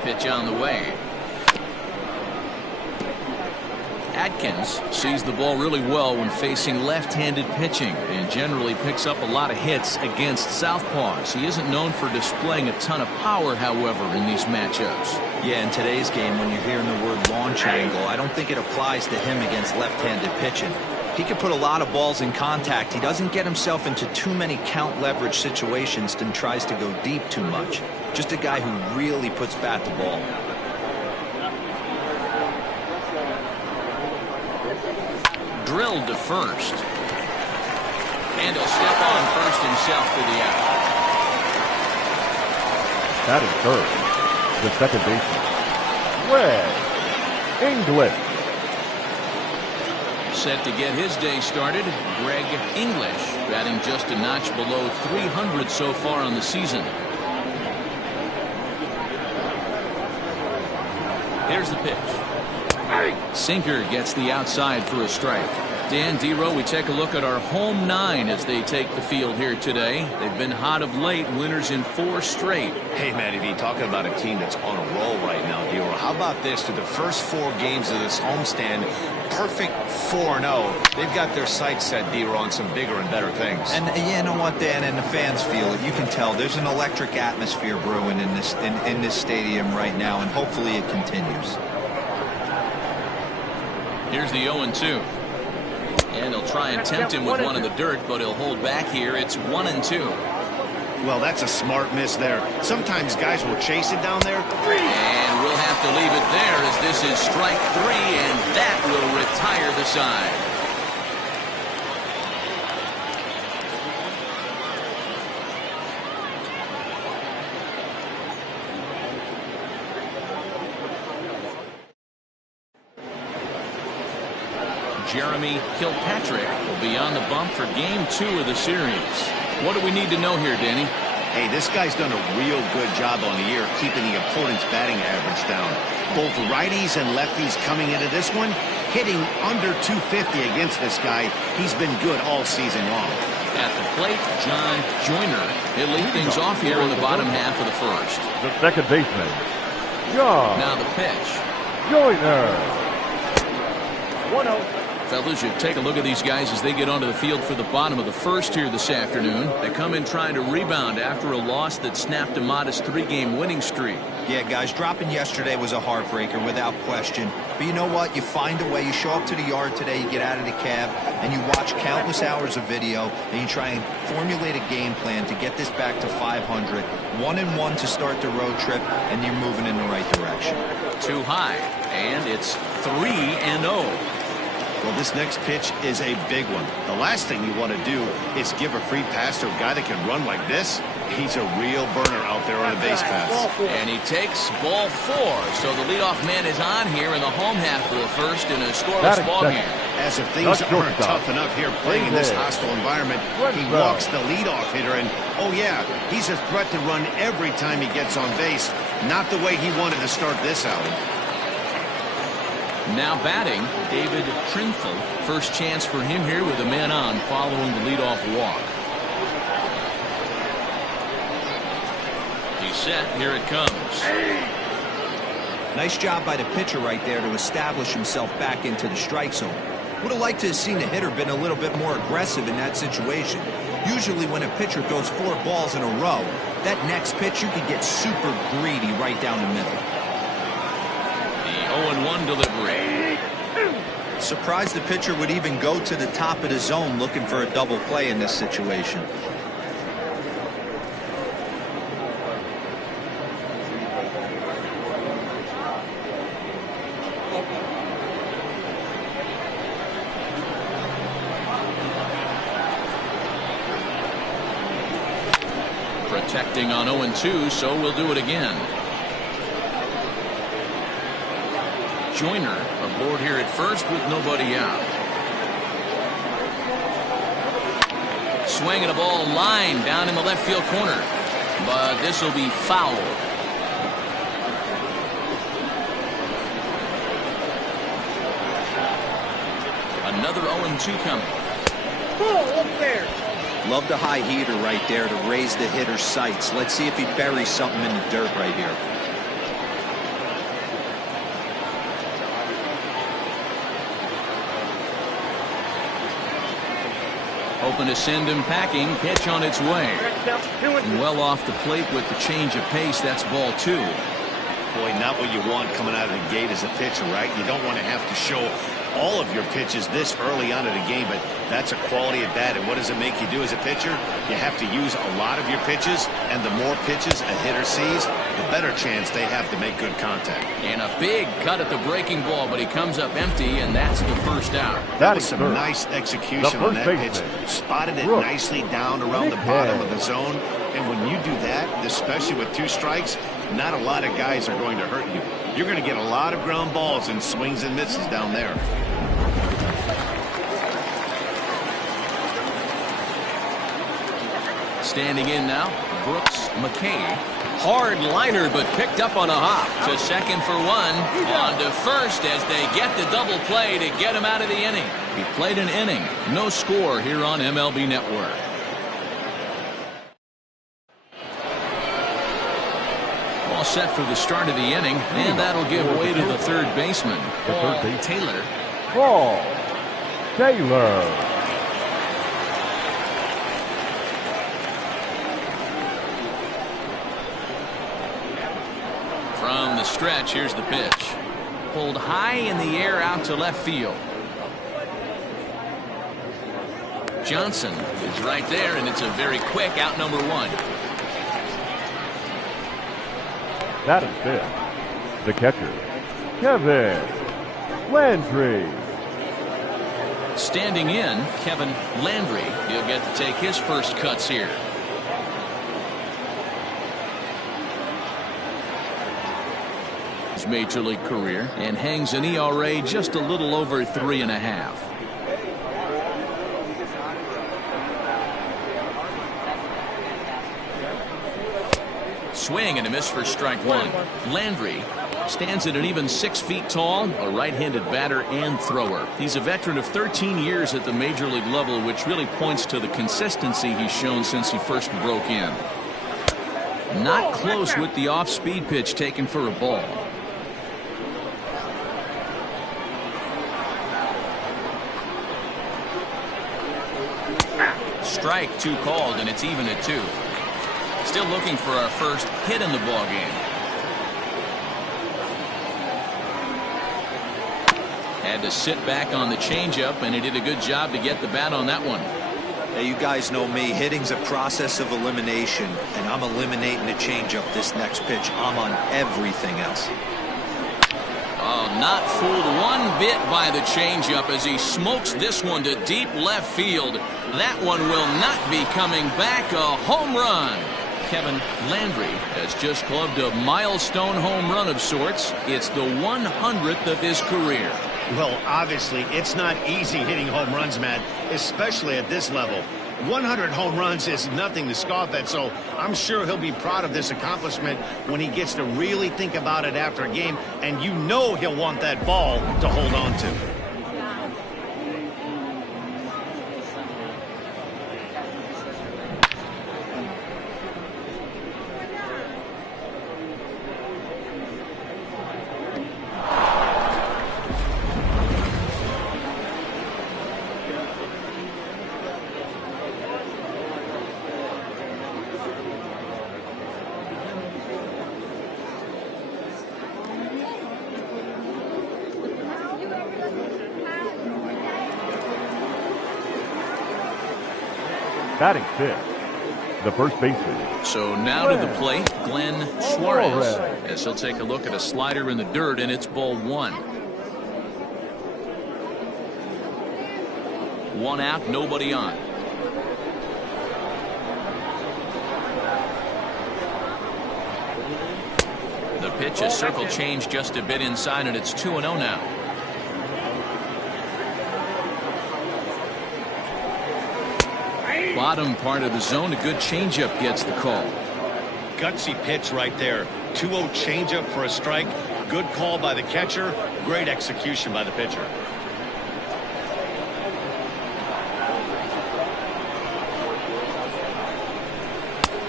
Pitch on the way. Adkins sees the ball really well when facing left-handed pitching and generally picks up a lot of hits against southpaws. He isn't known for displaying a ton of power, however, in these matchups. Yeah, in today's game, when you're hearing the word launch angle, I don't think it applies to him against left-handed pitching. He can put a lot of balls in contact. He doesn't get himself into too many count leverage situations and tries to go deep too much. Just a guy who really puts bat to ball. Drilled to first. And he'll step on first himself for the out. Batting third, the second baseman, Greg English. Set to get his day started, Greg English, batting just a notch below 300 so far on the season. Here's the pitch. Sinker gets the outside for a strike. Dan Dero, we take a look at our home 9 as they take the field here today. They've been hot of late, winners in 4 straight. Hey, Matty V, talking about a team that's on a roll right now, Dero. How about this? Through the first 4 games of this homestand, perfect 4-0. They've got their sights set, Dero, on some bigger and better things. And you know what, Dan, and the fans feel it. You can tell there's an electric atmosphere brewing in this stadium right now, and hopefully it continues. Here's the 0-2. And he'll try and tempt him with one in the dirt, but he'll hold back here. It's 1-2. Well, that's a smart miss there. Sometimes guys will chase it down there. And we'll have to leave it there as this is strike 3, and that will retire the side. Jeremy Kilpatrick will be on the bump for game 2 of the series. What do we need to know here, Danny? Hey, this guy's done a real good job on the year keeping the opponent's batting average down. Both righties and lefties coming into this one, hitting under 250 against this guy. He's been good all season long. At the plate, John Joyner. He'll lead things off here in the bottom half of the first. The second baseman, John. Now the pitch. Joyner. 1-0. Fellas, you take a look at these guys as they get onto the field for the bottom of the first here this afternoon. They come in trying to rebound after a loss that snapped a modest 3-game winning streak. Yeah, guys, dropping yesterday was a heartbreaker without question. But you know what? You find a way. You show up to the yard today, you get out of the cab, and you watch countless hours of video, and you try and formulate a game plan to get this back to 500. 1-1 to start the road trip, and you're moving in the right direction. Too high, and it's 3-0. Well, this next pitch is a big one. The last thing you want to do is give a free pass to a guy that can run like this. He's a real burner out there on a base pass. And he takes ball 4. So the leadoff man is on here in the home half of the first in a scoreless ball game. As if things aren't tough enough here playing in this hostile environment, he walks the leadoff hitter, and oh yeah, he's a threat to run every time he gets on base. Not the way he wanted to start this outing. Now batting, David Trinfel. First chance for him here with a man on following the leadoff walk. He's set. Here it comes. Nice job by the pitcher right there to establish himself back into the strike zone. Would have liked to have seen the hitter been a little bit more aggressive in that situation. Usually when a pitcher throws 4 balls in a row, that next pitch you could get super greedy right down the middle. 0-1 delivery. Surprised the pitcher would even go to the top of the zone looking for a double play in this situation. Protecting on 0-2, so we'll do it again. Joyner aboard here at first with nobody out. Swinging a ball line down in the left field corner, but this will be foul. Another 0-2 coming. Pull up there. Love the high heater right there to raise the hitter's sights. Let's see if he buries something in the dirt right here. Hoping to send him packing. Pitch on its way. Well off the plate with the change of pace. That's ball 2. Boy, not what you want coming out of the gate as a pitcher, right? You don't want to have to show all of your pitches this early on in the game, but that's a quality at bat. And what does it make you do as a pitcher? You have to use a lot of your pitches, and the more pitches a hitter sees, the better chance they have to make good contact. And a big cut at the breaking ball, but he comes up empty, and that's the first out. That was some nice execution on that pitch. Spotted it nicely down around the bottom of the zone. And when you do that, especially with 2 strikes, not a lot of guys are going to hurt you. You're going to get a lot of ground balls and swings and misses down there. Standing in now, Brooks McKay. Hard liner, but picked up on a hop. To second for 1. On to first as they get the double play to get him out of the inning. He played an inning. No score here on MLB Network. All set for the start of the inning, and that'll give way to the third baseman, Paul Taylor. Paul Taylor. From the stretch, here's the pitch. Pulled high in the air out to left field. Johnson is right there, and it's a very quick out number 1. That is fifth. The catcher, Kevin Landry. Standing in, Kevin Landry. He'll get to take his first cuts here. His major league career, and hangs an ERA just a little over 3.5. Swing and a miss for strike 1. Landry stands at an even 6 feet tall, a right-handed batter and thrower. He's a veteran of 13 years at the major league level, which really points to the consistency he's shown since he first broke in. Not close with the off-speed pitch taken for a ball. Strike 2 called, and it's even at 2. Still looking for our first hit in the ball game. Had to sit back on the changeup, and he did a good job to get the bat on that one. Hey, you guys know me. Hitting's a process of elimination, and I'm eliminating the changeup this next pitch. I'm on everything else. Oh, not fooled one bit by the changeup as he smokes this one to deep left field. That one will not be coming back. A home run. Kevin Landry has just clubbed a milestone home run of sorts. It's the 100th of his career. Well, obviously, it's not easy hitting home runs, Matt, especially at this level. 100 home runs is nothing to scoff at, so I'm sure he'll be proud of this accomplishment when he gets to really think about it after a game, and you know he'll want that ball to hold on to. Batting fifth, the first baseman. So now to the plate, Glenn Suarez, as he'll take a look at a slider in the dirt, and it's ball one. One out, nobody on. The pitch, a circle change just a bit inside, and it's 2-0 now. Bottom part of the zone, a good changeup gets the call. Gutsy pitch right there. 2-0 changeup for a strike. Good call by the catcher. Great execution by the pitcher.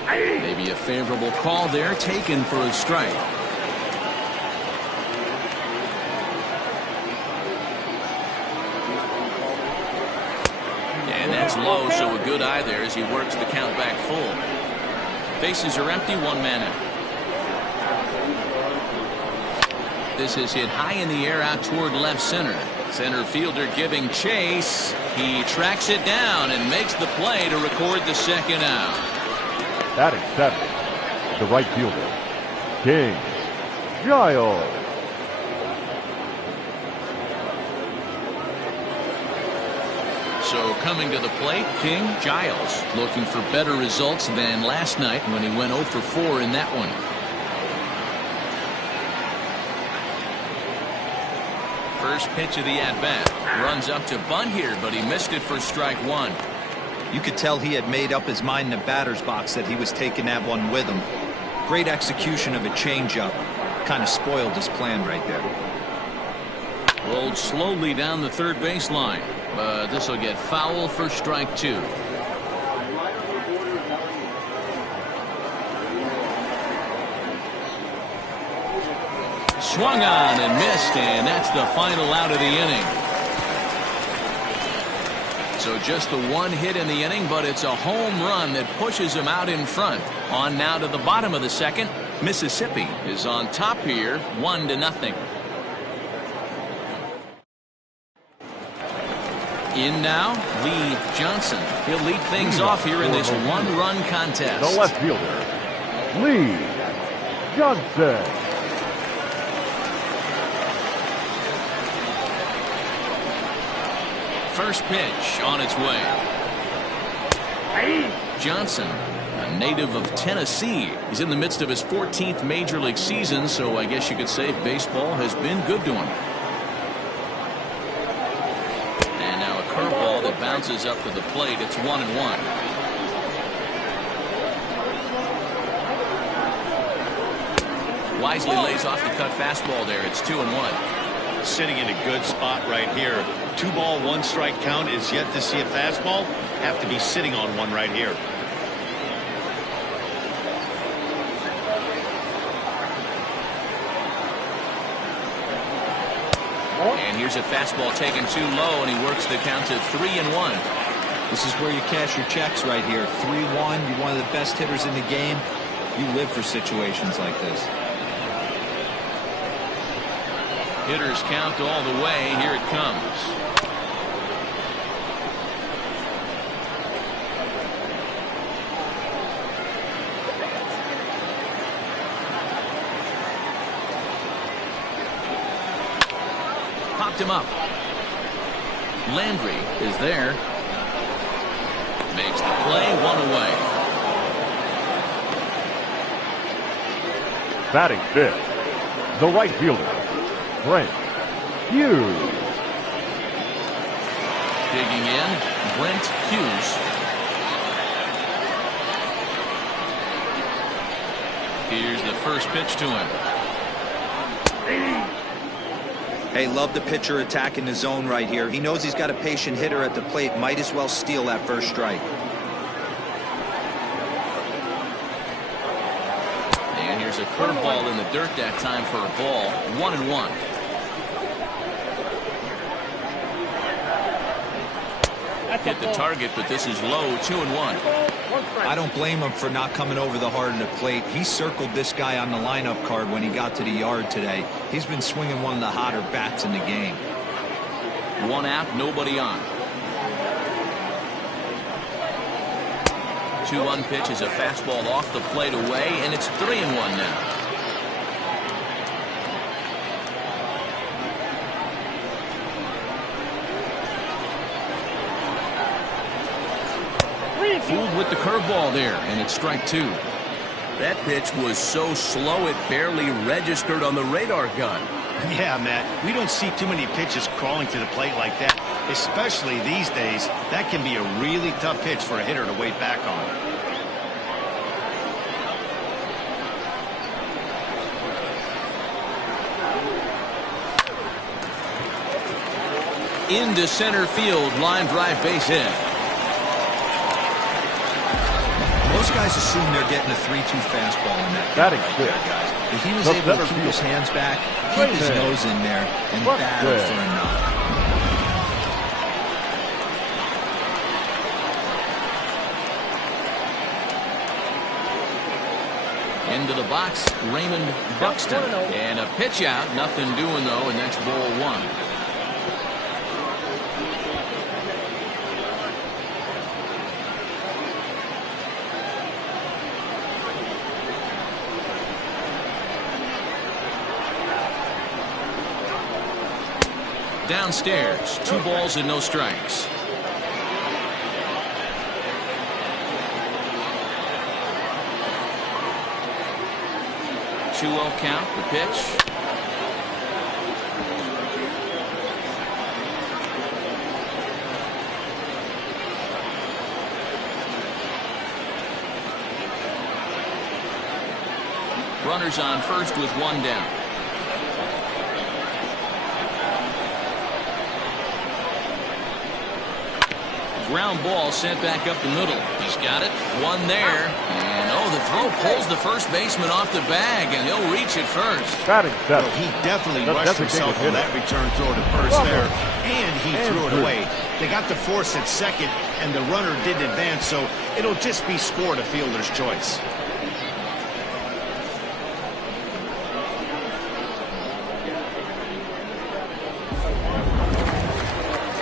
Maybe a favorable call there, taken for a strike. And that's low, so a good eye there as he works the count back full. Bases are empty, one man out. This is hit high in the air out toward left center. Center fielder giving chase. He tracks it down and makes the play to record the second out. Batting seventh, the right fielder, King Giles. So coming to the plate, King Giles, looking for better results than last night when he went 0 for 4 in that one. First pitch of the at-bat. Runs up to bunt here, but he missed it for strike one. You could tell he had made up his mind in the batter's box that he was taking that one with him. Great execution of a changeup. Kind of spoiled his plan right there. Rolled slowly down the third baseline, but this will get foul for strike two. Swung on and missed, and that's the final out of the inning. So just the one hit in the inning, but it's a home run that pushes him out in front. On now to the bottom of the second. Mississippi is on top here, 1-0. In now, Lee Johnson. He'll lead things off here in this one-run contest. The left fielder, Lee Johnson. First pitch on its way. Johnson, a native of Tennessee. He's in the midst of his 14th major league season, so I guess you could say baseball has been good to him. And now a curveball that bounces up to the plate. It's 1-1. Wisely lays off the cut fastball there. It's 2-1. Sitting in a good spot right here. 2-ball, 1-strike count is yet to see a fastball. Have to be sitting on one right here. And here's a fastball taken too low, and he works the count to 3-1. This is where you cash your checks right here. 3-1. You're one of the best hitters in the game. You live for situations like this. Hitters count all the way. Here it comes. Popped him up. Landry is there. Makes the play, one away. Batting fifth, the right fielder, Brent Hughes. Digging in, Brent Hughes. Here's the first pitch to him. Hey, love the pitcher attacking the zone right here. He knows he's got a patient hitter at the plate. Might as well steal that first strike. And here's a curveball in the dirt that time for a ball. 1-1. Hit the target, but this is low. 2-1. I don't blame him for not coming over the hard of the plate. He circled this guy on the lineup card when he got to the yard today. He's been swinging one of the hotter bats in the game. One out, nobody on. 2-1 pitch is a fastball off the plate away, and it's 3-1 now. Fooled with the curveball there, and it's strike 2. That pitch was so slow it barely registered on the radar gun. Yeah, Matt, we don't see too many pitches crawling to the plate like that, especially these days. That can be a really tough pitch for a hitter to wait back on. Into center field, line drive, base hit. Most guys assume they're getting a 3-2 fastball in that That is right good. there, guys. If he was able to keep his hands back, keep his nose in there, and battle for a knock. Into the box, Raymond Buxton. And a pitch out, nothing doing though, and that's ball 1. Downstairs, 2 balls and no strikes. Two-0 count, the pitch. Runners on first with 1 down. Ground ball sent back up the middle. He's got it. 1 there. And the throw pulls the first baseman off the bag, and he'll reach it first. Batting seven. He definitely rushed himself on that return throw to first there, and he threw it away. They got the force at second, and the runner didn't advance, so it'll just be scored a fielder's choice.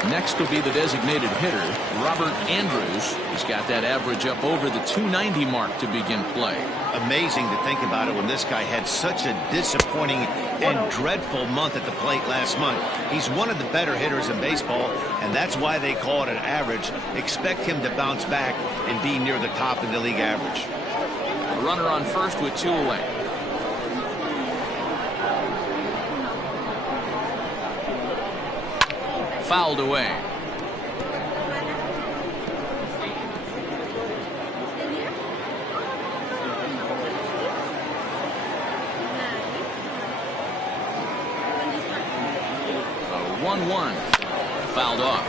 Next will be the designated hitter, Robert Andrews. He's got that average up over the 290 mark to begin play. Amazing to think about it when this guy had such a disappointing and dreadful month at the plate last month. He's one of the better hitters in baseball, and that's why they call it an average. Expect him to bounce back and be near the top of the league average. A runner on first with 2 away. Fouled away. A 1-1. Fouled off.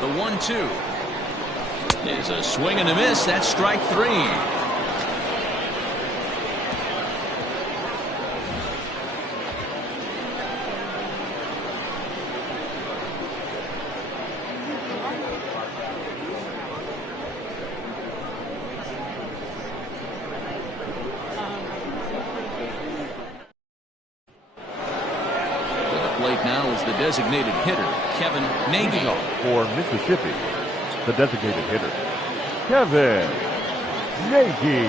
The 1-2. Is a swing and a miss. That's strike 3. To the plate now is the designated hitter, Kevin Nagy. For Mississippi, the designated hitter, Kevin Nagy.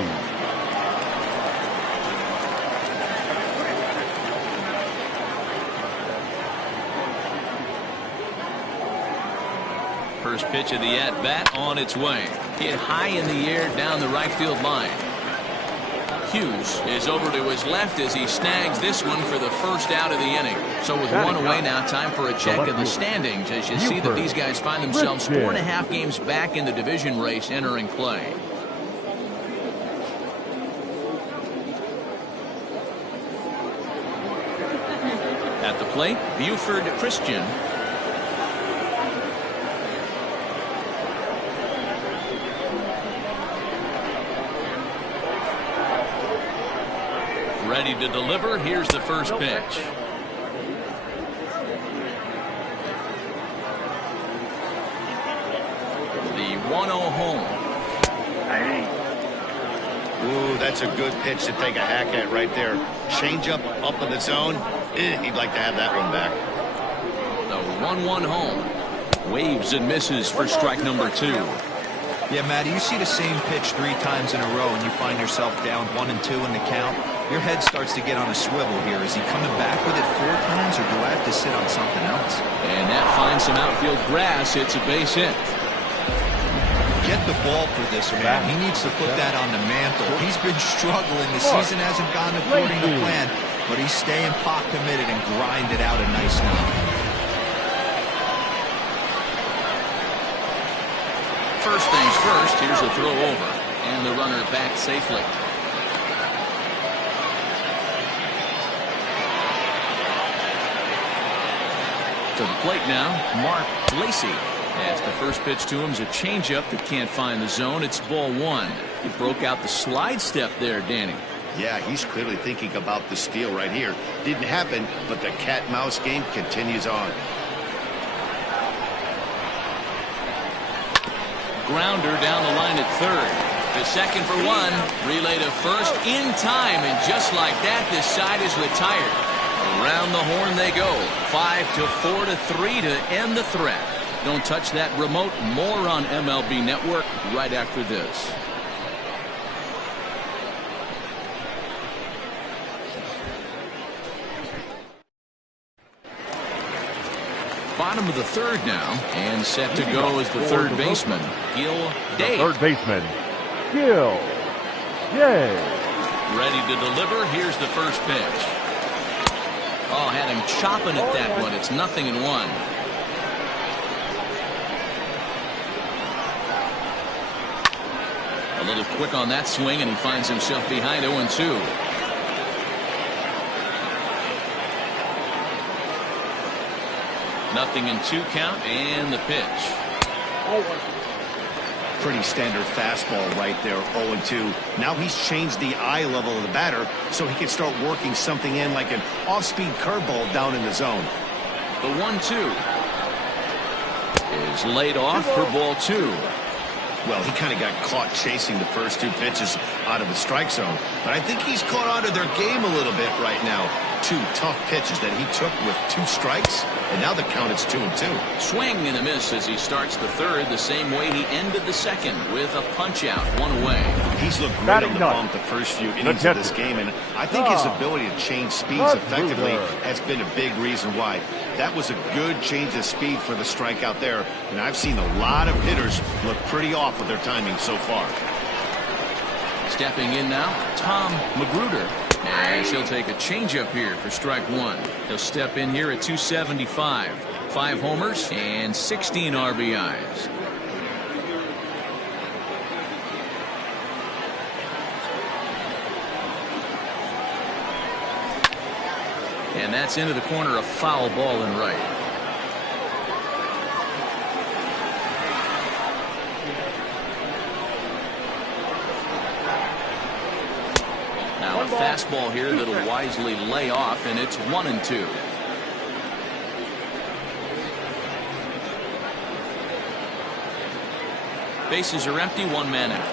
First pitch of the at-bat on its way. Hit high in the air down the right field line. Hughes is over to his left as he snags this one for the first out of the inning. So with 1 away now, time for a check of the standings as you see that these guys find themselves 4.5 games back in the division race entering play. At the plate, Buford Christian. Ready to deliver. Here's the first pitch. The 1-0 home. Ooh, that's a good pitch to take a hack at right there. Change up in the zone. He'd like to have that one back. The 1-1 home. Waves and misses for strike number 2. Yeah, Matty, you see the same pitch 3 times in a row and you find yourself down 1 and 2 in the count. Your head starts to get on a swivel here. Is he coming back with it 4 times, or do I have to sit on something else? And that finds some outfield grass. It's a base hit. Get the ball for this man. He needs to put that on the mantle. He's been struggling. The season hasn't gone according to plan, but he's staying pot committed and grinded out a nice knock. First things first, here's a throw over, and the runner back safely. To the plate now, Mark Lacey. As the first pitch to him is a changeup that can't find the zone. It's ball 1. He broke out the slide step there, Danny. Yeah, he's clearly thinking about the steal right here. Didn't happen, but the cat-mouse game continues on. Grounder down the line at third. The second for 1. Relay to first in time, and just like that, this side is retired. Around the horn they go. 5-4-3 to end the threat. Don't touch that remote. More on MLB Network right after this. Bottom of the third now, and set to go is the third baseman, Gil Day. Third baseman, Gil Day. Ready to deliver. Here's the first pitch. Oh, had him chopping at that one. It's 0-1. A little quick on that swing, and he finds himself behind 0-2. Nothing in 2 count, and the pitch. Pretty standard fastball right there, 0-2. Now he's changed the eye level of the batter so he can start working something in like an off-speed curveball down in the zone. The 1-2 is laid off for ball 2. Well, he kind of got caught chasing the first 2 pitches out of the strike zone. But I think he's caught on to their game a little bit right now. 2 tough pitches that he took with 2 strikes, and now the count is 2-2. Swing and a miss as he starts the third the same way he ended the second, with a punch-out, 1 away. He's looked great on the bump the first few innings of this game, and I think his ability to change speeds effectively has been a big reason why. That was a good change of speed for the strikeout there, and I've seen a lot of hitters look pretty off with their timing so far. Stepping in now, Tom Magruder. And he'll take a changeup here for strike 1. He'll step in here at 275. 5 homers and 16 RBIs. And that's into the corner, a foul ball and right. Now a fastball here that'll wisely lay off, and it's 1-2. Bases are empty, 1 man out.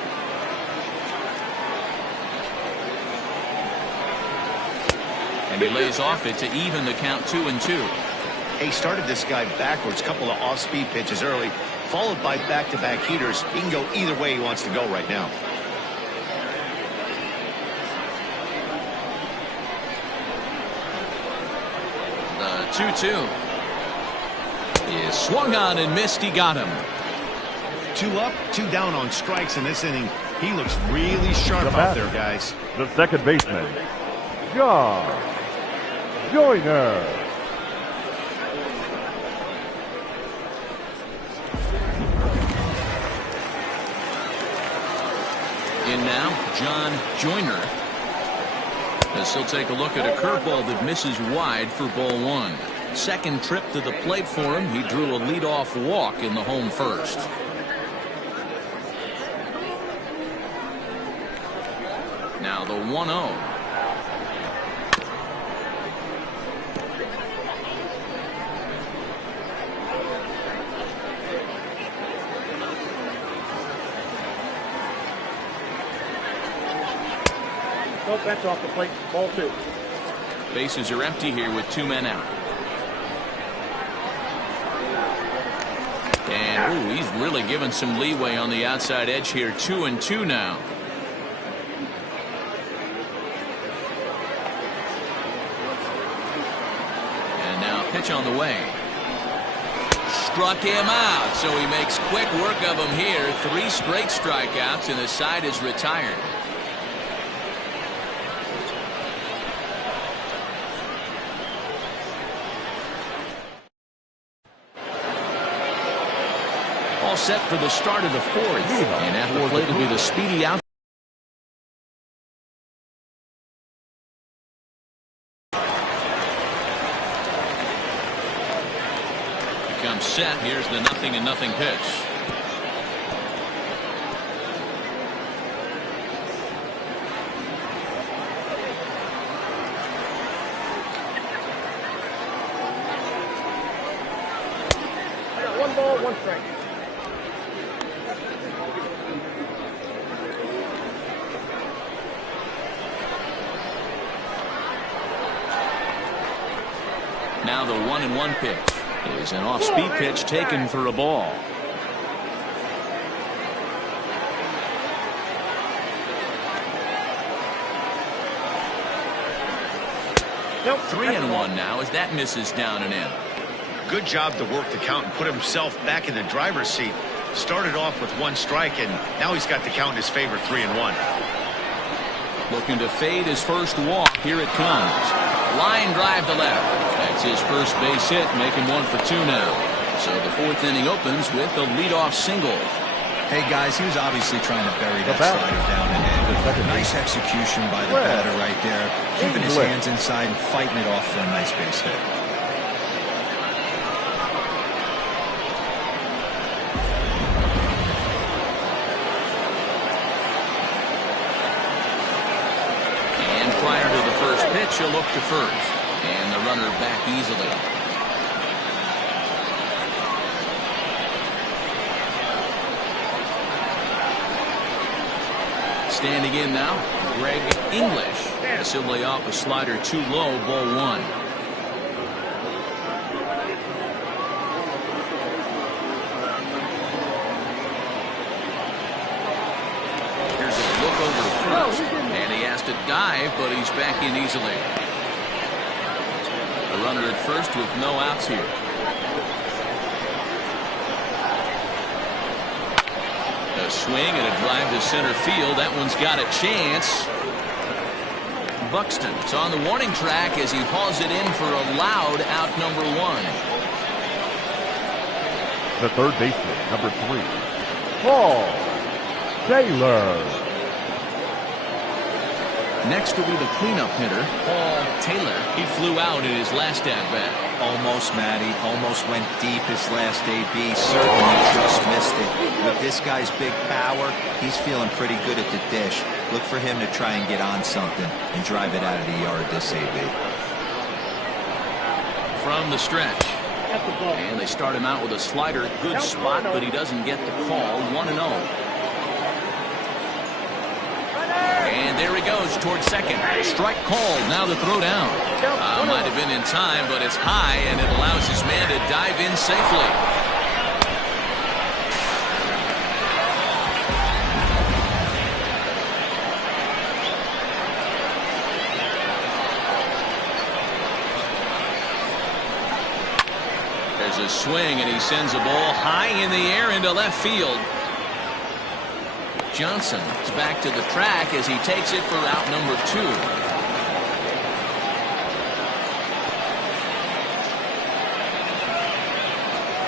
And he lays off it to even the count 2-2. He started this guy backwards, couple of off-speed pitches early, followed by back-to-back heaters. He can go either way he wants to go right now. The 2-2 is swung on and missed. He got him. 2 up, 2 down on strikes in this inning. He looks really sharp out there, guys. The second baseman, John Joyner. In now, John Joyner. As he'll take a look at a curveball that misses wide for ball 1. Second trip to the plate for him. He drew a leadoff walk in the home first. Now the 1-0. Nope, that's off the plate. Ball 2. Bases are empty here with 2 men out. And, ooh, he's really given some leeway on the outside edge here. 2-2 now. And now pitch on the way. Struck him out, so he makes quick work of him here. 3 straight strikeouts, and the side is retired. All set for the start of the 4th. And at the plate will be the speedy out. Becomes set. Here's the 0-0 pitch. I got 1 ball, 1 strike. Now the 1-1 pitch is an off-speed pitch taken for a ball. Nope. 3-1 now as that misses down and in. Good job to work the count and put himself back in the driver's seat. Started off with 1 strike, and now he's got the count in his favor, 3-1. Looking to fade his first walk. Here it comes. Line drive to left. That's his first base hit, making 1 for 2 now. So the 4th inning opens with a leadoff single. Hey, guys, he was obviously trying to bury that slider down and in. Nice execution by the batter right there. Keeping his hands inside and fighting it off for a nice base hit. And prior to the first pitch, he'll look to first. And the runner back easily. Standing in now, Greg English. As he'll lay off a slider too low, ball 1. Here's a look over first. And he has to dive, but he's back in easily. The runner at first with no outs here. A swing and a drive to center field. That one's got a chance. Buxton's on the warning track as he hauls it in for a loud out number 1. The third baseman, number 3, Paul Taylor. Next will be the cleanup hitter, Paul Taylor. He flew out in his last at-bat. Almost, Matty. Almost went deep his last AB. Certainly just missed it. With this guy's big power, he's feeling pretty good at the dish. Look for him to try and get on something and drive it out of the yard this AB. From the stretch. And they start him out with a slider. Good spot, but he doesn't get the call. 1-0. And there he goes towards second. Strike called. Now the throw down. Might have been in time, but it's high, and it allows his man to dive in safely. There's a swing, and he sends a ball high in the air into left field. Johnson is back to the track as he takes it for out number 2.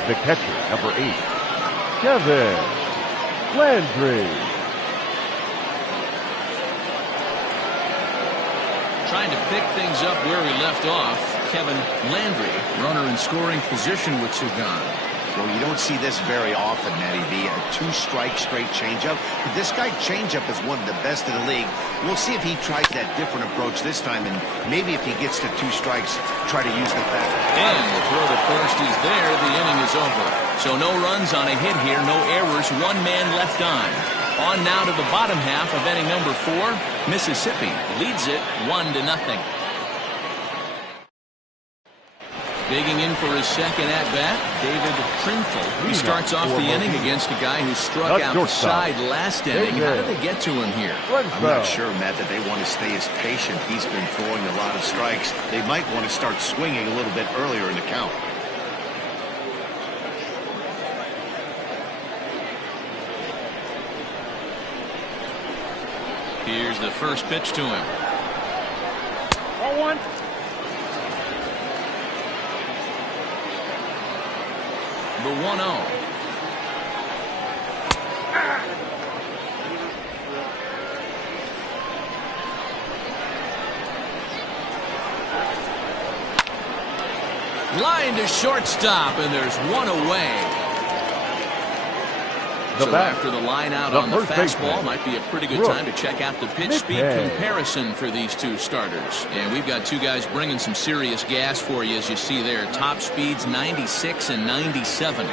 The catcher, number 8, Kevin Landry. Trying to pick things up where he left off. Kevin Landry, runner in scoring position with 2 gone. Well, you don't see this very often, Matty V. A 2-strike straight changeup. But this guy changeup is one of the best in the league. We'll see if he tries that different approach this time, and maybe if he gets to 2 strikes, try to use the fact. And the throw to first is there. The inning is over. So no runs on a hit here, no errors, 1 man left on. On now to the bottom half of inning number 4. Mississippi leads it 1-0. Digging in for his second at-bat, David Trinfel. He starts off the inning against a guy who struck out the side last inning. How did they get to him here? I'm not sure, Matt, that they want to stay as patient. He's been throwing a lot of strikes. They might want to start swinging a little bit earlier in the count. Here's the first pitch to him. 0-1. The 1-0. Line to shortstop, and there's one away. So after the line out on the fastball, might be a pretty good time to check out the pitch speed comparison for these two starters. And we've got two guys bringing some serious gas for you, as you see there. Top speeds 96 and 97.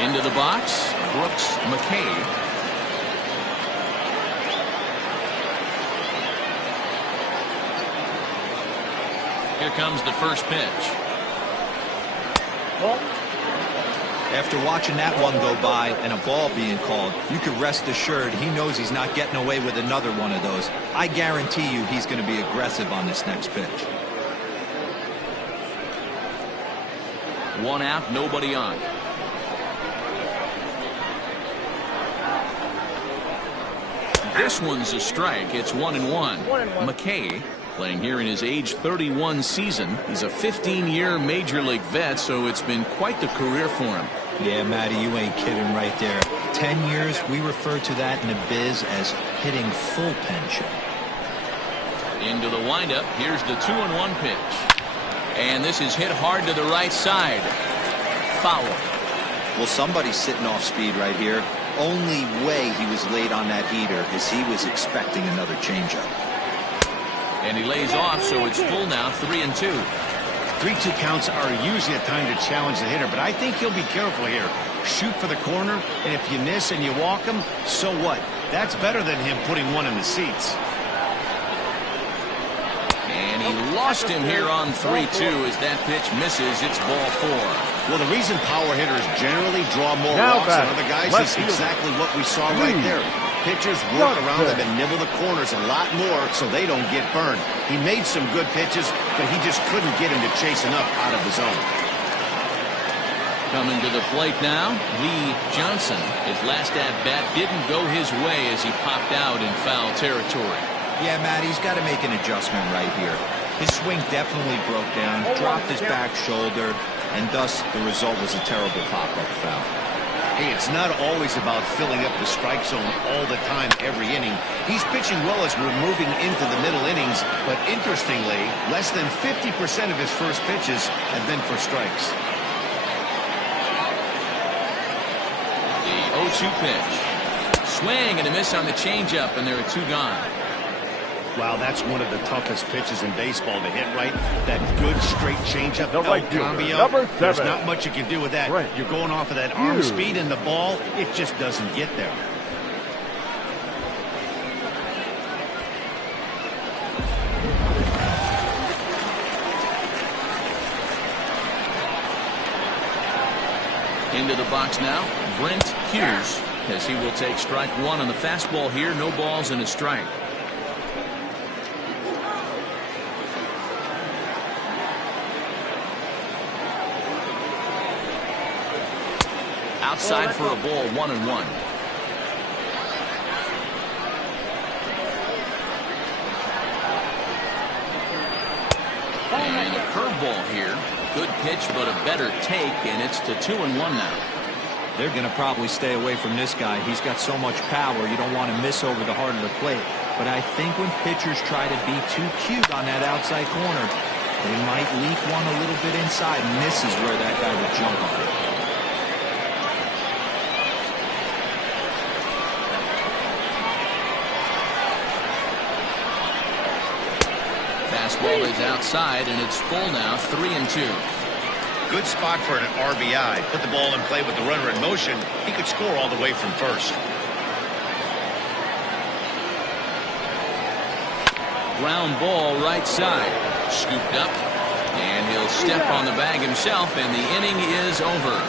Into the box, Brooks McKay. Here comes the first pitch. After watching that one go by and a ball being called, you can rest assured he knows he's not getting away with another one of those. I guarantee you he's going to be aggressive on this next pitch. One out, nobody on. This one's a strike. It's 1-1. McKay, playing here in his age 31 season. He's a 15-year major league vet, so it's been quite the career for him. Yeah, Matty, you ain't kidding right there. 10 years, we refer to that in the biz as hitting full pension. Into the windup. Here's the 2-1 pitch. And this is hit hard to the right side. Foul. Well, somebody's sitting off speed right here. Only way he was late on that heater is he was expecting another changeup. And he lays off, so it's full now, 3-2. 3-2 counts are usually a time to challenge the hitter, but I think he'll be careful here. Shoot for the corner, and if you miss and you walk him, so what? That's better than him putting one in the seats. And he lost him here on 3-2 as that pitch misses. It's ball 4. Well, the reason power hitters generally draw more walks than other guys is exactly what we saw right there. Pitchers work around them and nibble the corners a lot more so they don't get burned. He made some good pitches, but he just couldn't get him to chase enough out of the zone. Coming to the plate now, Lee Johnson. His last at-bat didn't go his way as he popped out in foul territory. Yeah, Matt, he's got to make an adjustment right here. His swing definitely broke down, dropped his back shoulder, and thus the result was a terrible pop-up foul. Hey, it's not always about filling up the strike zone all the time, every inning. He's pitching well as we're moving into the middle innings, but interestingly, less than 50% of his first pitches have been for strikes. The 0-2 pitch. Swing and a miss on the changeup, and there are two gone. Wow, that's one of the toughest pitches in baseball to hit right. That good straight changeup, El Cambio. There's not much you can do with that. You're going off of that arm speed, and the ball, it just doesn't get there. Into the box now, Brent Hughes, as he will take strike one on the fastball here. No balls and a strike. Outside for a ball, 1-1. And a curveball here. Good pitch, but a better take, and it's to 2-1 now. They're going to probably stay away from this guy. He's got so much power, you don't want to miss over the heart of the plate. But I think when pitchers try to be too cute on that outside corner, they might leak one a little bit inside, and this is where that guy would jump on it. Fastball is outside, and it's full now, 3-2. Good spot for an RBI. Put the ball in play with the runner in motion. He could score all the way from first. Ground ball right side. Scooped up. And he'll step on the bag himself, and the inning is over.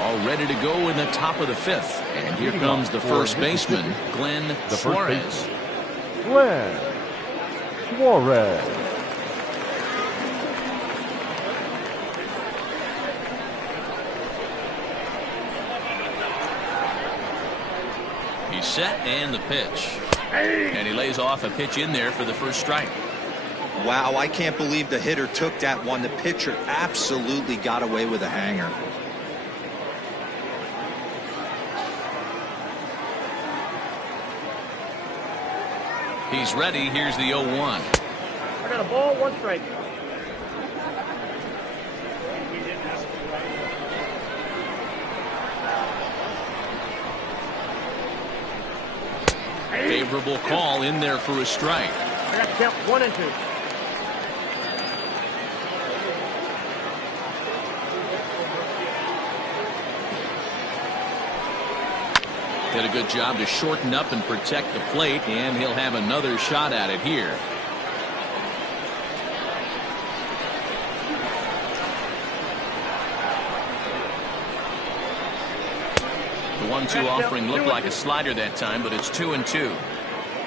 All ready to go in the top of the fifth. And here comes the first baseman, Glenn Suarez. Glenn Suarez. He's set and the pitch. And he lays off a pitch in there for the first strike. Wow, I can't believe the hitter took that one. The pitcher absolutely got away with a hanger. He's ready. Here's the 0-1. I got a ball, 1 strike. Favorable call in there for a strike. I got to count 1 and 2. Did a good job to shorten up and protect the plate, and he'll have another shot at it here. The 1-2 offering looked like a slider that time, but it's 2-2.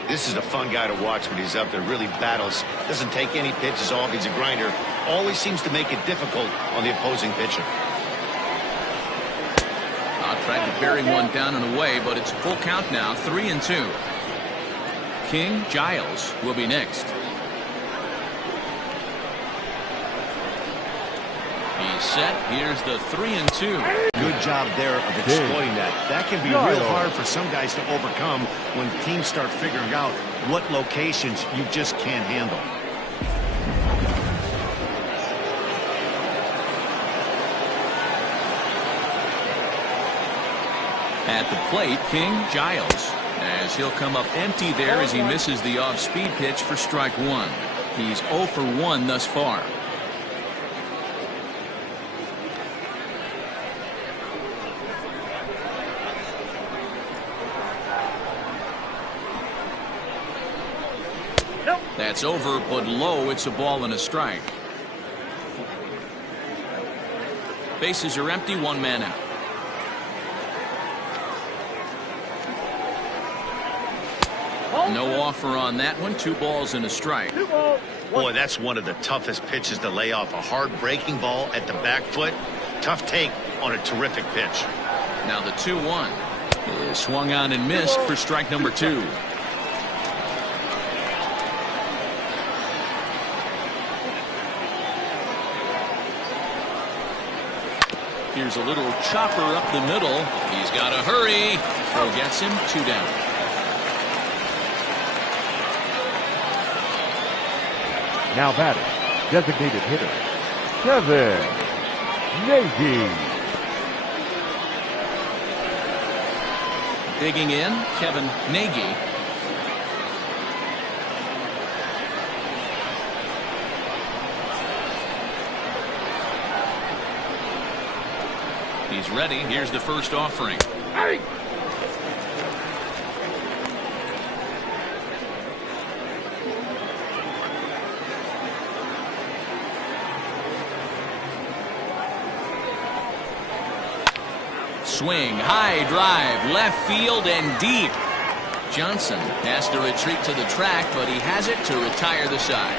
This is a fun guy to watch when he's up there. Really battles. Doesn't take any pitches off. He's a grinder. Always seems to make it difficult on the opposing pitcher. Tried to bury one down and away, but it's a full count now, 3-2. King Giles will be next. He's set. Here's the 3-2. Good job there of exploiting that. That can be real hard for some guys to overcome when teams start figuring out what locations you just can't handle. At the plate, King Giles, as he'll come up empty there as he misses the off-speed pitch for strike 1. He's 0 for 1 thus far. Nope. That's over, but low. It's a ball and a strike. Bases are empty, 1 man out. No offer on that one. 2 balls and a strike. 2 balls. Boy, that's one of the toughest pitches to lay off. A hard breaking ball at the back foot. Tough take on a terrific pitch. Now the 2-1 is swung on and missed for strike number 2. Here's a little chopper up the middle. He's got to hurry. Throw gets him, 2 down. Now batting, designated hitter, Kevin Nagy. Digging in, Kevin Nagy. He's ready. Here's the first offering. Hey! Swing, high drive, left field and deep. Johnson has to retreat to the track, but he has it to retire the side.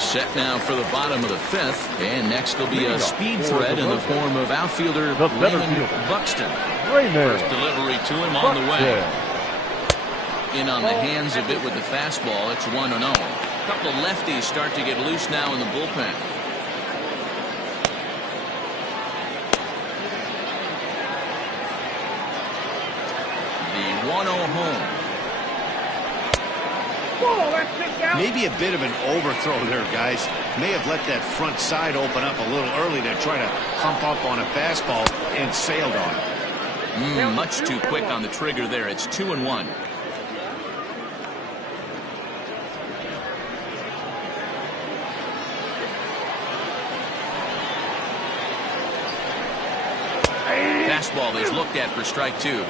Set now for the bottom of the 5th, and next will be a speed threat in the form of outfielder Raymond Buxton. First delivery to him on the way. In on the hands a bit with the fastball. It's 1-0. A couple of lefties start to get loose now in the bullpen. 1-0 home. Whoa, that's kicked out. Maybe a bit of an overthrow there, guys. May have let that front side open up a little early to try to pump up on a fastball and sailed on it. Much too quick on the trigger there. It's 2-1. Fastball is looked at for strike 2.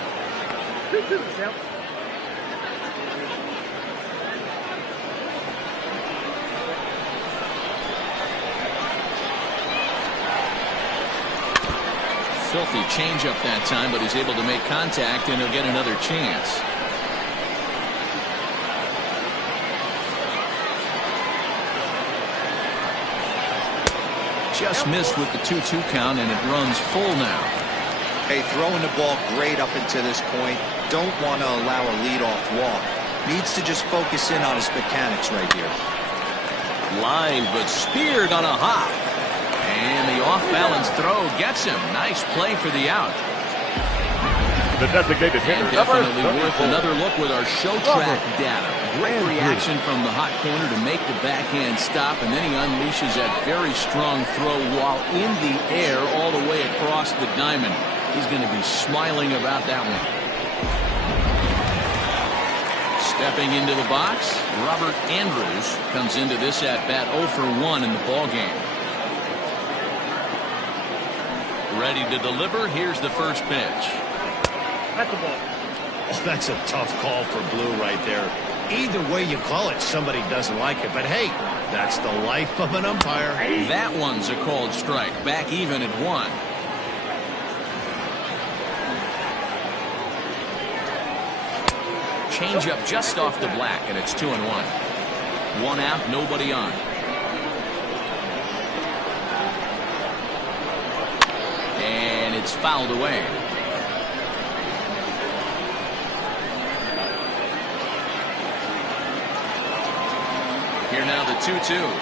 2-2, Sal. Filthy changeup that time, but he's able to make contact, and he'll get another chance. Just missed with the 2-2 count, and it runs full now. Hey, throwing the ball great up until this point. Don't want to allow a leadoff walk. Needs to just focus in on his mechanics right here. Line, but speared on a hop. And the off-balance throw gets him. Nice play for the out. The designated hitter, And definitely number worth 34. another look with our show track data. Great reaction from the hot corner to make the backhand stop, and then he unleashes that very strong throw while in the air all the way across the diamond. He's going to be smiling about that one. Stepping into the box, Robert Andrews comes into this at-bat 0 for 1 in the ballgame. Ready to deliver. Here's the first pitch. That's the ball. Oh, that's a tough call for Blue right there. Either way you call it, somebody doesn't like it. But hey, that's the life of an umpire. That one's a called strike. Back even at 1. Changeup just off the black, and it's 2-1. 1 out, nobody on. And it's fouled away. Here now the 2-2.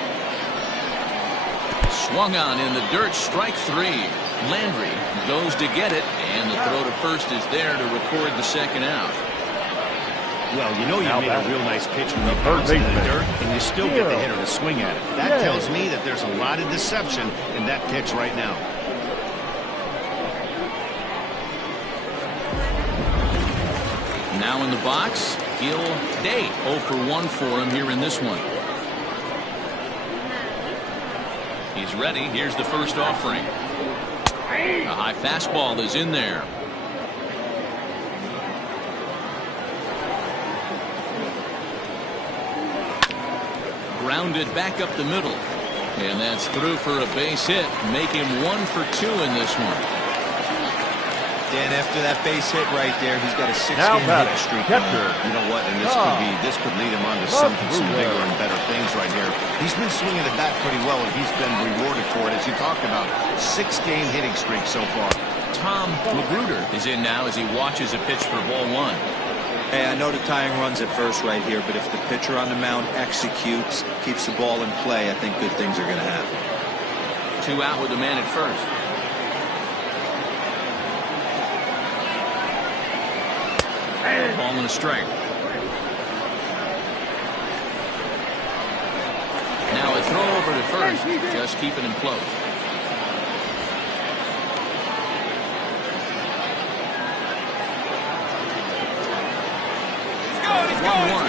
Swung on in the dirt, strike 3. Landry goes to get it, and the throw to first is there to record the second out. Well, you know you made a real nice pitch when you bounce in the dirt, and you still get the hitter to swing at it. That tells me that there's a lot of deception in that pitch right now. Now in the box, Gil Day. 0 for 1 for him here in this one. He's ready. Here's the first offering. A high fastball is in there. Grounded back up the middle. And that's through for a base hit. Make him 1 for 2 in this one. Dan, after that base hit right there, he's got a 6-game hit streak. You know what? And this could lead him on to some bigger and better things right here. He's been swinging the bat pretty well, and he's been rewarded for it, as you talked about. 6-game hitting streak so far. Tom Magruder is in now as he watches a pitch for ball 1. Hey, I know the tying run's at first right here, but if the pitcher on the mound executes, keeps the ball in play, I think good things are going to happen. 2 out with the man at first. Ball and a strike. Now a throw over to first, just keeping him close. He's going.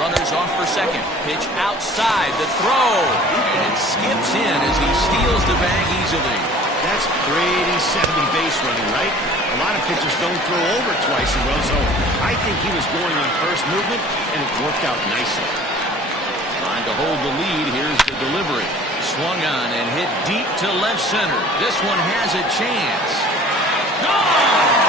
Runners off for second. Pitch outside the throw. And it skips in as he steals the bag easily. That's pretty 70 base running, right? A lot of pitchers don't throw over twice in a row, so I think he was going on first movement, and it worked out nicely. Trying to hold the lead. Here's the delivery. Swung on and hit deep to left center. This one has a chance. Gone!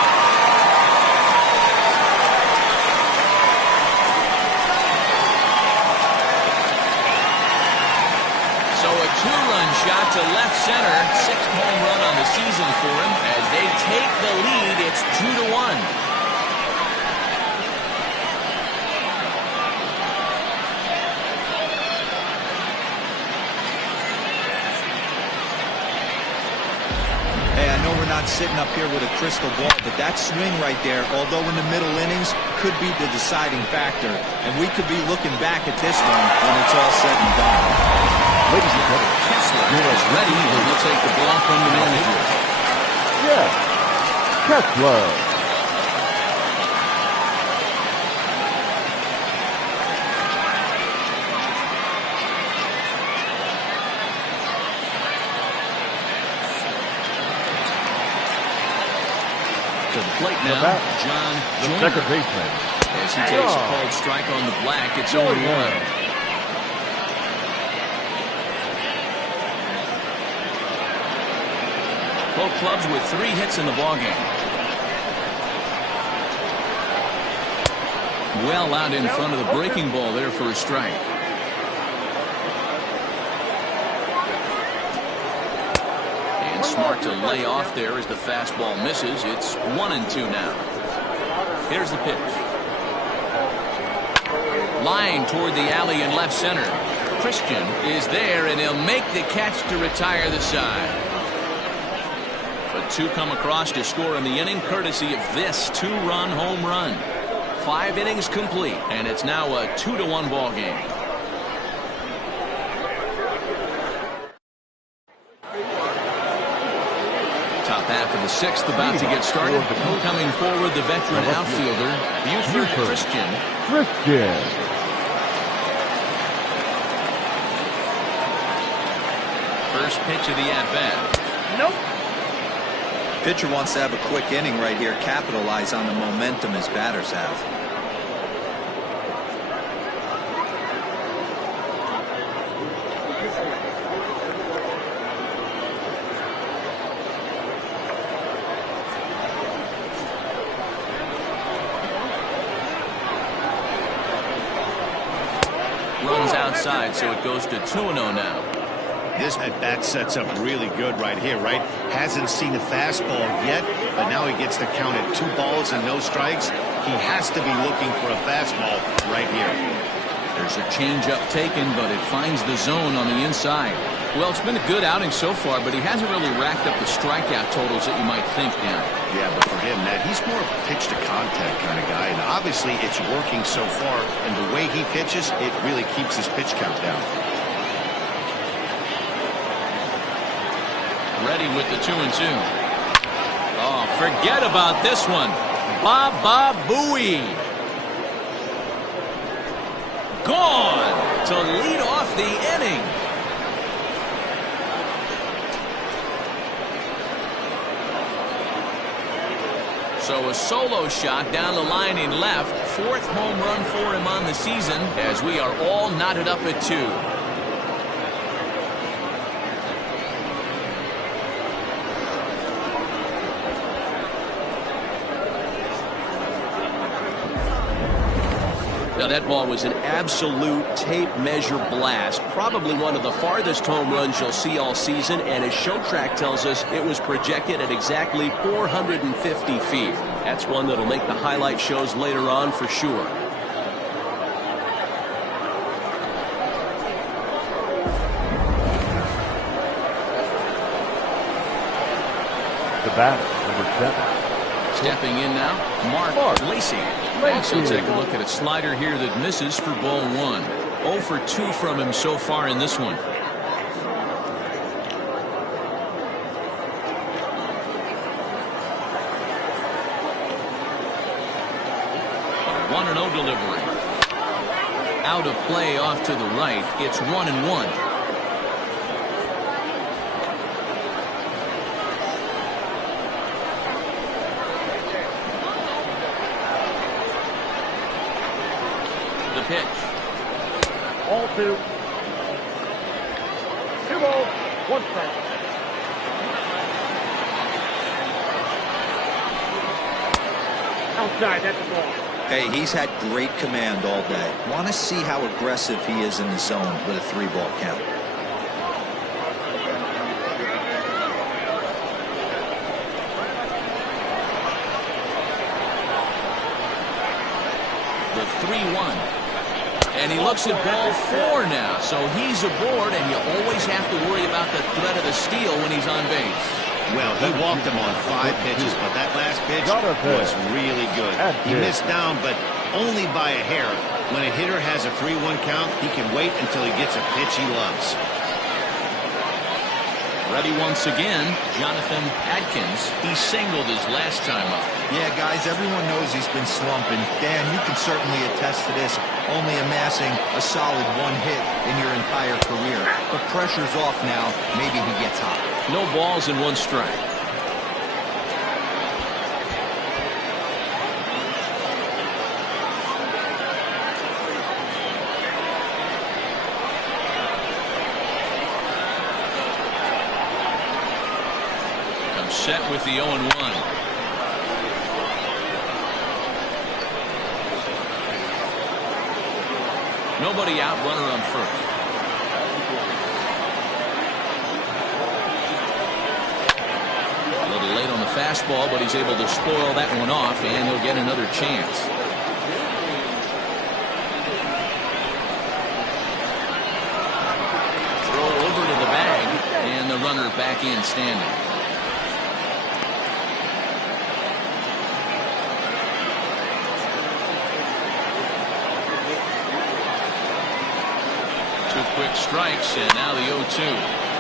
So a 2-run shot to left center. 6th home run on the season for him. As they take the lead, it's 2-1. sitting up here with a crystal ball, but that swing right there, although in the middle innings, could be the deciding factor. And we could be looking back at this one when it's all said and done. Ladies and gentlemen, Kessler is ready, and he'll take the ball from the manager. Jeff Kessler. To the plate now, John Joyner. Second baseman. As he takes a called strike on the black, it's 0-1. Both clubs with 3 hits in the ballgame. Well out in front of the breaking ball there for a strike. And smart to lay off there as the fastball misses. It's 1-2 now. Here's the pitch. Lying toward the alley in left center. Christian is there, and he'll make the catch to retire the side. But 2 come across to score in the inning, courtesy of this 2-run home run. 5 innings complete, and it's now a 2-1 ball game. Top half of the 6th about to get started. Coming forward, the veteran outfielder, Buford Christian. First pitch of the at-bat. Nope. Pitcher wants to have a quick inning right here, capitalize on the momentum his batters have. Runs outside, so it goes to 2-0 now. This at-bat sets up really good right here, right? Hasn't seen a fastball yet, but now he gets to count at 2 balls and no strikes. He has to be looking for a fastball right here. There's a changeup taken, but it finds the zone on the inside. Well, it's been a good outing so far, but he hasn't really racked up the strikeout totals that you might think now. Yeah, but for him, Matt, he's more of a pitch-to-contact kind of guy, and obviously it's working so far, and the way he pitches, it really keeps his pitch count down. Ready with the 2-2. Oh, forget about this one. Baba Booey. Gone to lead off the inning. So a solo shot down the line in left. 4th home run for him on the season, as we are all knotted up at 2. Now that ball was an absolute tape measure blast. Probably one of the farthest home runs you'll see all season, and as Show Track tells us, it was projected at exactly 450 feet. That's one that'll make the highlight shows later on for sure. The batter, number 7. Stepping in now, Mark Lacey. Also take a look at a slider here that misses for ball 1. 0 for 2 from him so far in this one. 1-0 delivery. Out of play off to the right. It's 1-1. Pitch. All 2. 2 balls, 1 strike. Outside, that's the ball. Hey, he's had great command all day. Want to see how aggressive he is in the zone with a 3-ball count. The 3-1. And he looks at ball 4 now, so he's aboard, and you always have to worry about the threat of the steal when he's on base. Well, he walked him on 5 pitches, but that last pitch was really good. He missed down, but only by a hair. When a hitter has a 3-1 count, he can wait until he gets a pitch he loves. Ready once again, Jonathan Adkins. He singled his last time up. Yeah, guys, everyone knows he's been slumping. Dan, you can certainly attest to this, only amassing a solid 1 hit in your entire career. But pressure's off now. Maybe he gets hot. No balls and 1 strike. Set with the 0-1. Nobody out, runner on first. A little late on the fastball, but he's able to spoil that one off, and he'll get another chance. Throw over to the bag, and the runner back in standing. Quick strikes, and now the 0-2.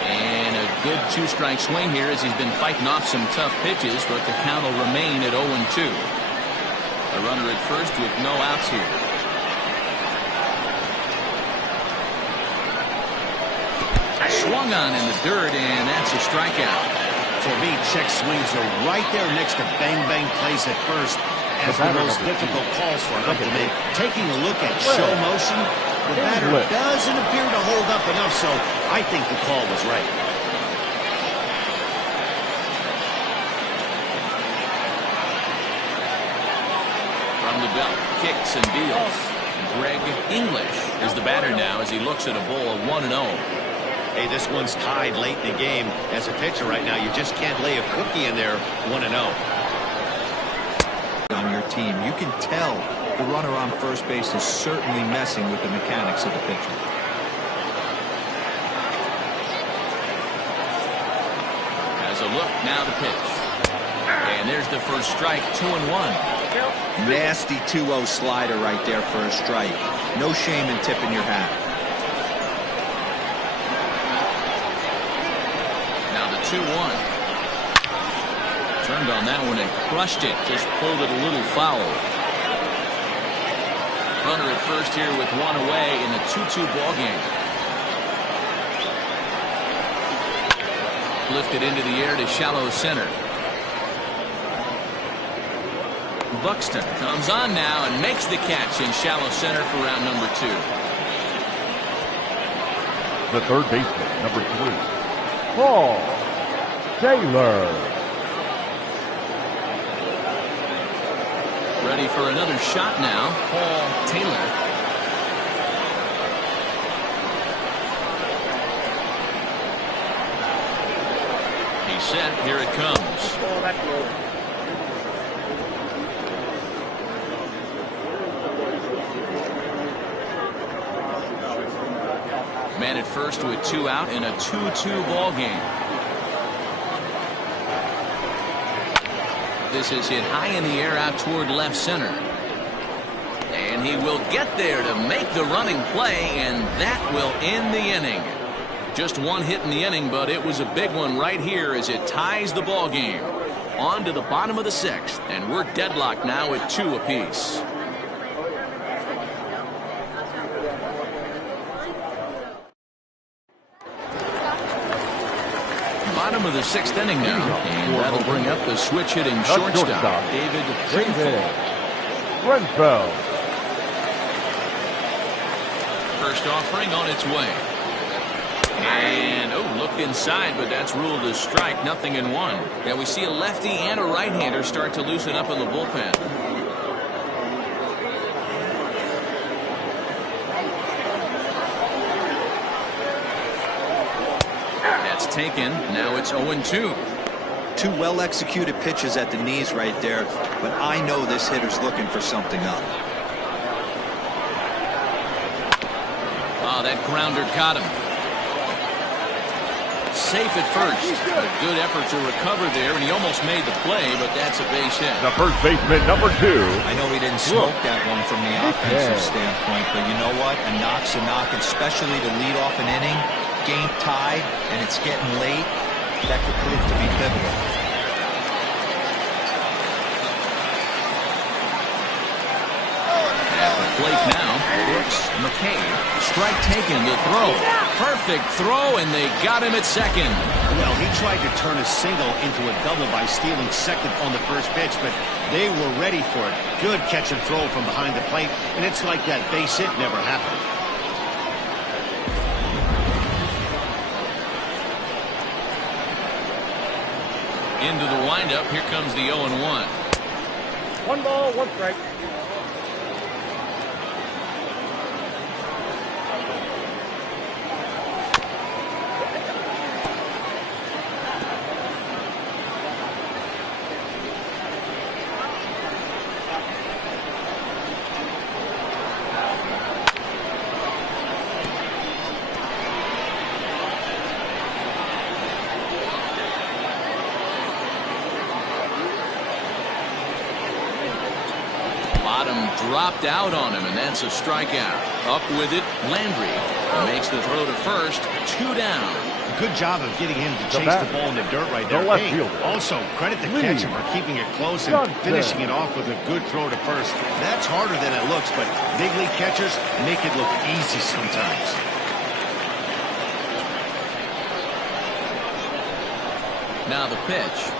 And a good 2-strike swing here as he's been fighting off some tough pitches, but the count will remain at 0-2. A runner at first with no outs here. Swung on in the dirt, and that's a strikeout. For me, check swings are right there next to bang-bang plays at first as the most difficult calls for an ump to make. Taking a look at show motion, the batter doesn't appear to hold up enough, so I think the call was right. From the belt, kicks and deals. Greg English is the batter now as he looks at a ball of 1-0. Hey, this one's tied late in the game. As a pitcher right now, you just can't lay a cookie in there 1-0. On your team, you can tell the runner on first base is certainly messing with the mechanics of the pitcher. Has a look, now the pitch. And there's the first strike, 2-1. Nasty 2-0 slider right there for a strike. No shame in tipping your hat. Now the 2-1. Turned on that one and crushed it. Just pulled it a little foul. Runner at first here with 1 away in the 2-2 ball game. Lifted into the air to shallow center. Buxton comes on now and makes the catch in shallow center for round number 2. The third baseman, number 3, Paul Taylor. Ready for another shot now, Paul Taylor. He's set. Here it comes. Man at first with 2 out in a 2-2 ball game. This is hit high in the air out toward left center. And he will get there to make the running play, and that will end the inning. Just 1 hit in the inning, but it was a big one right here as it ties the ball game. On to the bottom of the 6th, and we're deadlocked now at 2 apiece. Bottom of the 6th inning now, and that'll bring up the switch hitting shortstop, David Renfroe. First offering on its way. And, looked inside, but that's ruled a strike, 0-1. Yeah, we see a lefty and a right-hander start to loosen up in the bullpen. That's taken. Now it's 0-2. 2 well-executed pitches at the knees right there, but I know this hitter's looking for something up. Oh, that grounder caught him. safe at first. A good effort to recover there, and he almost made the play, but that's a base hit. The first baseman, number 2. I know he didn't smoke that one from the offensive standpoint, but you know what? A knock's a knock, especially to lead off an inning, game tied, and it's getting late. That could prove to be pivotal. At the plate now, Brooks McCabe. Strike taken, the throw. Perfect throw, and they got him at second. Well, he tried to turn a single into a double by stealing second on the first pitch, but they were ready for it. Good catch and throw from behind the plate, and it's like that base hit never happened. Into the windup, here comes the 0-1. 1 ball, 1 strike. Dropped out on him, and that's a strikeout. Up with it, Landry makes the throw to first. 2 down. Good job of getting him to chase the ball in the dirt right there. Also, credit the catcher for keeping it close and finishing it off with a good throw to first. That's harder than it looks, but big league catchers make it look easy sometimes. Now the pitch.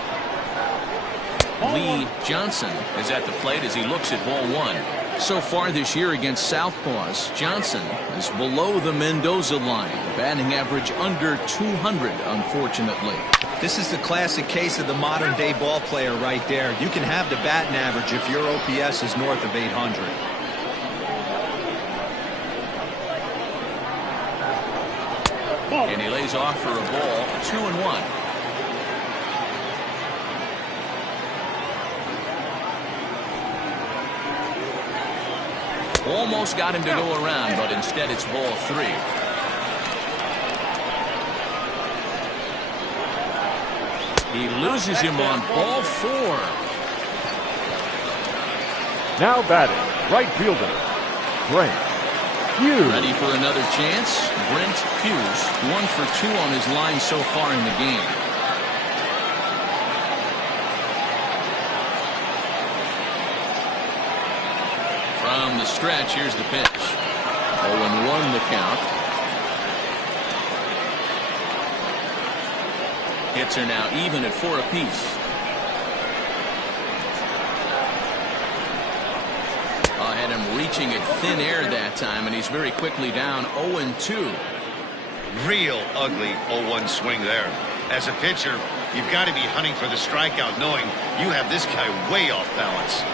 Lee Johnson is at the plate as he looks at ball 1. So far this year against Southpaws, Johnson is below the Mendoza line. Batting average under 200, unfortunately. This is the classic case of the modern day ball player right there. You can have the batting average if your OPS is north of 800. And he lays off for a ball. 2-1. Almost got him to go around, but instead it's ball 3. He loses him on ball 4. Now batting, right fielder, Brent Hughes. Ready for another chance? Brent Hughes, 1 for 2 on his line so far in the game. From the stretch, here's the pitch. 0-1 the count. Hits are now even at 4 apiece. Had him reaching at thin air that time, and he's very quickly down 0-2. Real ugly 0-1 swing there. As a pitcher, you've got to be hunting for the strikeout, knowing you have this guy way off balance.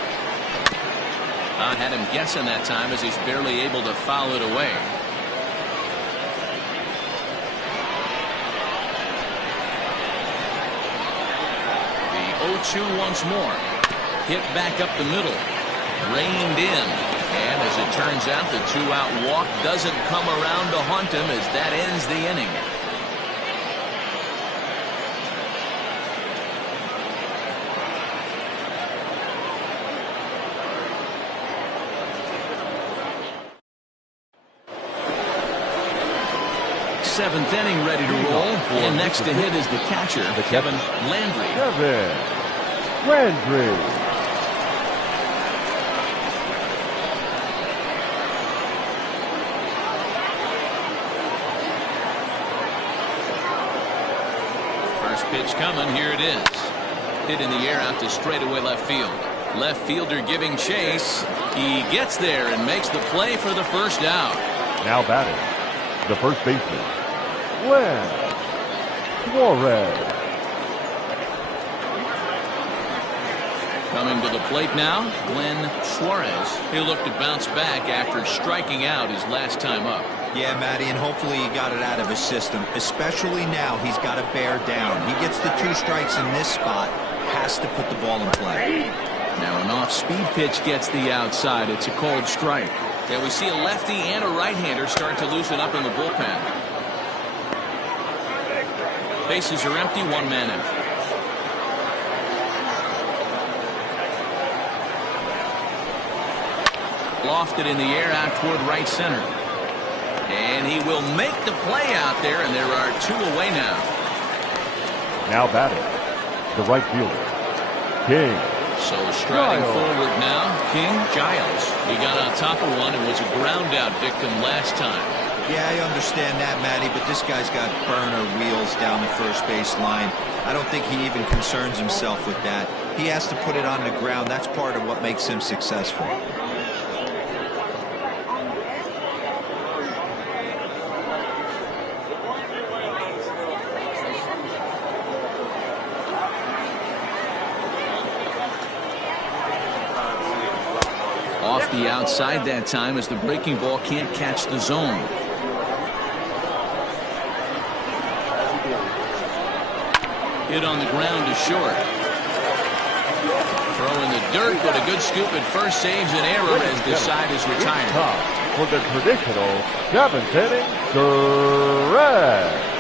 Had him guessing that time as he's barely able to foul it away. The 0-2 once more. Hit back up the middle. Reined in. And as it turns out, the 2-out walk doesn't come around to haunt him as that ends the inning. Seventh inning ready to roll, and next to hit is the catcher, Kevin Landry. First pitch coming, here it is. Hit in the air out to straightaway left field. Left fielder giving chase. He gets there and makes the play for the first out. Now batting, the first baseman, Glenn Suarez. Coming to the plate now, Glenn Suarez. He'll look to bounce back after striking out his last time up. Yeah, Matty, and hopefully he got it out of his system. Especially now, he's got to bear down. He gets the 2 strikes in this spot, has to put the ball in play. Now an off-speed pitch gets the outside. It's a called strike. Yeah, we see a lefty and a right-hander start to loosen up in the bullpen. Bases are empty, one man out. Lofted in the air out toward right center. And he will make the play out there, and there are two away now. Now batting, the right fielder, King. So striding forward now, King Giles. He got on top of one and was a ground out victim last time. Yeah, I understand that, Matty, but this guy's got burner wheels down the first base line. I don't think he even concerns himself with that. He has to put it on the ground. That's part of what makes him successful. Off the outside that time as the breaking ball can't catch the zone. Hit on the ground to short. Throw in the dirt, but a good scoop at first saves an error as the side is retired. For the traditional 7th inning stretch.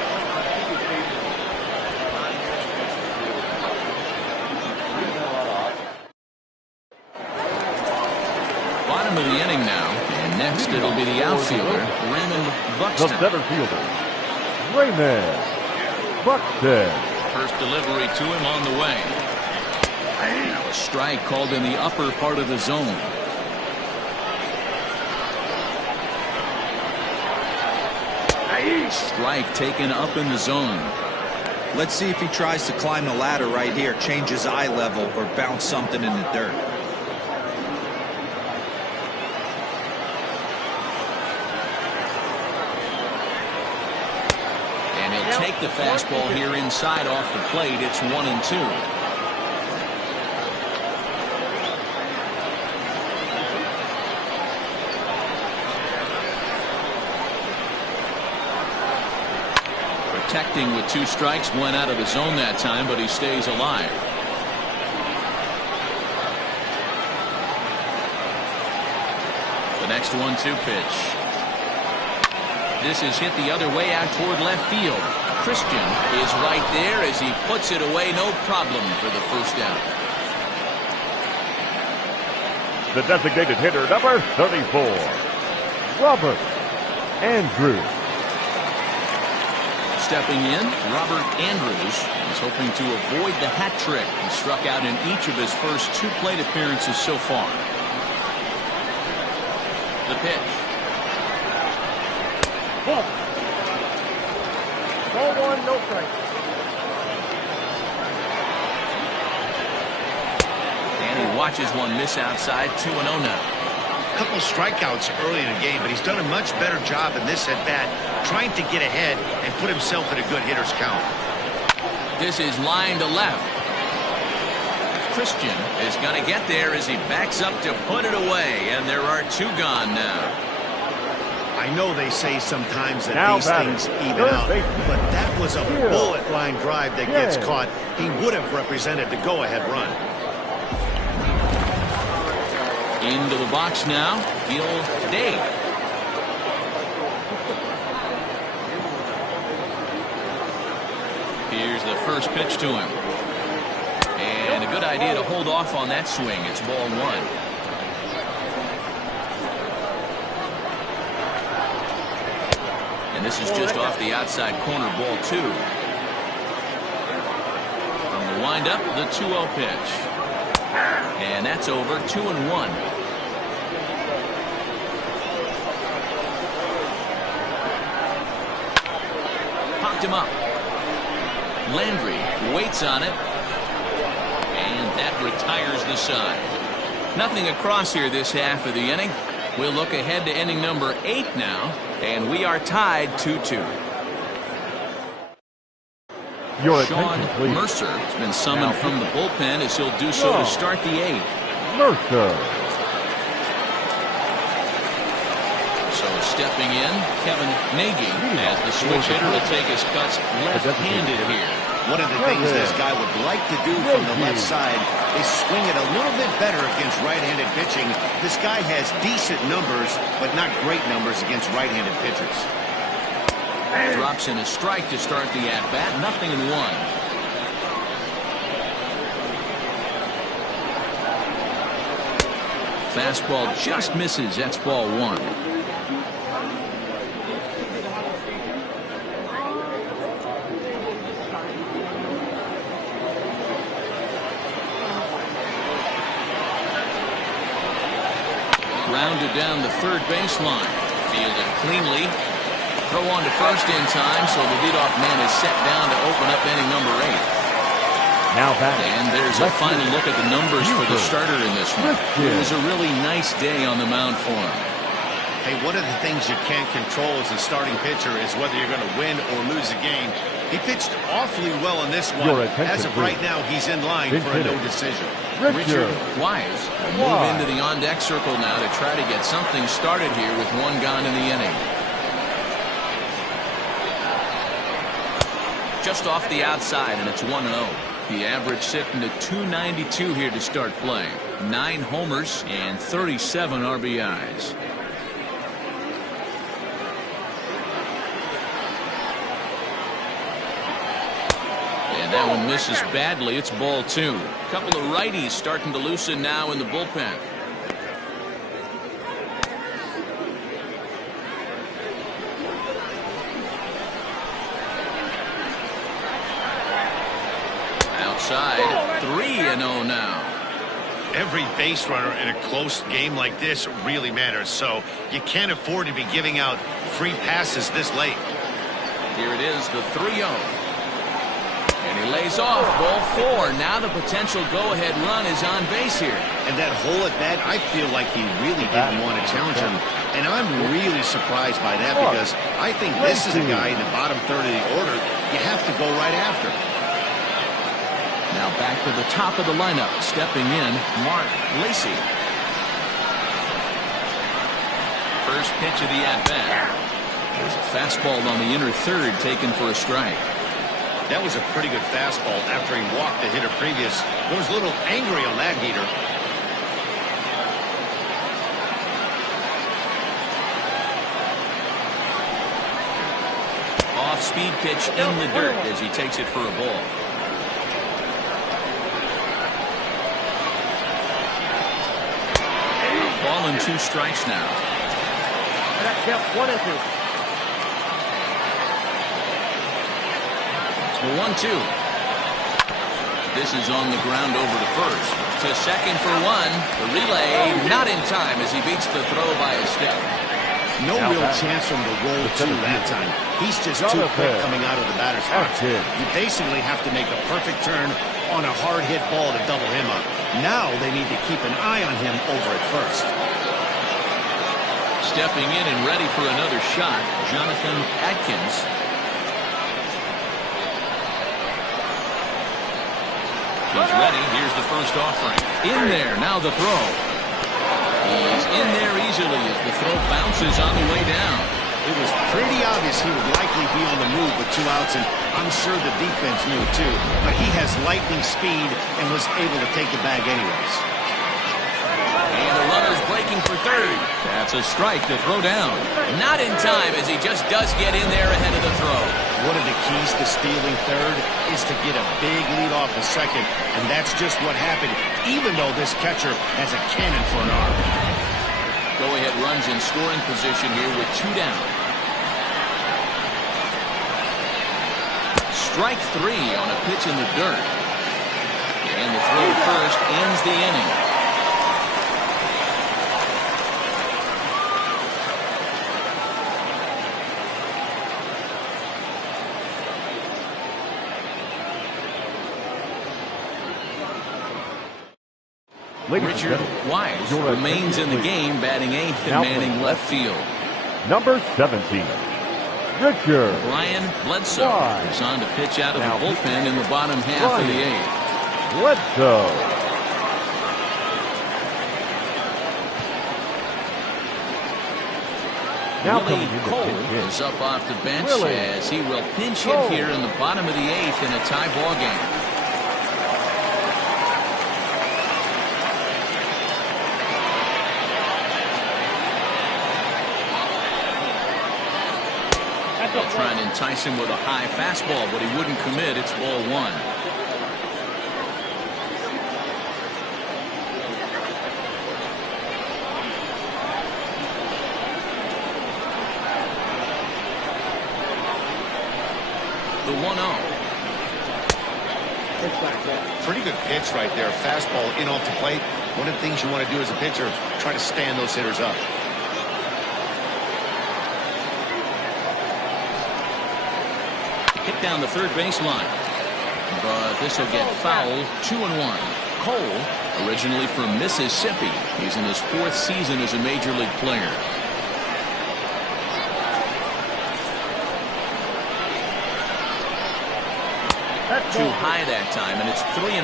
Bottom of the inning now, and next it'll be the outfielder, Raymond Buxton. The center fielder, Raymond Buxton. First delivery to him on the way. Now a strike called in the upper part of the zone. Strike taken up in the zone. Let's see if he tries to climb the ladder right here, change his eye level, or bounce something in the dirt. Take the fastball here inside off the plate. It's 1-2. Protecting with 2 strikes, went out of the zone that time, but he stays alive. The next 1-2 pitch. This is hit the other way out toward left field. Christian is right there as he puts it away, no problem for the first out. The designated hitter, number 34, Robert Andrews. Stepping in, Robert Andrews is hoping to avoid the hat trick. He struck out in each of his first 2 plate appearances so far. The pitch. Ball. Ball 1, no strike. And he watches one miss outside, 2-0 now. A couple strikeouts early in the game, but he's done a much better job in this at-bat, trying to get ahead and put himself in a good hitter's count. This is line to left. Christian is going to get there as he backs up to put it away, and there are 2 gone now. I know they say sometimes that Now these things even out, but that was a bullet line drive that gets caught. He would have represented the go-ahead run. Into the box now, Gil Day. Here's the first pitch to him. And a good idea to hold off on that swing. It's ball 1. And this is just off the outside corner, ball 2. From the windup, the 2-0 pitch. And that's over, 2-1. Popped him up. Landry waits on it. And that retires the side. Nothing across here this half of the inning. We'll look ahead to inning number 8 now, and we are tied 2-2. Sean Mercer has been summoned from the bullpen as he'll do so to start the 8th. Mercer. So stepping in, Kevin Nagy as the switch hitter will take his cuts left-handed here. One of the things this guy would like to do from the left side is swing it a little bit better against right-handed pitching. This guy has decent numbers, but not great numbers against right-handed pitchers. Drops in a strike to start the at-bat. 0-1. Fastball just misses. That's ball 1. Rounded down the third baseline. Fielded cleanly. Throw on to first in time, so the leadoff man is set down to open up inning number 8. Now batting. And there's a final look at the numbers for the starter in this one. It was a really nice day on the mound for him. Hey, one of the things you can't control as a starting pitcher is whether you're going to win or lose a game. He pitched awfully well in this one. As of right now, he's in line for a no decision. Richard Wise will move into the on-deck circle now to try to get something started here with one gone in the inning. Just off the outside, and it's 1-0. The average sitting to 292 here to start play. 9 homers and 37 RBIs. And that one misses badly. It's ball 2. A couple of righties starting to loosen now in the bullpen. Outside, 3-0 now. Every base runner in a close game like this really matters, so you can't afford to be giving out free passes this late. Here it is, the 3-0. And he lays off ball 4. Now the potential go-ahead run is on base here. And that hole at bat, I feel like he really didn't want to challenge him. And I'm really surprised by that because I think this is a guy in the bottom third of the order you have to go right after. Now back to the top of the lineup. Stepping in, Mark Lacy. First pitch of the at-bat. There's a fastball on the inner third taken for a strike. That was a pretty good fastball after he walked the hitter previous. He was a little angry on that heater. Off-speed pitch in the dirt as he takes it for a ball. Ball and 2 strikes now. That's count 1-2. 1-2. This is on the ground over to first. To second for 1. The relay not in time as he beats the throw by a step. No real chance from the roll 2 that time. He's just too quick coming out of the batter's box. You basically have to make a perfect turn on a hard hit ball to double him up. Now they need to keep an eye on him over at first. Stepping in and ready for another shot, Jonathan Atkins. He's ready. Here's the first offering. In there. Now the throw. He's in there easily as the throw bounces on the way down. It was pretty obvious he would likely be on the move with 2 outs, and I'm sure the defense knew it too. But he has lightning speed and was able to take the bag anyways. And the runner's breaking for third. That's a strike to throw down. Not in time as he just does get in there ahead of the throw. One of the keys to stealing third is to get a big lead off the second, and that's just what happened, even though this catcher has a cannon for an arm. Go-ahead runs in scoring position here with 2 down. Strike 3 on a pitch in the dirt. And the throw to first ends the inning. Richard Wise remains in the game, batting 8th and manning left field. Number 17, Richard Brian Bledsoe is on to pitch out of the bullpen in the bottom half of the 8th. Bledsoe. Willie Cole is up off the bench as he will pinch hit here in the bottom of the 8th in a tie ball game. They'll try and entice him with a high fastball, but he wouldn't commit. It's ball one. The 1-0. Pretty good pitch right there. Fastball in off the plate. One of the things you want to do as a pitcher, try to stand those hitters up. Hit down the third baseline. But this will get fouled. 2-1. Cole, originally from Mississippi. He's in his 4th season as a major league player. Too high that time, and it's 3-1.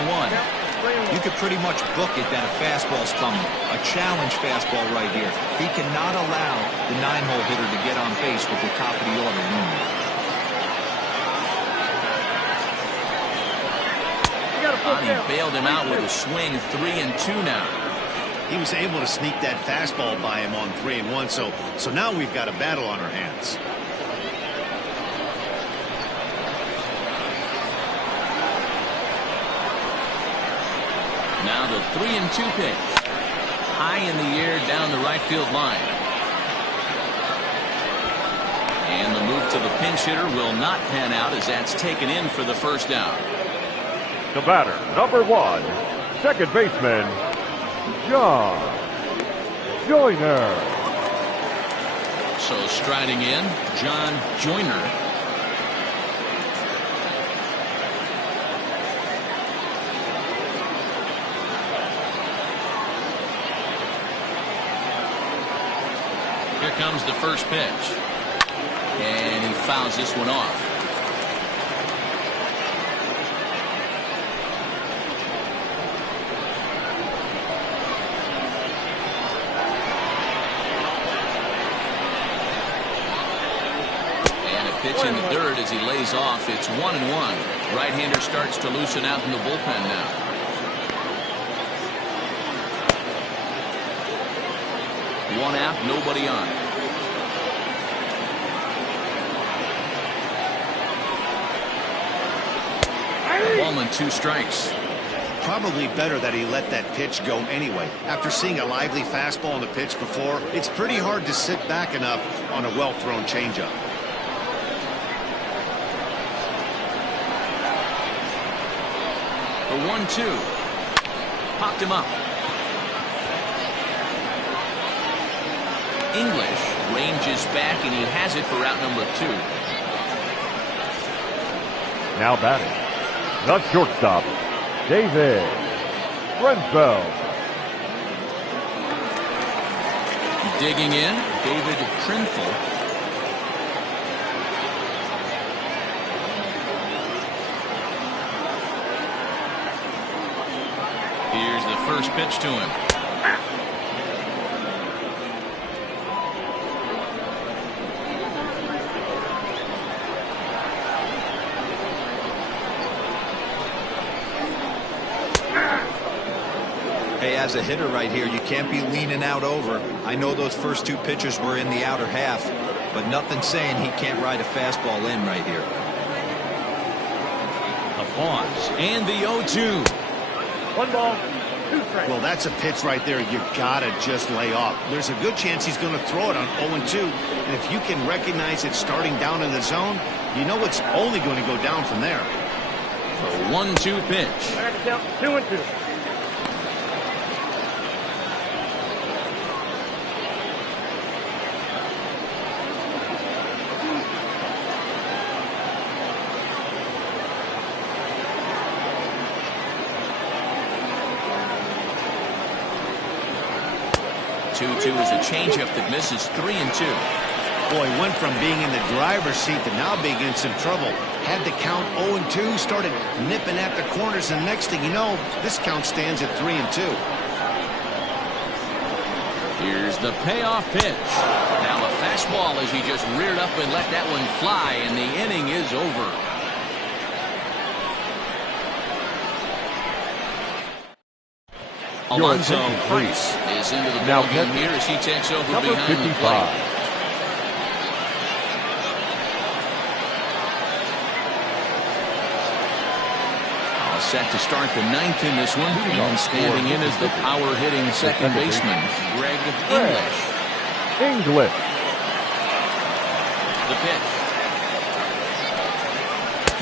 You could pretty much book it that a fastball's coming. A challenge fastball right here. He cannot allow the 9-hole hitter to get on base with the top of the order looming. He bailed him out with a swing. 3-2 now. He was able to sneak that fastball by him on 3-1, so now we've got a battle on our hands. Now the 3-2 pitch. High in the air down the right field line. And the move to the pinch hitter will not pan out as that's taken in for the first out. The batter, number 1, second baseman, John Joyner. So striding in, John Joyner. Here comes the first pitch. And he fouls this one off. And a pitch in the dirt as he lays off. It's 1-1. Right-hander starts to loosen out in the bullpen now. One out, nobody on. Ballman, 2 strikes. Probably better that he let that pitch go anyway. After seeing a lively fastball on the pitch before, it's pretty hard to sit back enough on a well-thrown changeup. The 1-2. Popped him up. English ranges back, and he has it for out number 2. Now batting, the shortstop, David Renfeld. Digging in, David Renfeld. Here's the first pitch to him. Hey, as a hitter right here, you can't be leaning out over. I know those first 2 pitches were in the outer half, but nothing saying he can't ride a fastball in right here. A pause and the 0-2. 1 ball, 2 strikes. Well, that's a pitch right there you gotta just lay off. There's a good chance he's going to throw it on 0-2, and if you can recognize it starting down in the zone, you know it's only going to go down from there. The 1-2 pitch. Back it down, 2-2. Is a changeup that misses 3-2. Boy, went from being in the driver's seat to now being in some trouble. Had the count 0-2, started nipping at the corners, and next thing you know, this count stands at 3-2. Here's the payoff pitch. Now a fastball as he just reared up and let that one fly, and the inning is over. Alonzo Price is into the ballgame here as he takes over behind the plate. Set to start the ninth in this one. And standing in is the power-hitting second baseman, Greg English. The pitch.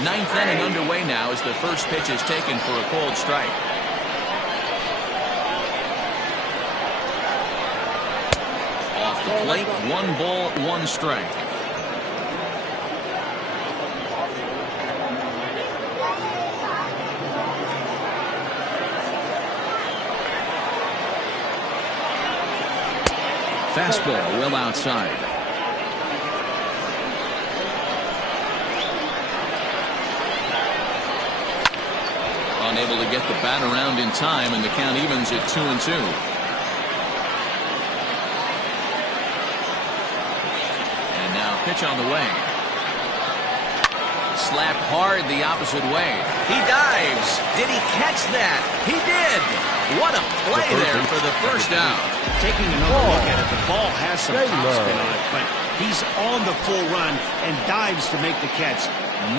Ninth inning underway now as the first pitch is taken for a called strike. Off the plate, 1 ball, 1 strike. Fastball well outside. Unable to get the bat around in time, and the count evens at 2-2. And now pitch on the way. Slapped hard the opposite way. He dives. Did he catch that? He did. What a play there for the first out. Taking another look at it, the ball has some topspin on it, but he's on the full run and dives to make the catch.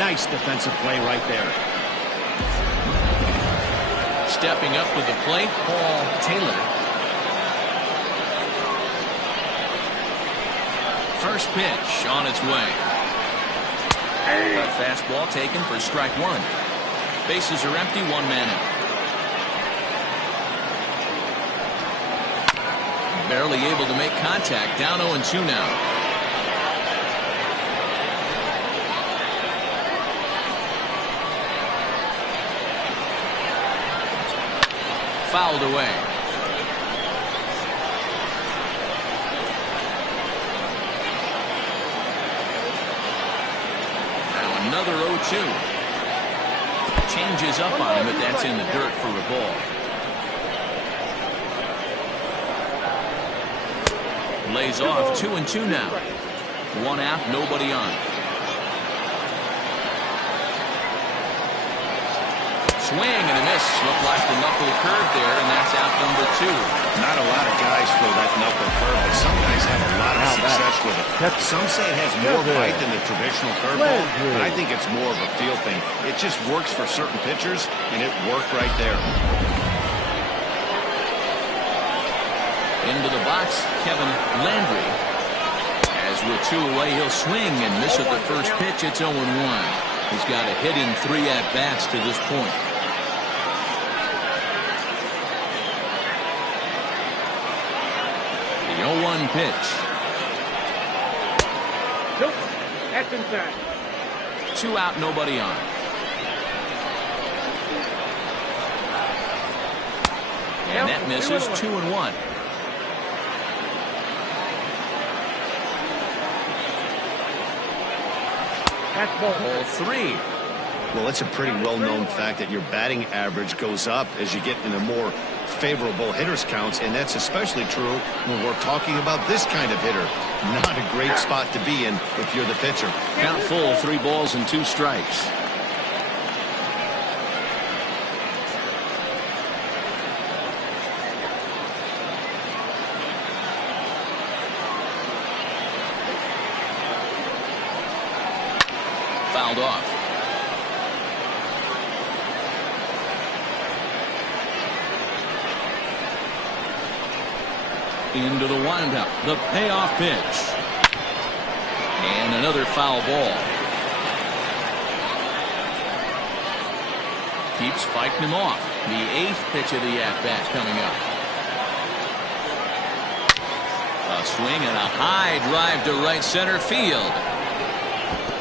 Nice defensive play right there. Stepping up to the plate, Paul Taylor. First pitch on its way. A fastball taken for strike 1. Bases are empty, 1 man out. Barely able to make contact. Down 0-2 now. Fouled away. Now another 0-2. Changes up on him, but that's in the dirt for a ball. Lays off. 2-2 now. 1 out, nobody on. Swing and a miss. Looked like the knuckle curve there, and that's out number 2. Not a lot of guys throw that knuckle curve, but some guys have a lot of success with it. Some say it has more bite than the traditional curveball, but I think it's more of a feel thing. It just works for certain pitchers, and it worked right there. Into the box, Kevin Landry. As with 2 away, he'll swing and miss at the first pitch. It's 0-1. He's got a hit in 3 at-bats to this point. The 0-1 pitch. Nope. That's inside. 2 out, nobody on. And that misses. 2-1. Ball 3. Well, it's a pretty well-known fact that your batting average goes up as you get into more favorable hitters counts, and that's especially true when we're talking about this kind of hitter. Not a great spot to be in if you're the pitcher. Count full, 3 balls and 2 strikes. Fouled off. Into the windup. The payoff pitch. And another foul ball. Keeps fighting him off. The 8th pitch of the at-bat coming up. A swing and a high drive to right center field.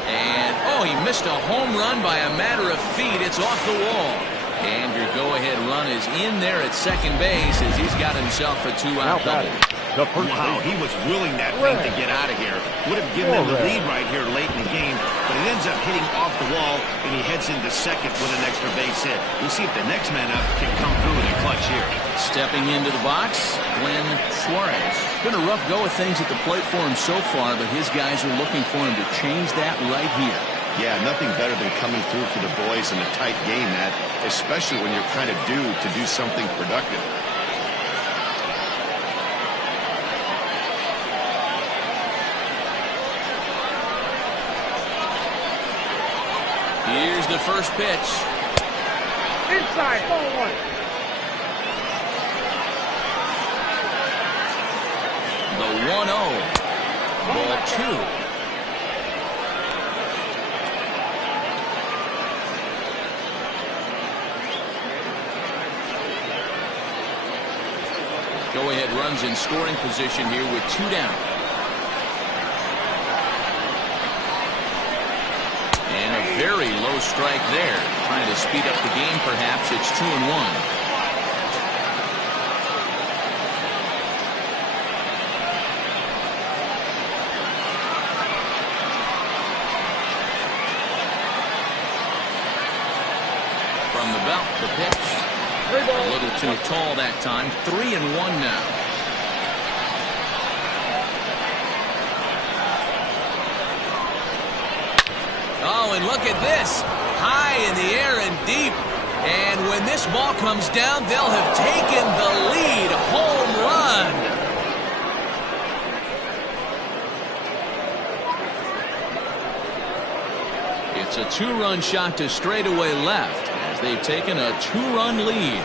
And, oh, he missed a home run by a matter of feet. It's off the wall. And your go-ahead run is in there at second base as he's got himself a 2-out double. Wow, he was willing that thing to get out of here. Would have given them the lead right here late in the game, but it ends up hitting off the wall, and he heads into second with an extra base hit. We'll see if the next man up can come through in a clutch here. Stepping into the box, Glenn Suarez. It's been a rough go of things at the plate for him so far, but his guys are looking for him to change that right here. Yeah, nothing better than coming through for the boys in a tight game, Matt, especially when you're kind of due to do something productive. Here's the first pitch. Inside, ball one. The 1-0. Ball two. Go-ahead runs in scoring position here with 2 down. And a very low strike there. Trying to speed up the game, perhaps. It's 2-1. From the belt, the pitch. A little too tall that time. 3-1 now. Oh, and look at this. High in the air and deep. And when this ball comes down, they'll have taken the lead. Home run. It's a 2-run shot to straightaway left. They've taken a 2-run lead.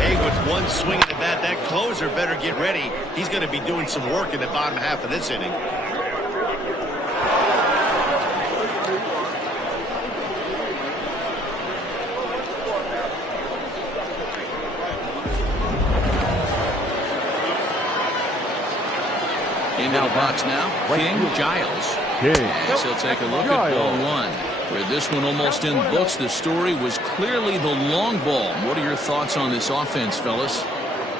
Hey, with one swing of the bat, that closer better get ready. He's going to be doing some work in the bottom half of this inning. Into the box now, King Giles. As he'll take a look at ball one. Where this one almost in books, the story was clearly the long ball. What are your thoughts on this offense, fellas?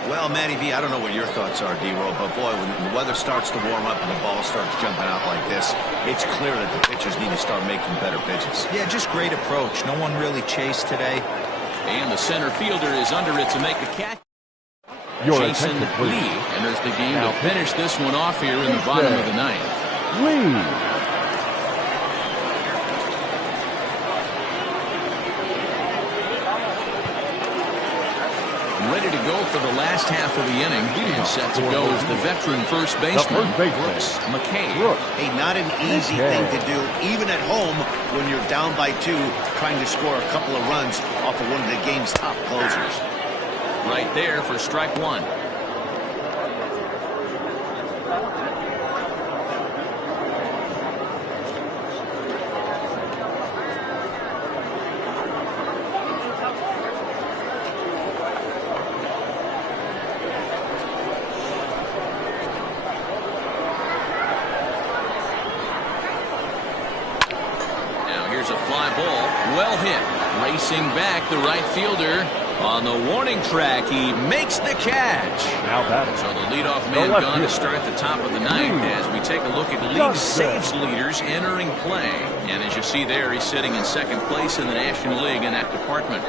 Well, Matty V, I don't know what your thoughts are, D-Roll, but boy, when the weather starts to warm up and the ball starts jumping out like this, it's clear that the pitchers need to start making better pitches. Yeah, just great approach. No one really chased today. And the center fielder is under it to make the catch. Jason Lee enters the game to finish this one off here in the bottom of the ninth. Lee. Ready to go for the last half of the inning. And set to go is the veteran first baseman, Brooks McKay. Hey, not an easy thing to do, even at home when you're down by 2, trying to score a couple of runs off of one of the game's top closers. Right there for strike one. Now here's a fly ball. Well hit. Racing back the right fielder. On the warning track, he makes the catch. Now batting. So the leadoff man gone to start the top of the ninth as we take a look at league saves leaders entering play. And as you see there, he's sitting in second place in the National League in that department.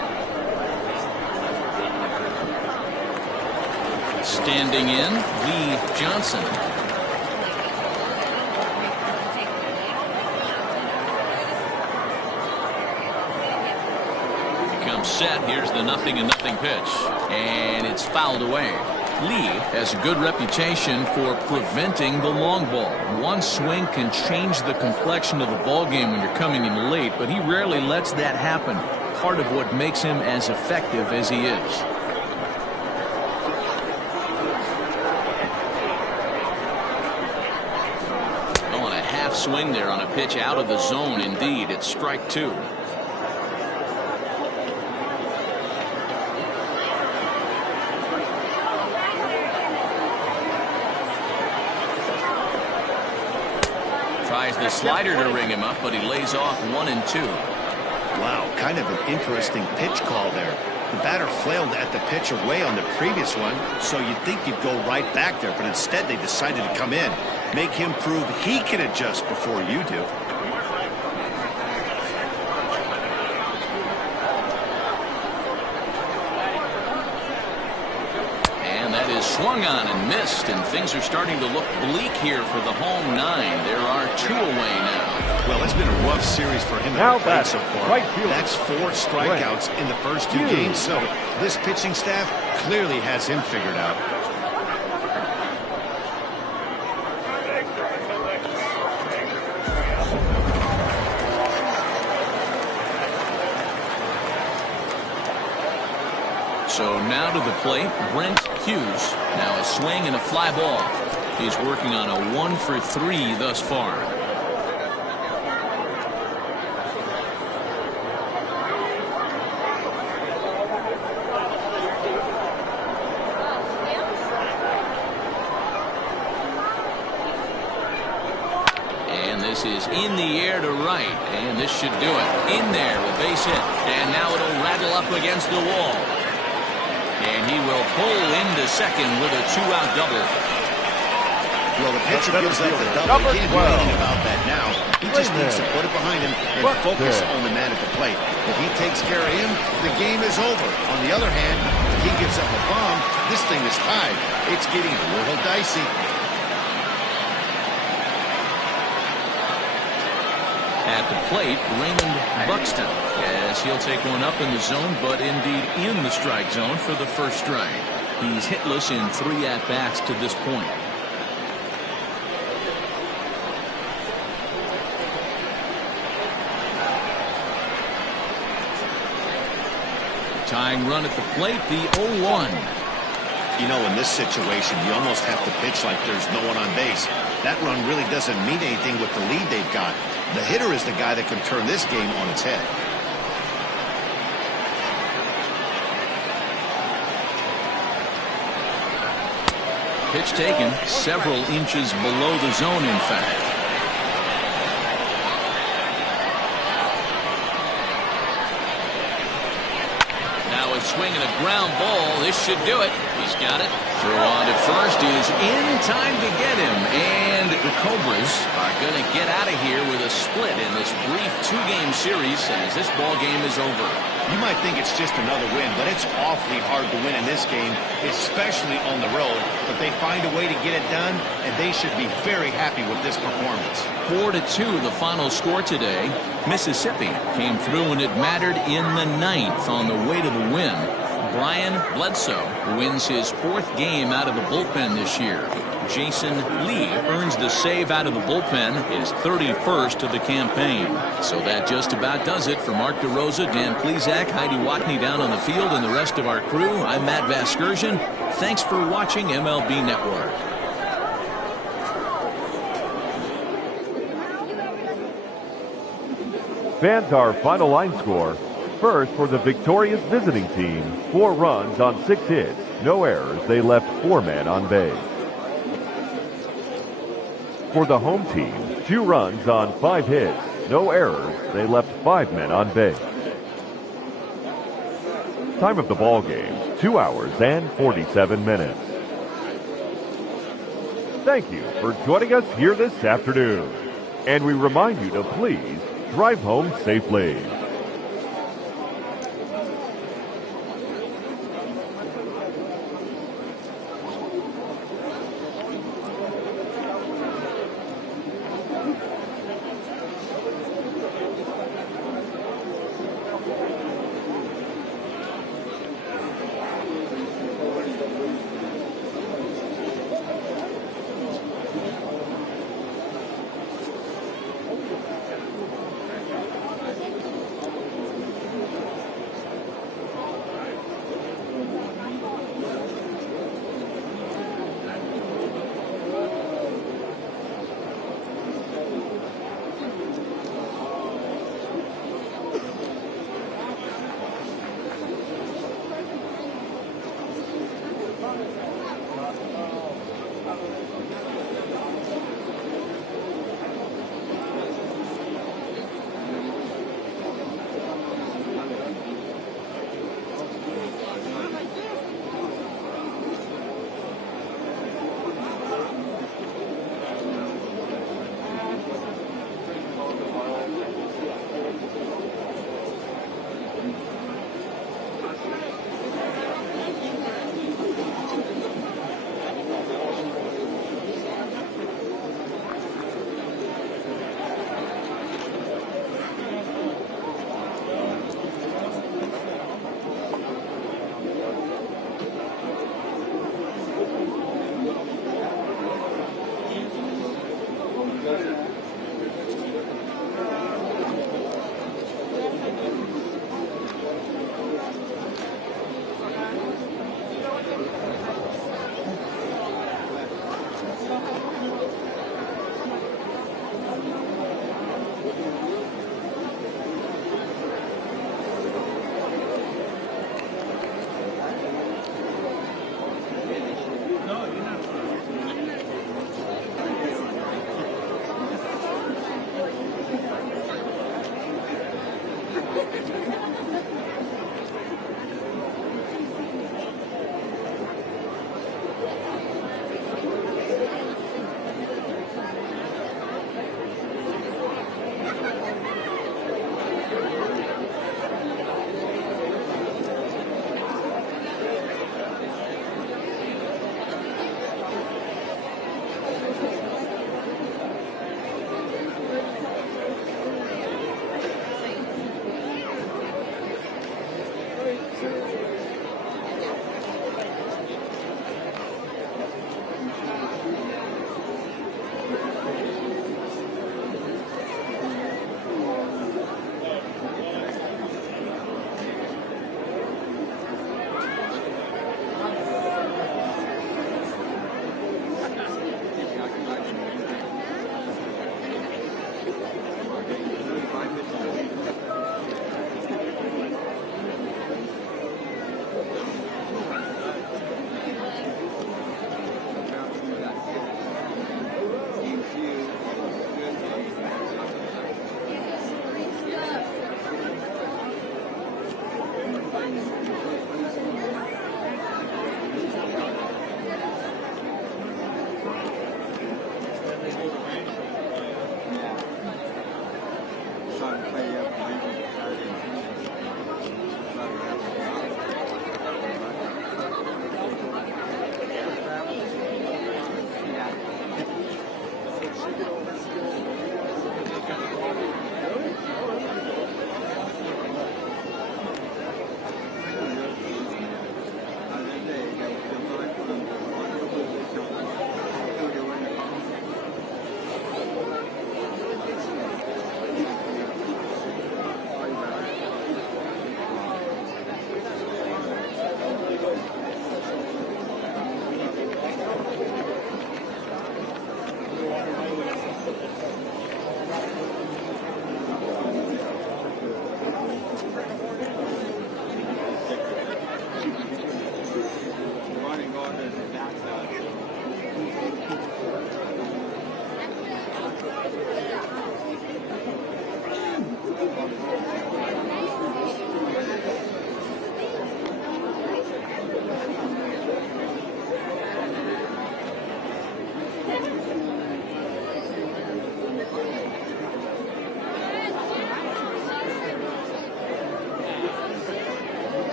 Standing in, Lee Johnson. Set. Here's the 0-0 pitch, and it's fouled away. Lee has a good reputation for preventing the long ball. One swing can change the complexion of the ball game when you're coming in late, but he rarely lets that happen. Part of what makes him as effective as he is. Oh, and a half swing there on a pitch out of the zone. Indeed, it's strike 2. Tries the slider to ring him up, but he lays off 1 and 2. Wow, kind of an interesting pitch call there. The batter flailed at the pitch away on the previous one, so you'd think he'd go right back there, but instead they decided to come in, make him prove he can adjust before you do. Swung on and missed, and things are starting to look bleak here for the home 9. There are 2 away now. Well, it's been a rough series for him Now at the plate so far. right fielder. That's 4 strikeouts in the first 2 games, so this pitching staff clearly has him figured out. So now to the plate, Brent Hughes. Now a swing and a fly ball. He's working on a 1 for 3 thus far. And this is in the air to right, and this should do it. In there, a base hit, and now it'll rattle up against the wall. And he will pull into second with a 2-out double. Well, the pitcher gives up the double. He can't do anything about that now. He just needs to put it behind him and focus on the man at the plate. If he takes care of him, the game is over. On the other hand, if he gives up a bomb, this thing is tied. It's getting a little dicey. At the plate, Raymond Buxton, as he'll take one up in the zone, but indeed in the strike zone for the first strike. He's hitless in 3 at-bats to this point. Tying run at the plate, the 0-1. You know, in this situation, you almost have to pitch like there's no one on base. That run really doesn't mean anything with the lead they've got. The hitter is the guy that can turn this game on its head. Pitch taken several inches below the zone, in fact. Now a swing and a ground ball. This should do it. He's got it. Throw on to first is in time to get him. And the Cobras are going to get out of here with a split in this brief 2-game series as this ball game is over. You might think it's just another win, but it's awfully hard to win in this game, especially on the road. But they find a way to get it done, and they should be very happy with this performance. 4-2 the final score today. Mississippi came through when it mattered in the 9th on the way to the win. Brian Bledsoe wins his 4th game out of the bullpen this year. Jason Lee earns the save out of the bullpen, his 31st of the campaign. So that just about does it for Mark DeRosa, Dan Plesac, Heidi Watney down on the field, and the rest of our crew. I'm Matt Vasgersian. Thanks for watching MLB Network. Fans, our final line score. First, for the victorious visiting team, 4 runs on 6 hits, no errors. They left 4 men on base. For the home team, 2 runs on 5 hits, no errors. They left 5 men on base. Time of the ball game, 2 hours and 47 minutes. Thank you for joining us here this afternoon. And we remind you to please drive home safely.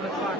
Yeah.